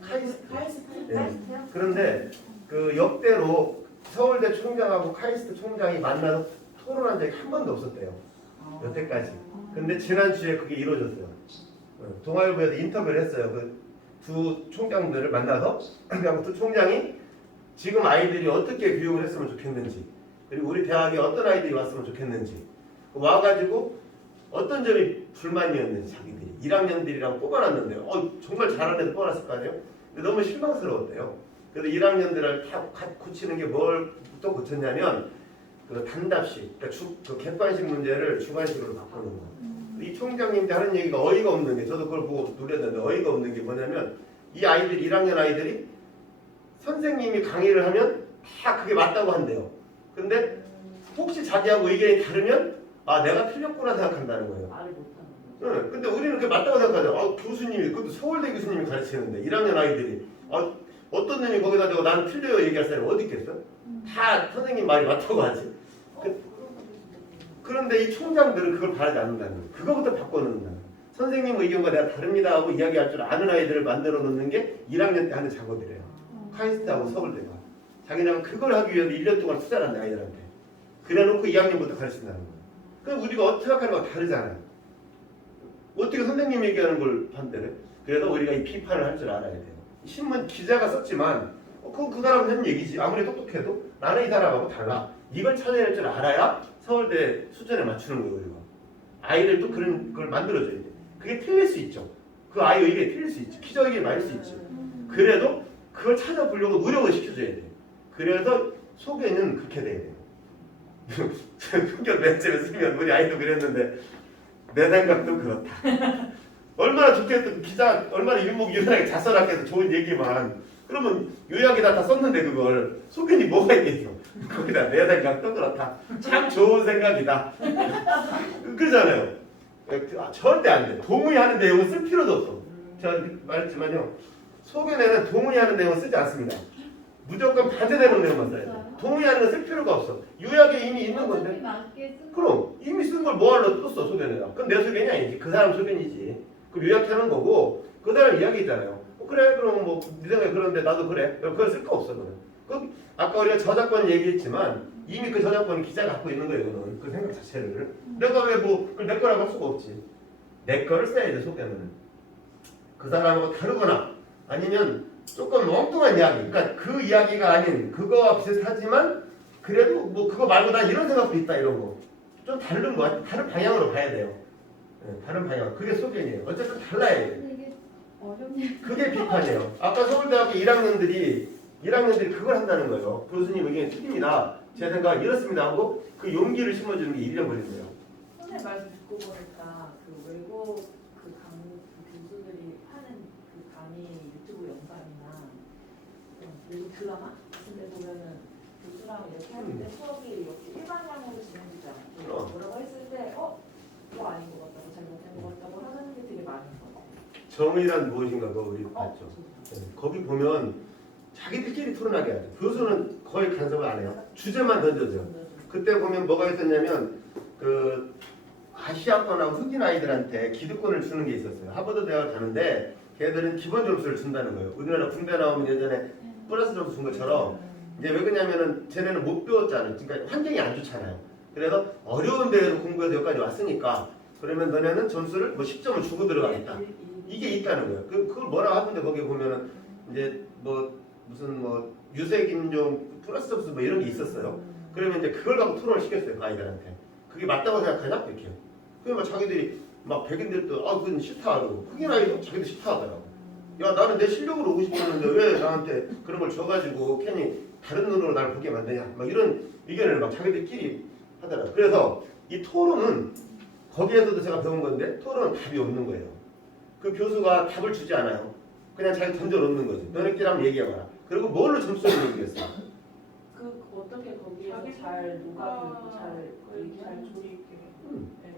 카이스트. 네. 그런데 그 역대로 서울대 총장하고 카이스트 총장이 만나서 토론한 적이 한 번도 없었대요. 여태까지. 근데 지난주에 그게 이루어졌어요. 동아일보에서 인터뷰를 했어요. 그 두 총장들을 만나서 두 총장이 지금 아이들이 어떻게 교육을 했으면 좋겠는지, 그리고 우리 대학에 어떤 아이들이 왔으면 좋겠는지, 와가지고 어떤 점이 불만이었는지 자기들이 1학년들이랑 뽑아놨는데요. 정말 잘하는 애들 뽑아놨을 거 아니에요? 근데 너무 실망스러웠대요. 그래서 1학년들을 다 고치는 게 뭘 또 고쳤냐면 그 단답식, 그러니까 그 객관식 문제를 주관식으로 바꾸는 거. 이 총장님한테 하는 얘기가 어이가 없는 게, 저도 그걸 보고 놀랐는데 어이가 없는 게 뭐냐면, 이 아이들 1학년 아이들이 선생님이 강의를 하면 다 그게 맞다고 한대요. 근데 혹시 자기하고 의견이 다르면 내가 틀렸구나 생각한다는 거예요. 말을 못하는 응, 근데 우리는 그게 맞다고 생각하죠. 교수님이, 그것도 서울대 교수님이 가르치는데 1학년 아이들이 어떤 놈이 거기다 대고 나는 틀려요 얘기할 사람이 어디 있겠어? 다 선생님 말이 맞다고 하지. 그런데 이 총장들은 그걸 바라지 않는다는 거예요. 그거부터 바꿔놓는다는 거예요. 선생님 의견과 내가 다릅니다 하고 이야기할 줄 아는 아이들을 만들어 놓는 게 1학년 때 하는 작업이래요. 카이스트하고 서울대가. 자기네는 그걸 하기 위해서 1년 동안 투자를 한다, 아이들한테. 그래놓고 2학년부터 가르친다는 거예요. 그럼 우리가 어떻게 생각하는 거가 다르잖아요. 어떻게 선생님 얘기하는 걸 반대래? 그래서 우리가 이 비판을 할 줄 알아야 돼요. 신문 기자가 썼지만 그 사람 하는 얘기지. 아무리 똑똑해도 나는 이 사람하고 달라. 이걸 찾아낼 줄 알아야 서울대 수준에 맞추는 거예요, 우리가. 아이들도 그런 걸 만들어줘야 돼. 그게 틀릴 수 있죠. 그 아이 의견이 틀릴 수 있죠. 기자 의견이 맞을 수 있지. 그래도 그걸 찾아보려고 노력을 시켜줘야 돼요. 그래서 소개는 그렇게 돼야 돼요. 풍경 맨처음에 쓰면 우리 아이도 그랬는데 내 생각도 그렇다. 얼마나 좋겠든 기자 얼마나 일목요연하게 잘 써놨겠어. 좋은 얘기만. 그러면 요약에다 다 썼는데 그걸 소견이 뭐가 있겠어. 거기다 내 생각도 그렇다. 참 좋은 생각이다. 그러잖아요. 절대 안 돼. 동의하는 내용은 쓸 필요도 없어. 제가 말했지만요. 소견에는 동의하는 내용을 쓰지 않습니다. 무조건 반대되는 내용만 써야 돼. 동의하는 거 쓸 필요가 없어. 요약에 이미 있는 건데. 어차피 맞게 쓴 그럼 이미 쓴 걸 뭐하러 또 써 소견에다. 그건 내 소견이 아니지. 그 사람 소견이지. 그 요약하는 거고 그 사람 이야기 있잖아요. 그래 그럼 뭐 네 생각에 그런데 나도 그래. 그걸 쓸 거 없어 그는. 그 아까 우리가 저작권 얘기했지만 이미 그 저작권은 기자가 갖고 있는 거예요. 그는 그 생각 자체를. 내가 왜 뭐 그걸 내 거라고 할 수가 없지. 내 거를 써야 돼 소견은. 그 사람하고 다르거나 아니면 조금 엉뚱한 이야기. 그러니까 그 이야기가 아닌 그거와 비슷하지만 그래도 뭐 그거 말고 난 이런 생각도 있다 이런 거. 좀 다른 거, 다른 방향으로 봐야 돼요. 네, 다른 방향. 그게 소견이에요. 어쨌든 달라야 돼요. 근데 이게 어렵네. 그게 비판이에요. 아까 서울대학교 1학년들이 그걸 한다는 거예요. 교수님 의견이 틀립니다. 제 생각은 이렇습니다 하고 그 용기를 심어주는 게 잃어버린 거예요. 선생님 말씀 듣고 보니까 그 외국 그 교수들이 하는 그 강의 유튜브 영상이나 외국 드라마 같은 데 보면은 교수랑 이렇게 할 때 수업이 이렇게 일반형으로 진행되지 않고 뭐라고 했을 때 이거 아닌 것 같다고 잘못된 것 같다고 하는 게 되게 많은 것 같아요. 정의란 무엇인가 그거 우리 봤죠. 네, 거기 보면 자기들끼리 토론하게 하죠. 교수는 거의 간섭을 안 해요. 주제만 던져줘요. 그때 보면 뭐가 있었냐면 그 아시아권하고 흑인 아이들한테 기득권을 주는 게 있었어요. 하버드 대학을 가는데 걔들은 기본 점수를 준다는 거예요. 우리나라 군대 나오면 예전에 플러스 점수 준 것처럼 이제 왜 그러냐면은 쟤네는 못 배웠잖아요. 그러니까 환경이 안 좋잖아요. 그래서 어려운 데에서 공부해서 여기까지 왔으니까 그러면 너네는 점수를 뭐 10점을 주고 들어가겠다. 이게 있다는 거예요. 그걸 뭐라 하던데 거기 보면은 이제 뭐 무슨 뭐 유색인종 플러스 점수 뭐 이런 게 있었어요. 그러면 이제 그걸 갖고 토론을 시켰어요. 그 아이들한테. 그게 맞다고 생각하냐? 이렇게. 그러면 막 자기들이 막 백인들도 그건 싫다 하고 흑인 아이도 자기도 싫다 하더라고. 야 나는 내 실력으로 오고 싶었는데 왜 나한테 그런 걸 줘가지고 괜히 다른 눈으로 나를 보게 만드냐. 막 이런 의견을 막 자기들끼리 하더라고요. 그래서 이 토론은 거기에서도 제가 배운 건데 토론은 답이 없는 거예요. 그 교수가 답을 주지 않아요. 그냥 자기 던져놓는 거지. 너네끼리 한번 얘기해봐라. 그리고 뭘로 점수를 매기겠어? 그 어떻게 거기에서 자기 잘 녹아들고 잘 조리게. 네.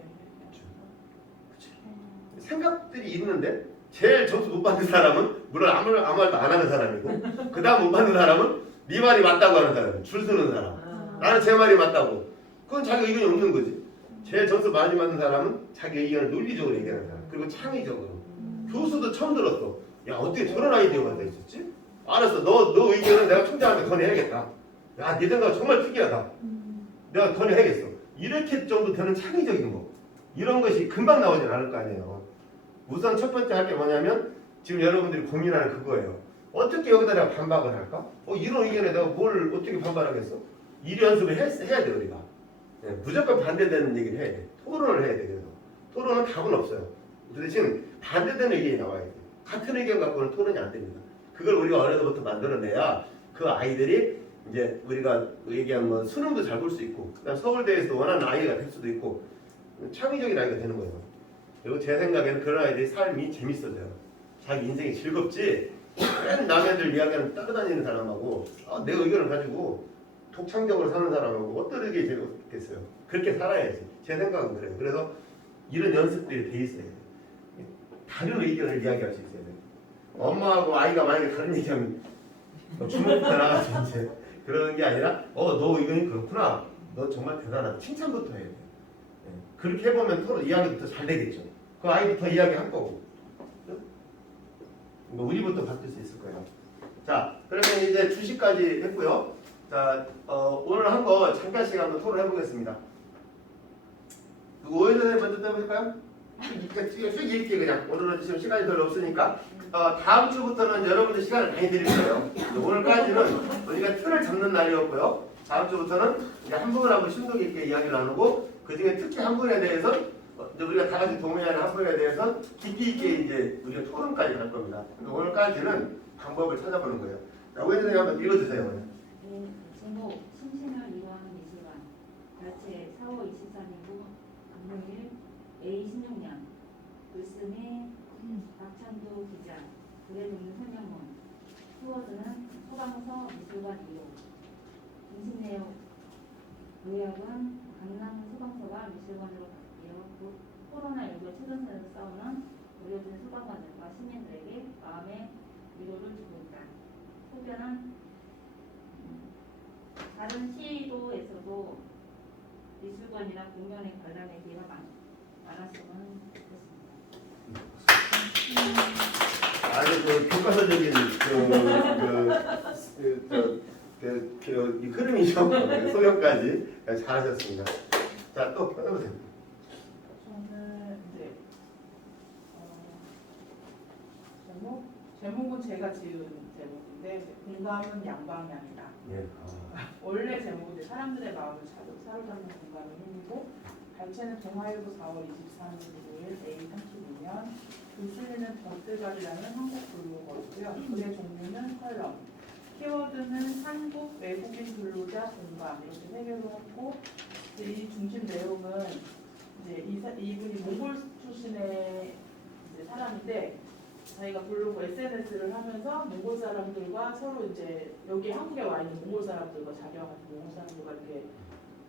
생각들이 있는데 제일 점수 못 받는 사람은 물론 아무 말도 안 하는 사람이고 그 다음 못 받는 사람은 네 말이 맞다고 하는 사람, 줄 서는 사람. 나는 제 말이 맞다고. 그건 자기 의견이 없는 거지. 제일 점수 많이 받는 사람은 자기 의견을 논리적으로 얘기하는 사람. 그리고 창의적으로. 교수도 처음 들었어. 야 어떻게 저런 아이디어가 다 있었지? 알았어. 너 의견은 내가 총장한테 건의해야겠다. 야 네 생각 정말 특이하다. 내가 건의해야겠어. 이렇게 정도 되는 창의적인 거. 이런 것이 금방 나오진 않을 거 아니에요. 우선 첫 번째 할 게 뭐냐면 지금 여러분들이 고민하는 그거예요. 어떻게 여기다 내가 반박을 할까? 이런 의견에 내가 뭘 어떻게 반발하겠어? 일 연습을 해야 돼 우리가. 네, 무조건 반대되는 얘기를 해야 돼. 토론을 해야 돼. 그래서 토론은 답은 없어요. 그 대신 반대되는 의견이 나와야 돼. 같은 의견 갖고는 토론이 안 됩니다. 그걸 우리가 어려서부터 만들어내야 그 아이들이 이제 우리가 얘기한 뭐 수능도 잘 볼 수 있고 그다음 서울대에서 원하는 아이가 될 수도 있고 창의적인 아이가 되는 거예요. 그리고 제 생각에는 그런 아이들이 삶이 재밌어져요. 자기 인생이 즐겁지 맨 남애들 이야기하는 따라다니는 사람하고 내 의견을 가지고 독창적으로 사는 사람하고 어떤 게 재밌겠어요. 그렇게 살아야지. 제 생각은 그래요. 그래서 이런 연습들이 돼 있어야 돼요. 다른 의견을 이야기할 수 있어야 돼요. 엄마하고 아이가 만약에 다른 얘기하면 주먹부터 나가서 이제 그러는 게 아니라 너 의견이 그렇구나. 너 정말 대단하다. 칭찬부터 해야 돼요. 그렇게 해보면 서로 이야기도 더 잘 되겠죠. 그 아이도 더 이야기할 거고. 우리부터 바뀔 수 있을 거예요. 자, 그러면 이제 주식까지 했고요. 자, 오늘 한 거 잠깐씩 한번 토론해 보겠습니다. 오해전에 먼저 떠볼까요? 쭉 읽게 그냥. 오늘은 지금 시간이 별로 없으니까. 다음 주부터는 여러분들 시간을 많이 드릴 거예요. 오늘까지는 우리가 틀을 잡는 날이었고요. 다음 주부터는 이제 한 분을 한번 심도 깊게 이야기를 나누고 그 중에 특히 한 분에 대해서 이제 우리가 다 같이 동의하는 한 분에 대해서 깊이 있게 이제 우리가 토론까지 갈 겁니다. 오늘까지는 방법을 찾아보는 거예요. 자, 오해 선생님 한번 읽어주세요. 네, 제목 심신을 이루하는 미술관 야채 4월 24일부 금요일 A16년 글쓴이 박찬도 기자 글에 돕는 설명문 키워드는 소방서 미술관 이용 중심 내용 요약은 강남 소방서가 미술관으로 바뀌어 코로나19 최전선에서 싸우는 의료진 소방관들과 시민들에게 마음의 위로를 주고 있다. 소견은 다른 시도에서도 미술관이나 공연에 관람의 기회가 많았으면 좋겠습니다. 아주 그 교과서적인 이 흐름이죠. 소견까지 잘하셨습니다. 자, 또 해보세요. 저는 이제 제목은 제가 지은 제목인데 이제 공감은 양방향이다. 예. 원래 제목은 이제 사람들의 마음을 사로잡는 공감의 힘이고 발췌는 동아일보 4월 23일 일요일 A32년 글쓰기는 벼뜨가리라는 한국 블로거고요. 글의 종류는 컬럼. 키워드는 한국 외국인 근로자 공감 이렇게 세 개로 했고 이 중심 내용은 이제 이분이 몽골 출신의 이제 사람인데 자기가 블로그 SNS를 하면서 몽골 사람들과 서로 이제 여기 한국에 와 있는 몽골 사람들과 자기와 같은 몽골 사람들과 이렇게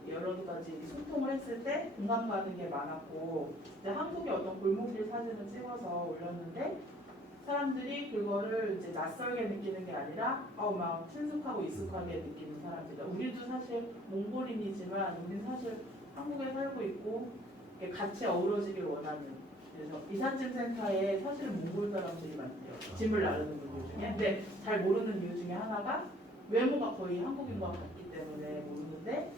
여러 가지 소통을 했을 때 공감 가는 게 많았고 이제 한국의 어떤 골목길 사진을 찍어서 올렸는데 사람들이 그거를 이제 낯설게 느끼는 게 아니라 막 친숙하고 익숙하게 느끼는 사람들이다. 우리도 사실 몽골인이지만 우리는 사실 한국에 살고 있고 같이 어우러지길 원하는. 그래서 이삿짐 센터에 사실 몽골 사람들이 많대요. 짐을 나르는 분들 중에. 근데 잘 모르는 이유 중에 하나가 외모가 거의 한국인과 같기 때문에 모르는데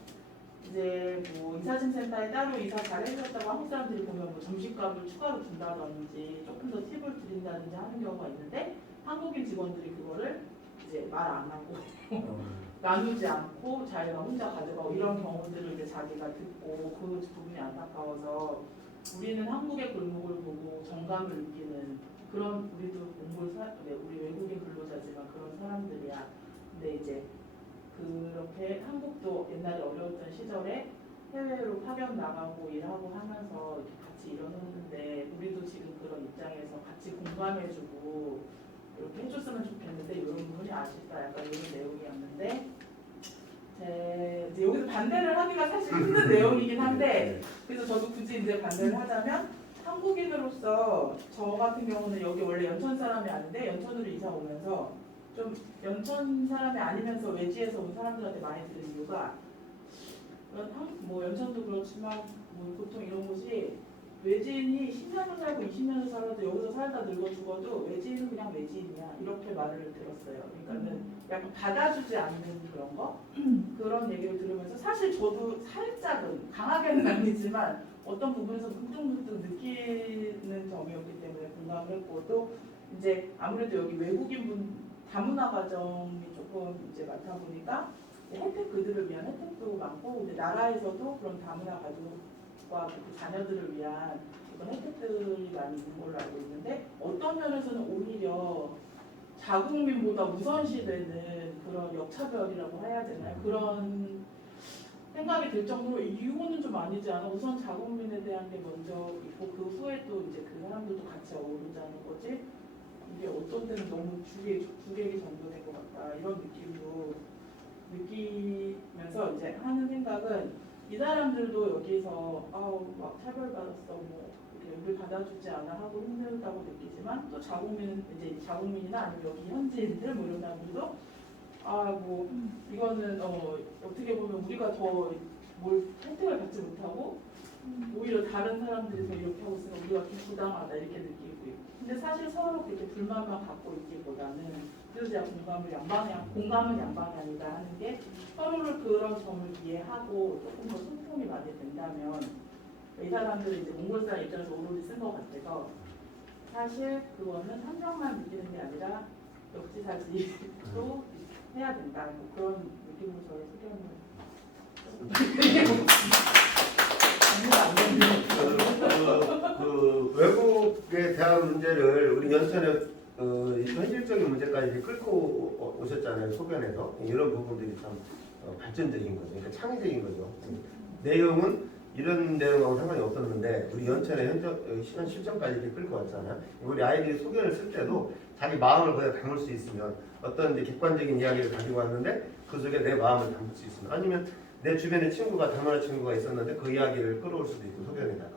이제 뭐 이삿짐 센터에 따로 이사 잘 해주셨다고 한국 사람들이 보면 뭐 점심값을 추가로 준다든지 조금 더 팁을 드린다든지 하는 경우가 있는데 한국인 직원들이 그거를 이제 말 안 하고 나누지 않고 자기가 혼자 가져가고 이런 경우들을 이제 자기가 듣고 그 부분이 안타까워서 우리는 한국의 골목을 보고 정감을 느끼는 그런 우리도 우리 외국인 근로자지만 그런 사람들이야. 근데 이제 그렇게 한국도 옛날에 어려웠던 시절에 해외로 파견 나가고 일하고 하면서 이렇게 같이 일어섰는데 우리도 지금 그런 입장에서 같이 공감해주고 이렇게 해줬으면 좋겠는데 이런 부분이 아쉽다 약간 이런 내용이었는데 이제 여기서 반대를 하기가 사실 힘든 내용이긴 한데 그래서 저도 굳이 이제 반대를 하자면 한국인으로서 저 같은 경우는 여기 원래 연천 사람이 아닌데 연천으로 이사 오면서 좀 연천 사람이 아니면서 외지에서 온 사람들한테 많이 들은 이유가 뭐 연천도 그렇지만 뭐 보통 이런 곳이 외지인이 10년을 살고 20년을 살아도 여기서 살다 늙어 죽어도 외지인은 그냥 외지인이야 이렇게 말을 들었어요. 그러니까는 약간 받아주지 않는 그런 거 그런 얘기를 들으면서 사실 저도 살짝은 강하게는 아니지만 어떤 부분에서 문득문득 느끼는 점이었기 때문에 공감을 했고 또 이제 아무래도 여기 외국인분 다문화 가정이 조금 이제 많다 보니까 혜택 그들을 위한 혜택도 많고 근데 나라에서도 그런 다문화 가족과 그 자녀들을 위한 어떤 혜택들이 많이 있는 걸로 알고 있는데 어떤 면에서는 오히려 자국민보다 우선시되는 그런 역차별이라고 해야 되나요? 그런 생각이 들 정도로 이유는 좀 아니지 않아? 우선 자국민에 대한 게 먼저 있고 그 후에 또 이제 그 사람들도 같이 어우르자는 거지. 이게 어떤 때는 너무 주객이 전도된 것 같다 이런 느낌도 느끼면서 이제 하는 생각은 이 사람들도 여기서 막 차별받았어 뭐 이렇게 우리 받아주지 않아 하고 힘들다고 느끼지만 또 자국민이나 아니면 여기 현지인들 뭐 이런 사람들도 뭐 이거는 어떻게 보면 우리가 더 뭘 혜택을 받지 못하고 오히려 다른 사람들이 더 이렇게 하고 있으면 우리가 좀 부당하다 이렇게 느끼고 있고 근데 사실 서로 그렇게 불만만 갖고 있기보다는 그래서 제가 공감은 양방향이다 하는 게 서로를 그런 점을 이해하고 조금 더 소통이 많이 된다면 이 사람들은 이제 몽골 사람 입장에서 오롯이 쓴 것 같아서 사실 그거는 한정만 느끼는 게 아니라 역지사지도 해야 된다 뭐 그런 느낌으로 저의 소견을 그 외국에 대한 문제를 우리 연천의 현실적인 문제까지 끌고 오셨잖아요. 소견에서 이런 부분들이 참 발전적인 거죠. 그러니까 창의적인 거죠. 내용은 이런 내용하고 상관이 없었는데 우리 연천의 시간 실전까지 이렇게 끌고 왔잖아요. 우리 아이들이 소견을 쓸 때도 자기 마음을 거기다 담을 수 있으면 어떤 이제 객관적인 이야기를 가지고 왔는데 그 속에 내 마음을 담을 수 있으면 아니면 내 주변에 친구가 다문화 친구가 있었는데 그 이야기를 끌어올 수도 있고 소견에다가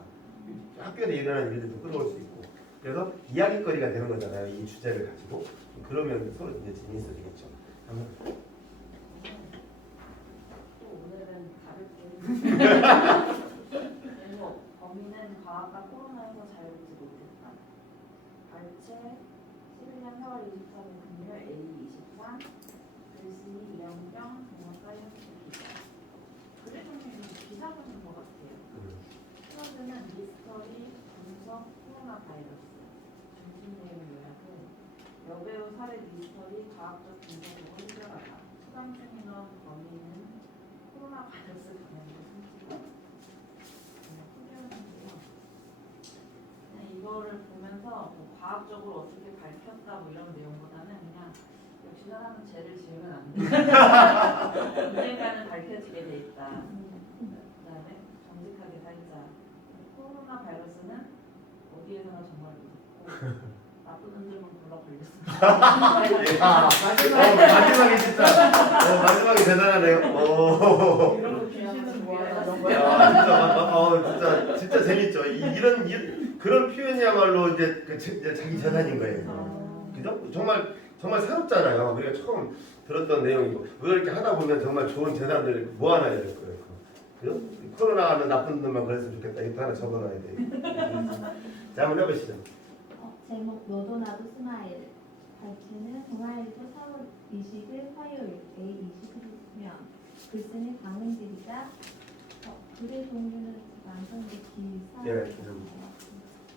학교에 일어나는 일들도 끌어올 수 있고 그래서 이야기거리가 되는 거잖아요. 이 주제를 가지고. 그러면 서로 이제 재미있어지겠죠. 한번. 또 오늘은 다를게. 그리고 범인은 과학과 코로나에서 자유롭지 못했다. 발췌 11년 4월 23일 금요일 A24 글씨 이영경 동아사이언스 기자. 그래 좀 기사가 된것 같아요. 키워드는 미스터리 분석 코로나 바이러스. 중심 내용 요약은 여배우 살해 미스터리 과학적 분석으로 해결하다. 수감 중인원 범인은 코로나 바이러스 감염으로 숨지고 후견인데요. 그냥 이거를 보면서 뭐 과학적으로 어떻게 밝혔다 뭐 이런 내용보다는 그냥 역시 사람은 죄를 지으면 안 돼. 언젠가는 밝혀지게 돼 있다. 그다음에 정직하게 살자. 코로나 바이러스는 어디에서나 정말 무섭고 나쁜 놈들만 불러 걸렸습니다. 마지막에 진짜 마지막에 대단하네요. 이런 거 귀신은 좋아해요. 이런 거. 야, 진짜 재밌죠. 이런 그런 표현이야말로 이제 이제 자기 재산인 거예요. 그죠? 정말 새롭잖아요. 우리가 처음 들었던 내용이고 그걸 이렇게 하다 보면 정말 좋은 재산들 모아놔야 될 거예요. 그죠? 코로나는 나쁜 놈만 그랬으면 좋겠다. 이것도 하나 적어놔야 돼. 자, 한번 해보시죠. 제목 너도 나도 스마일. 발췌는 동아일보 4월 20일 화요일 A20면. 글쓰는 강은지 기자. 글의 종류는 완성된 기사. 네,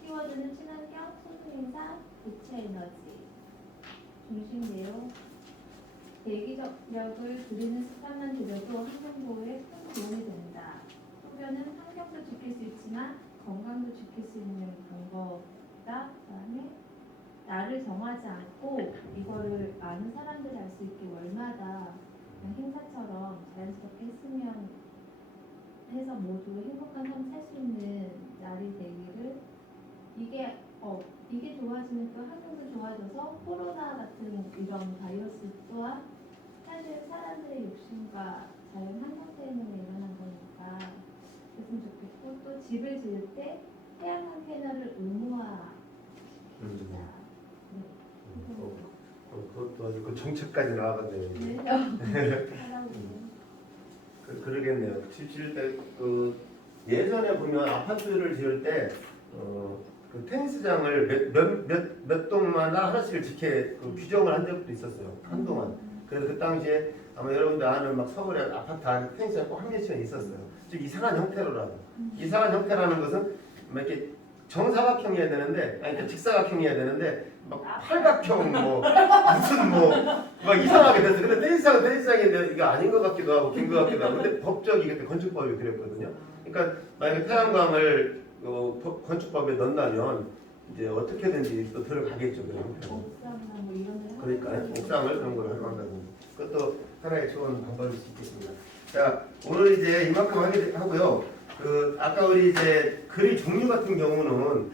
키워드는 친환경, 소수인사, 고체 에너지. 중심 내용. 대기적력을 줄이는 습관만 들여도 환경보호에 큰 도움이 된다. 소변은 환경도 지킬 수 있지만 건강도 지킬 수 있는 방법이다. 그다음에 나를 정하지 않고 이거를 많은 사람들이 알 수 있게 월마다 그냥 행사처럼 자연스럽게 했으면 해서 모두 행복한 삶 살 수 있는 날이 되기를. 이게 좋아지면 또 환경도 좋아져서 코로나 같은 이런 바이러스 또한 사실 사람들의 욕심과 자연 환경 때문에 일어난 거니까 그랬으면 좋겠고, 또 집을 지을 때 태양광 패널을 의무화시키자. 그것도 그 정책까지 나와가네요. 네. 하라고. 그러겠네요. 집 지을 때 예전에 보면 아파트를 지을 때 그 테니스장을 몇 동마다 하나씩 이렇게 규정을 한 적도 있었어요. 한동안. 그래서 그 당시에 아마 여러분들 아는 막 서울에 아파트 안에 테니스장 꼭 한 개씩은 있었어요. 즉 이상한 형태로라도. 이상한 형태라는 것은 막 이렇게 정사각형이어야 되는데, 아니 그러니까 직사각형이어야 되는데 막 팔각형 무슨 막 이상하게 됐어. 근데 테니스장은 테니스장인데 이게 아닌 것 같기도 하고 긴 것 같기도 하고. 근데 법적이 그때 건축법이 그랬거든요. 그러니까 만약에 태양광을 건축법에 넣는다면 이제 어떻게든지 또 들어가겠죠. 그 형태로. 옥상이나 뭐 이런 데 그러니까 옥상을 그런 걸 활용한다든지. 그것도 하나의 좋은 방법일 수 있겠습니다. 자, 오늘 이제 이만큼 하고요. 아까 우리 이제 글의 종류 같은 경우는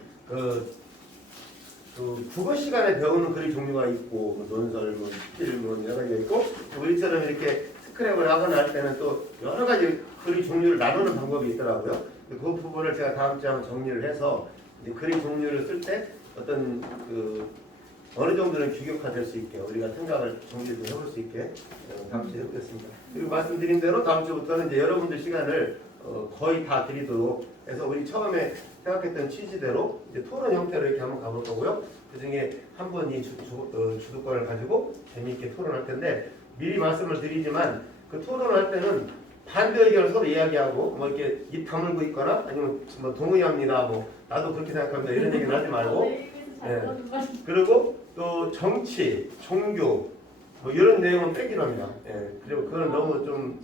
국어 시간에 배우는 글의 종류가 있고, 논설문, 필문 여러 가지가 있고, 우리처럼 이렇게 스크랩을 하거나 할 때는 또 여러 가지 글의 종류를 나누는 방법이 있더라고요. 그 부분을 제가 다음 주에 한번 정리를 해서 이제 글의 종류를 쓸 때 어떤 어느 정도는 규격화될 수 있게 우리가 생각을 정리를 해볼 수 있게 다음 주에 해보겠습니다. 그리고 말씀드린 대로 다음 주부터는 이제 여러분들 시간을 거의 다 드리도록 해서 우리 처음에 생각했던 취지대로 이제 토론 형태로 이렇게 한번 가볼 거고요. 그 중에 한 분이 주도권을 가지고 재미있게 토론할 텐데, 미리 말씀을 드리지만 그 토론할 때는 반대 의견을 서로 이야기하고 뭐 이렇게 입 다물고 있거나 아니면 뭐 동의합니다, 나도 그렇게 생각합니다 이런 얘기는 하지 말고, 그리고 또 정치, 종교 뭐 이런 내용은 빼기로 합니다. 그리고 그건 너무 좀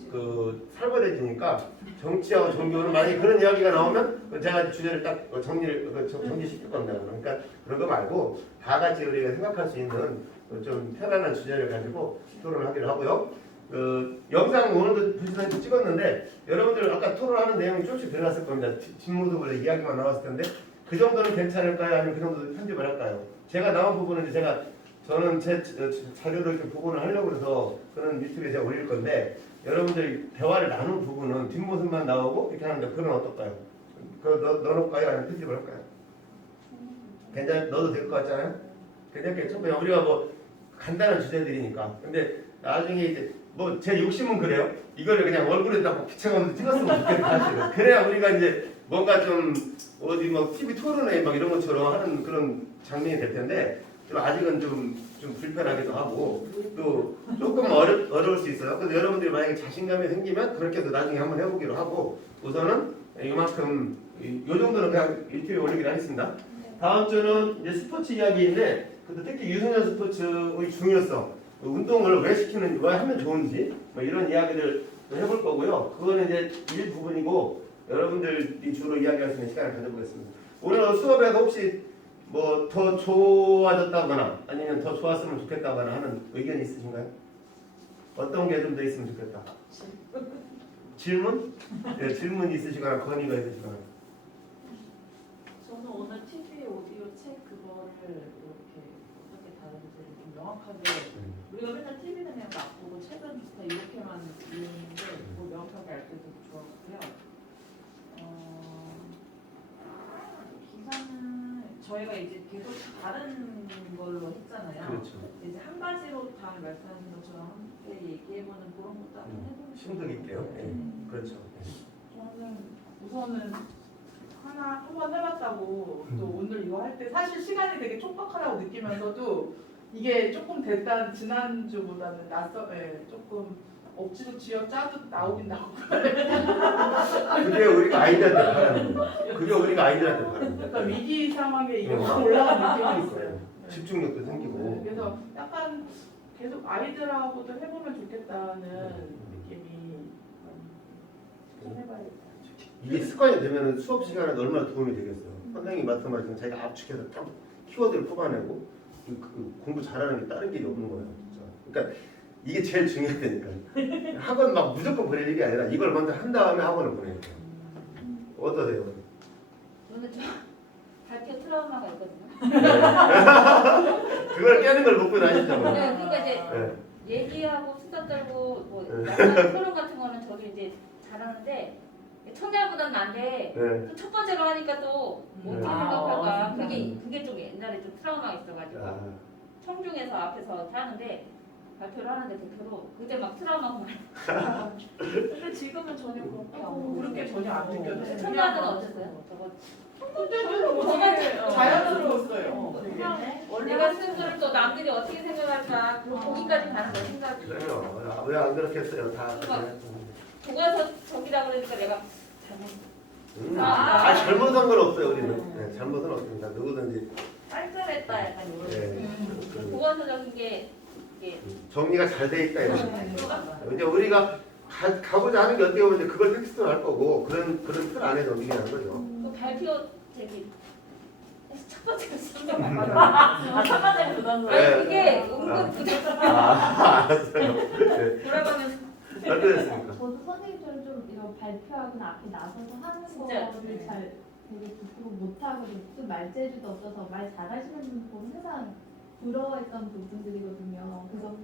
살벌해지니까 정치하고 종교는 만약에 그런 이야기가 나오면 제가 주제를 딱 정리시킬 겁니다. 그러니까 그런 거 말고 다 같이 우리가 생각할 수 있는 좀 편안한 주제를 가지고 토론을 하기로 하고요. 영상 오늘도 부지런히 찍었는데 여러분들 아까 토론하는 내용이 조금씩 들어갔을 겁니다. 뒷모습으로 이야기만 나왔을 텐데 그 정도는 괜찮을까요? 아니면 그 정도 편집을 할까요? 제가 나온 부분은 저는 제 자료를 이렇게 복원을 하려고 해서 그런 유튜브에 제가 올릴 건데, 여러분들이 대화를 나눈 부분은 뒷모습만 나오고 이렇게 하는데 그건 어떨까요? 그거 넣어놓을까요? 아니면 편집을 할까요? 괜찮? 넣어도 될 것 같잖아요? 괜찮겠죠? 그냥 우리가 뭐 간단한 주제들이니까. 근데 나중에 이제 뭐 제 욕심은 그래요. 이거를 그냥 얼굴에다 비춰가면서 찍었으면 좋겠다 사실은. 그래야 우리가 이제 뭔가 좀 어디 뭐 TV 토론회 막 이런 것처럼 하는 그런 장면이 될 텐데 좀 아직은 좀 불편하기도 하고 또 조금 어려울 수 있어요. 근데 여러분들이 만약에 자신감이 생기면 그렇게 해서 나중에 한번 해보기로 하고 우선은 이만큼 요 정도는 그냥 일주일에 올리기로 하겠습니다. 다음 주는 이제 스포츠 이야기인데 근데 특히 유소년 스포츠의 중요성, 운동을 왜 시키는지, 왜 하면 좋은지 뭐 이런 이야기를 해볼 거고요. 그거는 이제 일부분이고 여러분들이 주로 이야기할 수 있는 시간을 가져보겠습니다. 오늘 수업에서 혹시 뭐 더 좋아졌다거나 아니면 더 좋았으면 좋겠다거나 하는 의견이 있으신가요? 어떤 게 좀 더 있으면 좋겠다? 질문? 네, 질문 있으시거나 건의가 있으시거나. 저는 오늘 TV 오디오 책 그거를 이렇게 어떻게 다른지 좀 명확하게 우리가 맨날 TV는 그냥 나쁘고 책은 좋다 이렇게만 이해했는데 그거 명확하게 알 때 되게 좋았고요. 기사는 저희가 이제 계속 다른 걸로 했잖아요. 그렇죠. 이제 한 가지로 다 말씀하신 것처럼 함께 얘기해보는 그런 것도 한번 해보면 심도 있게요. 네. 그렇죠. 저는 우선은 하나 한 번 해봤다고 또 오늘 이거 할 때 사실 시간이 되게 촉박하다고 느끼면서도 이게 조금 됐다 지난주보다는 조금 억지로 쥐어 짜도 나오긴 나오고 그게 우리가 아이들한테 바라는 거예요. 그게 우리가 아이들한테 바라는 거예요. 약간 위기 상황에 이게 확 올라간 느낌이 있어요. 집중력도 생기고. 그래서 약간 계속 아이들하고도 해보면 좋겠다는 느낌이 좀 해봐야겠다. 이게 습관이 되면 수업 시간에 얼마나 도움이 되겠어요. 선생님이 말씀하신 자기가 압축해서 딱 키워드를 뽑아내고 그 공부 잘하는 게 다른 길이 없는 거예요. 진짜. 그러니까 이게 제일 중요하다니까. 학원 막 무조건 보낼 일이 아니라 이걸 먼저 한 다음에 학원을 보내야 돼요. 어떠세요? 저는 좀 발표 트라우마가 있거든요. 그걸 깨는 걸 먹고 다니잖아요. 네, 그러니까 이제 네. 얘기하고 수다 떨고 뭐 약간 토론 같은 거는 저도 이제 잘하는데 첫날보다는 난데 네. 또 첫 번째로 하니까 또 어떻게 네. 생각할까 그게 좀 옛날에 좀 트라우마가 있어가지고 아, 청중에서 앞에서 하는데 발표를 하는데 대표로 그때 막 트라우마가 많이 근데 지금은 전혀 그렇게 안 보여요. 그렇게 전혀 안 느껴져요. 첫날은 어땠어요? 저거 그때도 뭐 되게 자연스러웠어요. 되게. 내가 쓴 거를 또 남들이 어떻게 생각할까 거기까지 가는 거야 생각이 그래요. 왜 안 그렇겠어요? 다. 교과서 저기다 그러니까 내가 잘못 잘못한 건 없어요, 우리는. 네, 잘못은 없습니다. 누구든지. 깔끔했다 약간 이런 네. 교과서적인 게 이게 정리가 잘 돼 있다 이런. 이제 우리가 가고자 하는 게 어떻게 보면 이제 그걸 텍스트로 할 거고 그런 틀 안에서 움직이는 거죠. 그 발표 저기 첫 번째로 쓴 거. 첫 번째 부담스러워. 네. 아니 그게 은근 부담. 알았어요. 네. 돌아가면서 어떠셨습니까? 저도 선생님처럼 좀 이런 발표하거나 앞에 나서서 하는 진짜. 거를 잘 되게 부끄러워 못하거든요. 좀 말재주도 없어서 말 잘하시는 분 보면 항상 부러워했던 부분들이거든요. 그래서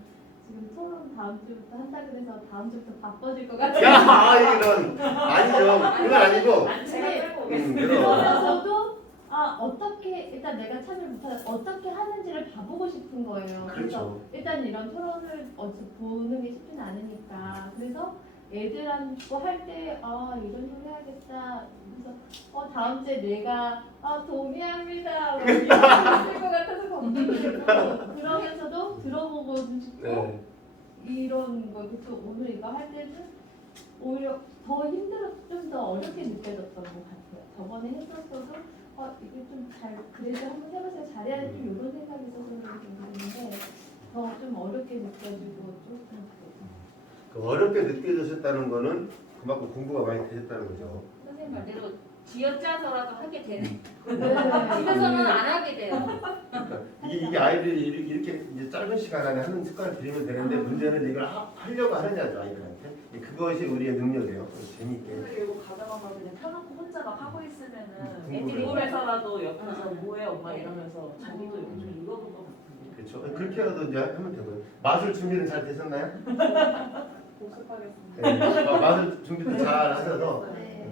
지금 토론 다음 주부터 한다 그래서 다음 주부터 바빠질 것 같아요. 야, 이런 아니죠. 그건 아니고. 제가 끌고 오겠습니다. 그러면서도 어떻게 일단 내가 참여 못하는 어떻게 하는지를 봐보고 싶은 거예요. 그래서 그렇죠. 일단 이런 토론을 보는 게 쉽지는 않으니까 그래서 애들하고 할 때 이런 식으로 해야겠다. 그래서 다음 주에 내가 동의합니다. 뭐 이럴 것 같아서 걱정되고 그러면서도 들어보고 싶고 네. 이런 거 또 오늘 이거 할 때는 오히려 더 좀 더 어렵게 느껴졌던 것 같아요. 저번에 했었어도 이게 좀 잘 그래도 한번 해보세요. 잘해야지 좀 이런 생각이 있어서 그랬는데 더 좀 어렵게 느껴지고 조금 그 어렵게 느껴지셨다는 거는 그만큼 공부가 많이 되셨다는 거죠. 선생님 말대로 쥐어짜서라도 하게 되네. 그랬어요. 집에서는 안 하게 돼요. 그러니까 이게 아이들이 이렇게 이제 짧은 시간 안에 하는 습관을 들이면 되는데 문제는 이걸 하려고 하느냐죠 아이들한테. 그것이 우리의 능력이에요. 재미있게. 그리고 가다가 그냥 펴놓고 혼자 막 하고 있으면은 궁금해. 애들이 꿈에서라도 옆에서 뭐해 엄마 이러면서 자기도 이렇게 좀 읽어본 것 같은데. 그렇죠. 그렇게라도 이제 하면 되고요. 마술 준비는 잘 되셨나요? 복습하겠습니다. 네. 마술 준비도 잘 하셔서 네.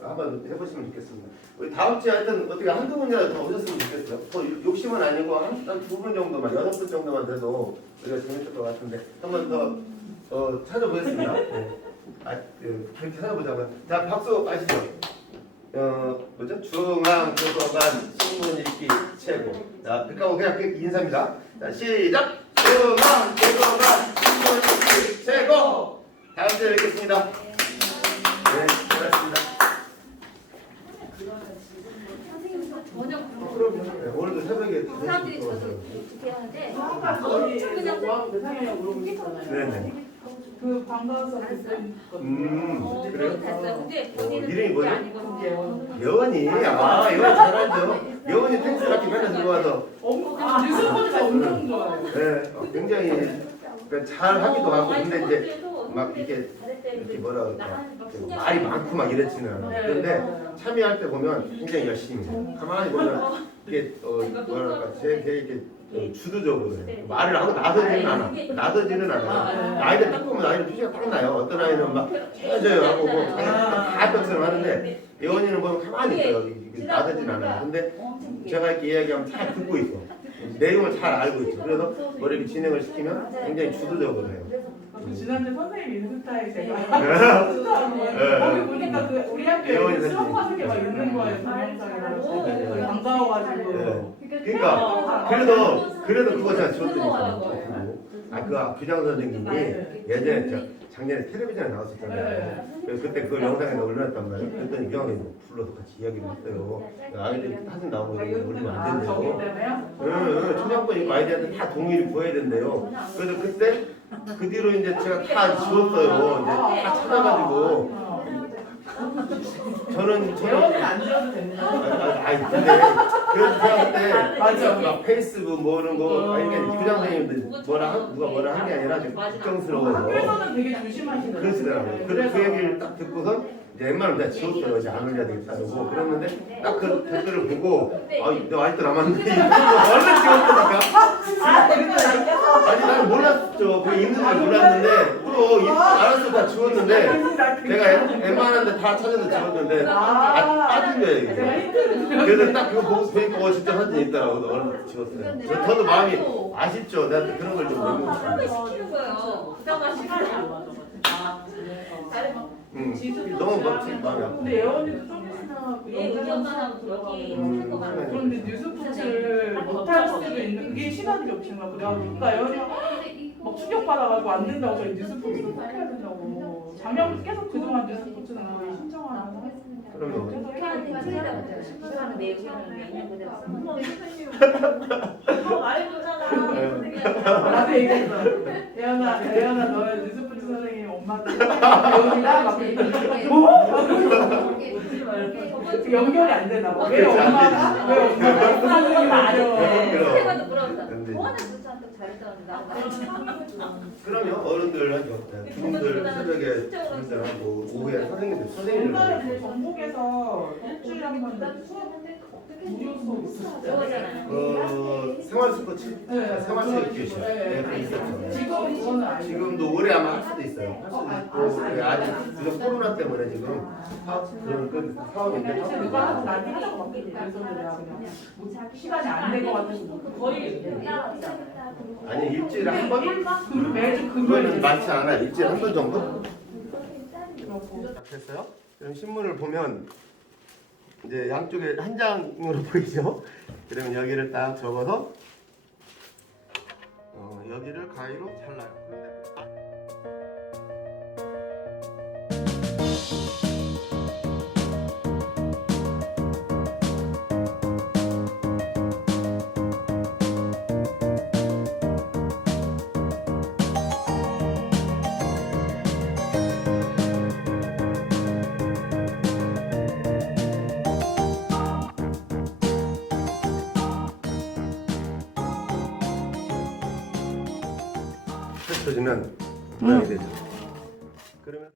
한번 해보시면 좋겠습니다. 우리 다음 주에 하여튼 어떻게 한두 분이라도 더 오셨으면 좋겠어요. 욕심은 아니고 한 두 분 정도만, 6분 정도만 돼도 우리가 재밌을 것 같은데 한 번 더 찾아보겠습니다. 네. 그렇게 찾아보자고요. 자, 박수 아시죠? 뭐죠? 중앙도서관 신문 읽기 최고. 자, 그러니까 그냥 그 인사입니다. 자, 시작. 중앙도서관 신문 읽기 최고. 다음 주에 뵙겠습니다. 네, 고맙습니다. 네, 오늘도 새벽에 사람들이 저도 어떻게 하는데 아까 저희 뭐하고 상현이가 물어보셨잖아요. 네네. 그 반가워서 그랬거든요. 그래요? 됐어요. 근데 이름이 본인은 뭐예요? 그게 아니거든요. 여원이, 이거 잘하죠. 여원이 텍스트 같은 거 맨날 들어와서 뉴스포츠가 엄청 좋아요. 네, 굉장히 그러니까 잘 하기도 하고 근데 이제 막 이렇게 뭐라 그럴까 말이 많고 막 이렇지는 않아요. 그런데 참여할 때 보면 굉장히 열심히 해요. 가만히 보면 이게 뭐랄까 되게 이렇게 주도적으로 해요. 말을 하고 나서지는 않아요. 아이들 딱 보면 아이들 표시가 딱 나요. 어떤 아이는 막 헤어져요 하고 뭐 다 것처럼 하는데 예원이는 보면 가만히 있어요. 나서지는 않아요. 근데 제가 이렇게 이야기하면 잘 듣고 있어. 내용을 잘 알고 있죠. 그래서 뭐 이렇게 진행을 시키면 굉장히 주도적으로 해요. 지난주 선생님 인스타에 제가 거기 보니까 그 우리 학교에 수업 하는 게 막 있는 거예요. 동영상이라고 반가워가지고. 그러니까 그래도 그거 제가 지웠더니 그 교장 선생님이 예전에 작년에 텔레비전에 나왔었잖아요. 그래서 그때 그걸 영상에 올려놨단 말이에요. 그랬더니 교장선생님 불러서 같이 이야기를 했어요. 아이들이 사진 나오고 올리면 안 된대요. 초등학교 있고 아이들한테 다 동의를 구해야 된대요. 그래서 그때 그 뒤로 이제 제가 다 지웠어요. 이제 다 찾아가지고 저는 안 지워도 됩니다. 근데 그래서 제가 그때 맞아 막 페이스북 뭐 이런 거 아니 그러니까 교장 선생님들 누가 뭐라 한 게 아니라 좀 걱정스러워서 학교에서는 되게 조심하시더라고요. 그러시더라고요. 그래서 그 얘기를 딱 듣고서 이제 웬만하면 내가 지웠어요. 이제 안 올려야 되겠다고 그랬는데 딱 그 댓글을 보고 너 아직도 남았는데 얼른 지웠다니까. 아니 나는 몰랐죠. 그게 있는 줄 몰랐는데 알았어 다 지웠는데 내가 웬만한데 다 찾아서 지웠는데 빠진 거예요 이게. 그래서 딱 그거 보고 진짜 사진 있더라고. 얼른 지웠어요. 저도 마음이 아쉽죠. 내가 그런 걸 좀 하면 시키는 거예요. 부담 시간이 안 맞아. 너무 마음이 아파. 근데 예원이도 좀 있으면 예, 의견만 하고 그렇게 하는 거 말고. 그런데 뉴스포츠를 못할 수도 있는 그게 시간이 없는 거야. 그러니까 예원이가 막 충격받아가지고 안 된다고 저희 뉴스포츠 꼭 해야 된다고. 작년부터 계속 그동안 뉴스포츠는 거의 신청하라고 했어요. 그러면 그렇게 하는 게 틀리다고. 신청하는 내용은 매년 그대로 나도 얘기했어. 예원아 너의 뉴스포츠 선생님 엄마한테 예원이가 막 연결이 안 되나 봐. 왜 엄마가 선생님 아니요. 해봐도 부러웠어. 근데 뭐하는 부처한테 잘했다는데 나도 그러면 어른들 하죠. 부모들 새벽에 분들하고 오후에 선생님들 옛날에 그 전국에서 일주일에 한 번 수업 무료 수업 있었어요. 생활 스포츠, 생활 체육 교실 네, 있었죠. 지금 그거는 아니에요. 지금도 올해 아마 할 수도 있어요. 할 수도 있고 아직 지금 코로나 때문에 지금 그런 사업인데 근데 누가 하도 나한테 하자고 막 그래서 내가 그냥 뭐 시간이 안 될 것 같아서 거의 아니 일주일에 한 번? 매주 그거는 금요일 많지 않아. 일주일에 한 번 정도? 됐어요? 그럼 신문을 보면 이제 양쪽에 한 장으로 보이죠? 그러면 여기를 딱 접어서 여기를 가위로 잘라요. 펼쳐지면 모양이 되죠. 그러면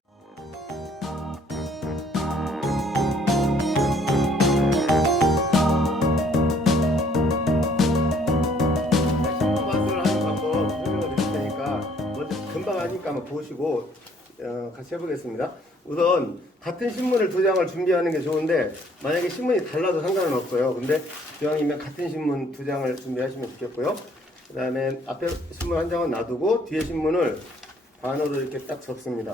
신문 맛을 하는 방법 설명을 드릴 테니까 먼저 금방 하니까 한번 보시고 같이 해보겠습니다. 우선 같은 신문을 두 장을 준비하는 게 좋은데 만약에 신문이 달라도 상관은 없어요. 근데 기왕이면 같은 신문 두 장을 준비하시면 좋겠고요. 그 다음에 앞에 신문 한 장은 놔두고 뒤에 신문을 반으로 이렇게 딱 접습니다.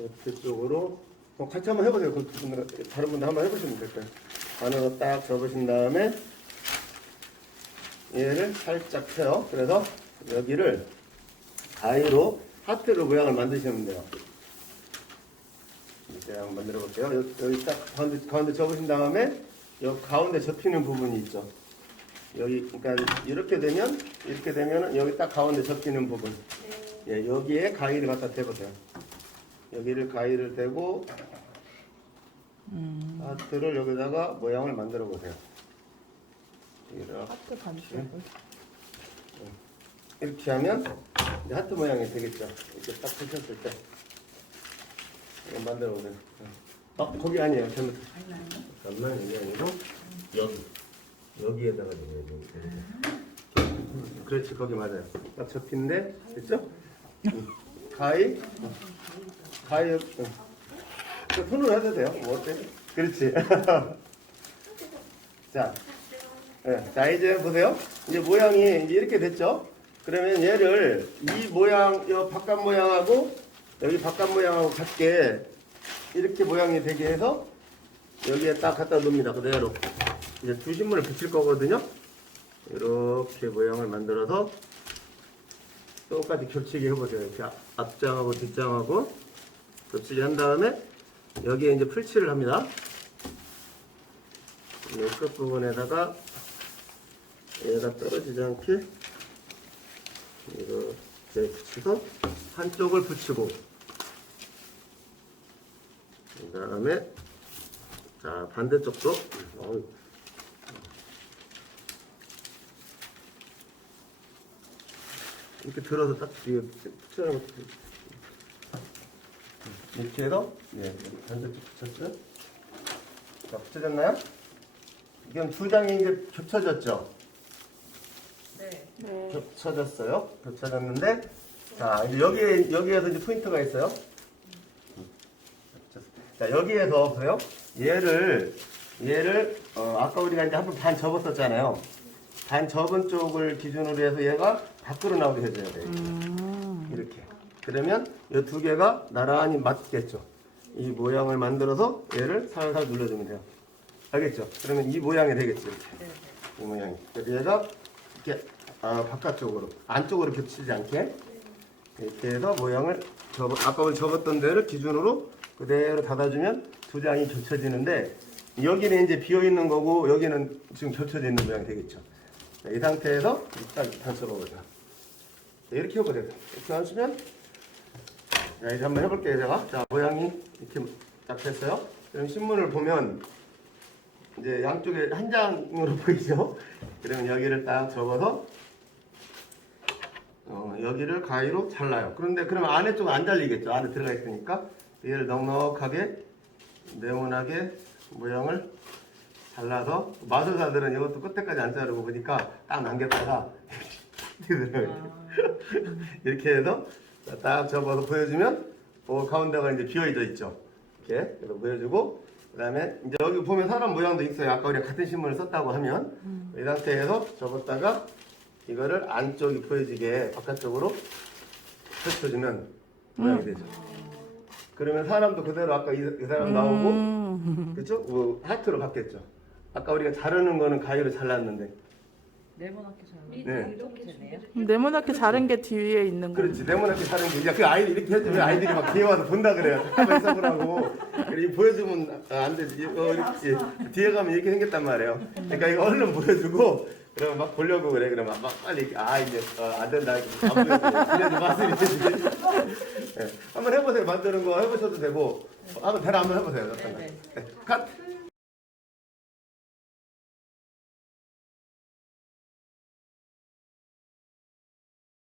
옆에 쪽으로 같이 한번 해보세요. 다른 분들 한번 해보시면 될 거예요. 반으로 딱 접으신 다음에 얘를 살짝 펴요. 그래서 여기를 가위로 하트로 모양을 만드시면 돼요. 이제 한번 만들어 볼게요. 여기 딱 가운데 접으신 다음에 여기 가운데 접히는 부분이 있죠. 여기 그러니까 이렇게 되면 여기 딱 가운데 접히는 부분. 예, 여기에 가위를 갖다 대보세요. 여기를 가위를 대고 하트를 여기다가 모양을 만들어 보세요. 하트 반쪽을. 이렇게 하면 이제 하트 모양이 되겠죠. 이렇게 딱 펼쳤을 때 만들어 보세요. 거기 아니에요. 잠깐만 이게 아니고 여기에다가 그렇지 거기 맞아요. 딱 접힌데 됐죠? 가위 손으로 해도 돼요. 뭐 어때? 그렇지. 자, 자 이제 보세요. 이제 모양이 이제 이렇게 됐죠? 그러면 얘를 이 모양, 이 바깥 모양하고 여기 바깥 모양하고 같게 이렇게 모양이 되게 해서 여기에 딱 갖다 놓습니다. 그대로. 이제 두 신문을 붙일 거거든요. 이렇게 모양을 만들어서 똑같이 겹치게 해보세요. 이렇게 앞장하고 뒷장하고 겹치게 한 다음에 여기에 이제 풀칠을 합니다. 이 끝부분에다가 얘가 떨어지지 않게 이렇게 붙여서 한쪽을 붙이고 그 다음에 자 반대쪽도 이렇게 들어서 딱 뒤에 붙여놓은 것도 이렇게 해서 반대쪽 붙였어요. 자 붙여졌나요? 이건 두 장이 이제 겹쳐졌죠? 네. 겹쳐졌어요. 겹쳐졌는데 자 이제 여기에서 이제 포인트가 있어요. 자 여기에서 보세요. 얘를 아까 우리가 이제 한 번 반 접었었잖아요. 반 접은 쪽을 기준으로 해서 얘가 밖으로 나오게 해줘야 돼요. 이렇게. 그러면 이 두 개가 나란히 맞겠죠. 이 모양을 만들어서 얘를 살살 눌러주면 돼요. 알겠죠? 그러면 이 모양이 되겠죠. 이렇게. 이 모양이. 그래서 얘가 이렇게 바깥쪽으로 안쪽으로 겹치지 않게 이렇게 해서 모양을 아까 우리 접었던 데를 기준으로 그대로 닫아주면 두 장이 겹쳐지는데 여기는 이제 비어 있는 거고 여기는 지금 겹쳐져 있는 모양이 되겠죠. 자, 이 상태에서 일단 접어보자. 이렇게 해보세요. 이렇게 하시면 자, 이제 한번 해볼게요. 제가 자 모양이 이렇게 딱 됐어요. 그럼 신문을 보면 이제 양쪽에 한 장으로 보이죠? 그러면 여기를 딱 접어서 여기를 가위로 잘라요. 그런데 그러면 안에 쪽은 안 잘리겠죠? 안에 들어가 있으니까 얘를 넉넉하게 네모나게 모양을 잘라서 마술사들은 이것도 끝에까지 안 자르고 보니까 딱 남겼다가 이렇게 해서 딱 접어서 보여주면 가운데가 이제 비어져 있죠. 이렇게 그래서 보여주고 그 다음에 이제 여기 보면 사람 모양도 있어요. 아까 우리가 같은 신문을 썼다고 하면 이 상태에서 접었다가 이거를 안쪽이 보여지게 바깥쪽으로 펼쳐주면 모양이 되죠. 그러면 사람도 그대로 아까 이 사람 나오고 그렇죠? 하트로 바뀌었죠. 아까 우리가 자르는 거는 가위로 잘랐는데 네모나게 네. 잘라면 이렇게 되네요. 네모나게 자른 게 뒤에 있는 거. 그렇지 네모나게 자른 게 이제 그 아이들 이렇게 해주면 아이들이 막 뒤에 와서 본다 그래요. 잠깐만 있어보라고. 이렇게 보여주면 안 되지. 이렇게 뒤에 가면 이렇게 생겼단 말이에요. 그러니까 이거 얼른 보여주고 그러면 막 보려고 그래. 그러면 막 빨리 이렇게 이제 안 된다. 안 보여줘. 그래야지 맛을 이제 네. 한번 해보세요. 만드는 거 해보셔도 되고 한번 대라 한번 해보세요. 네. 컷.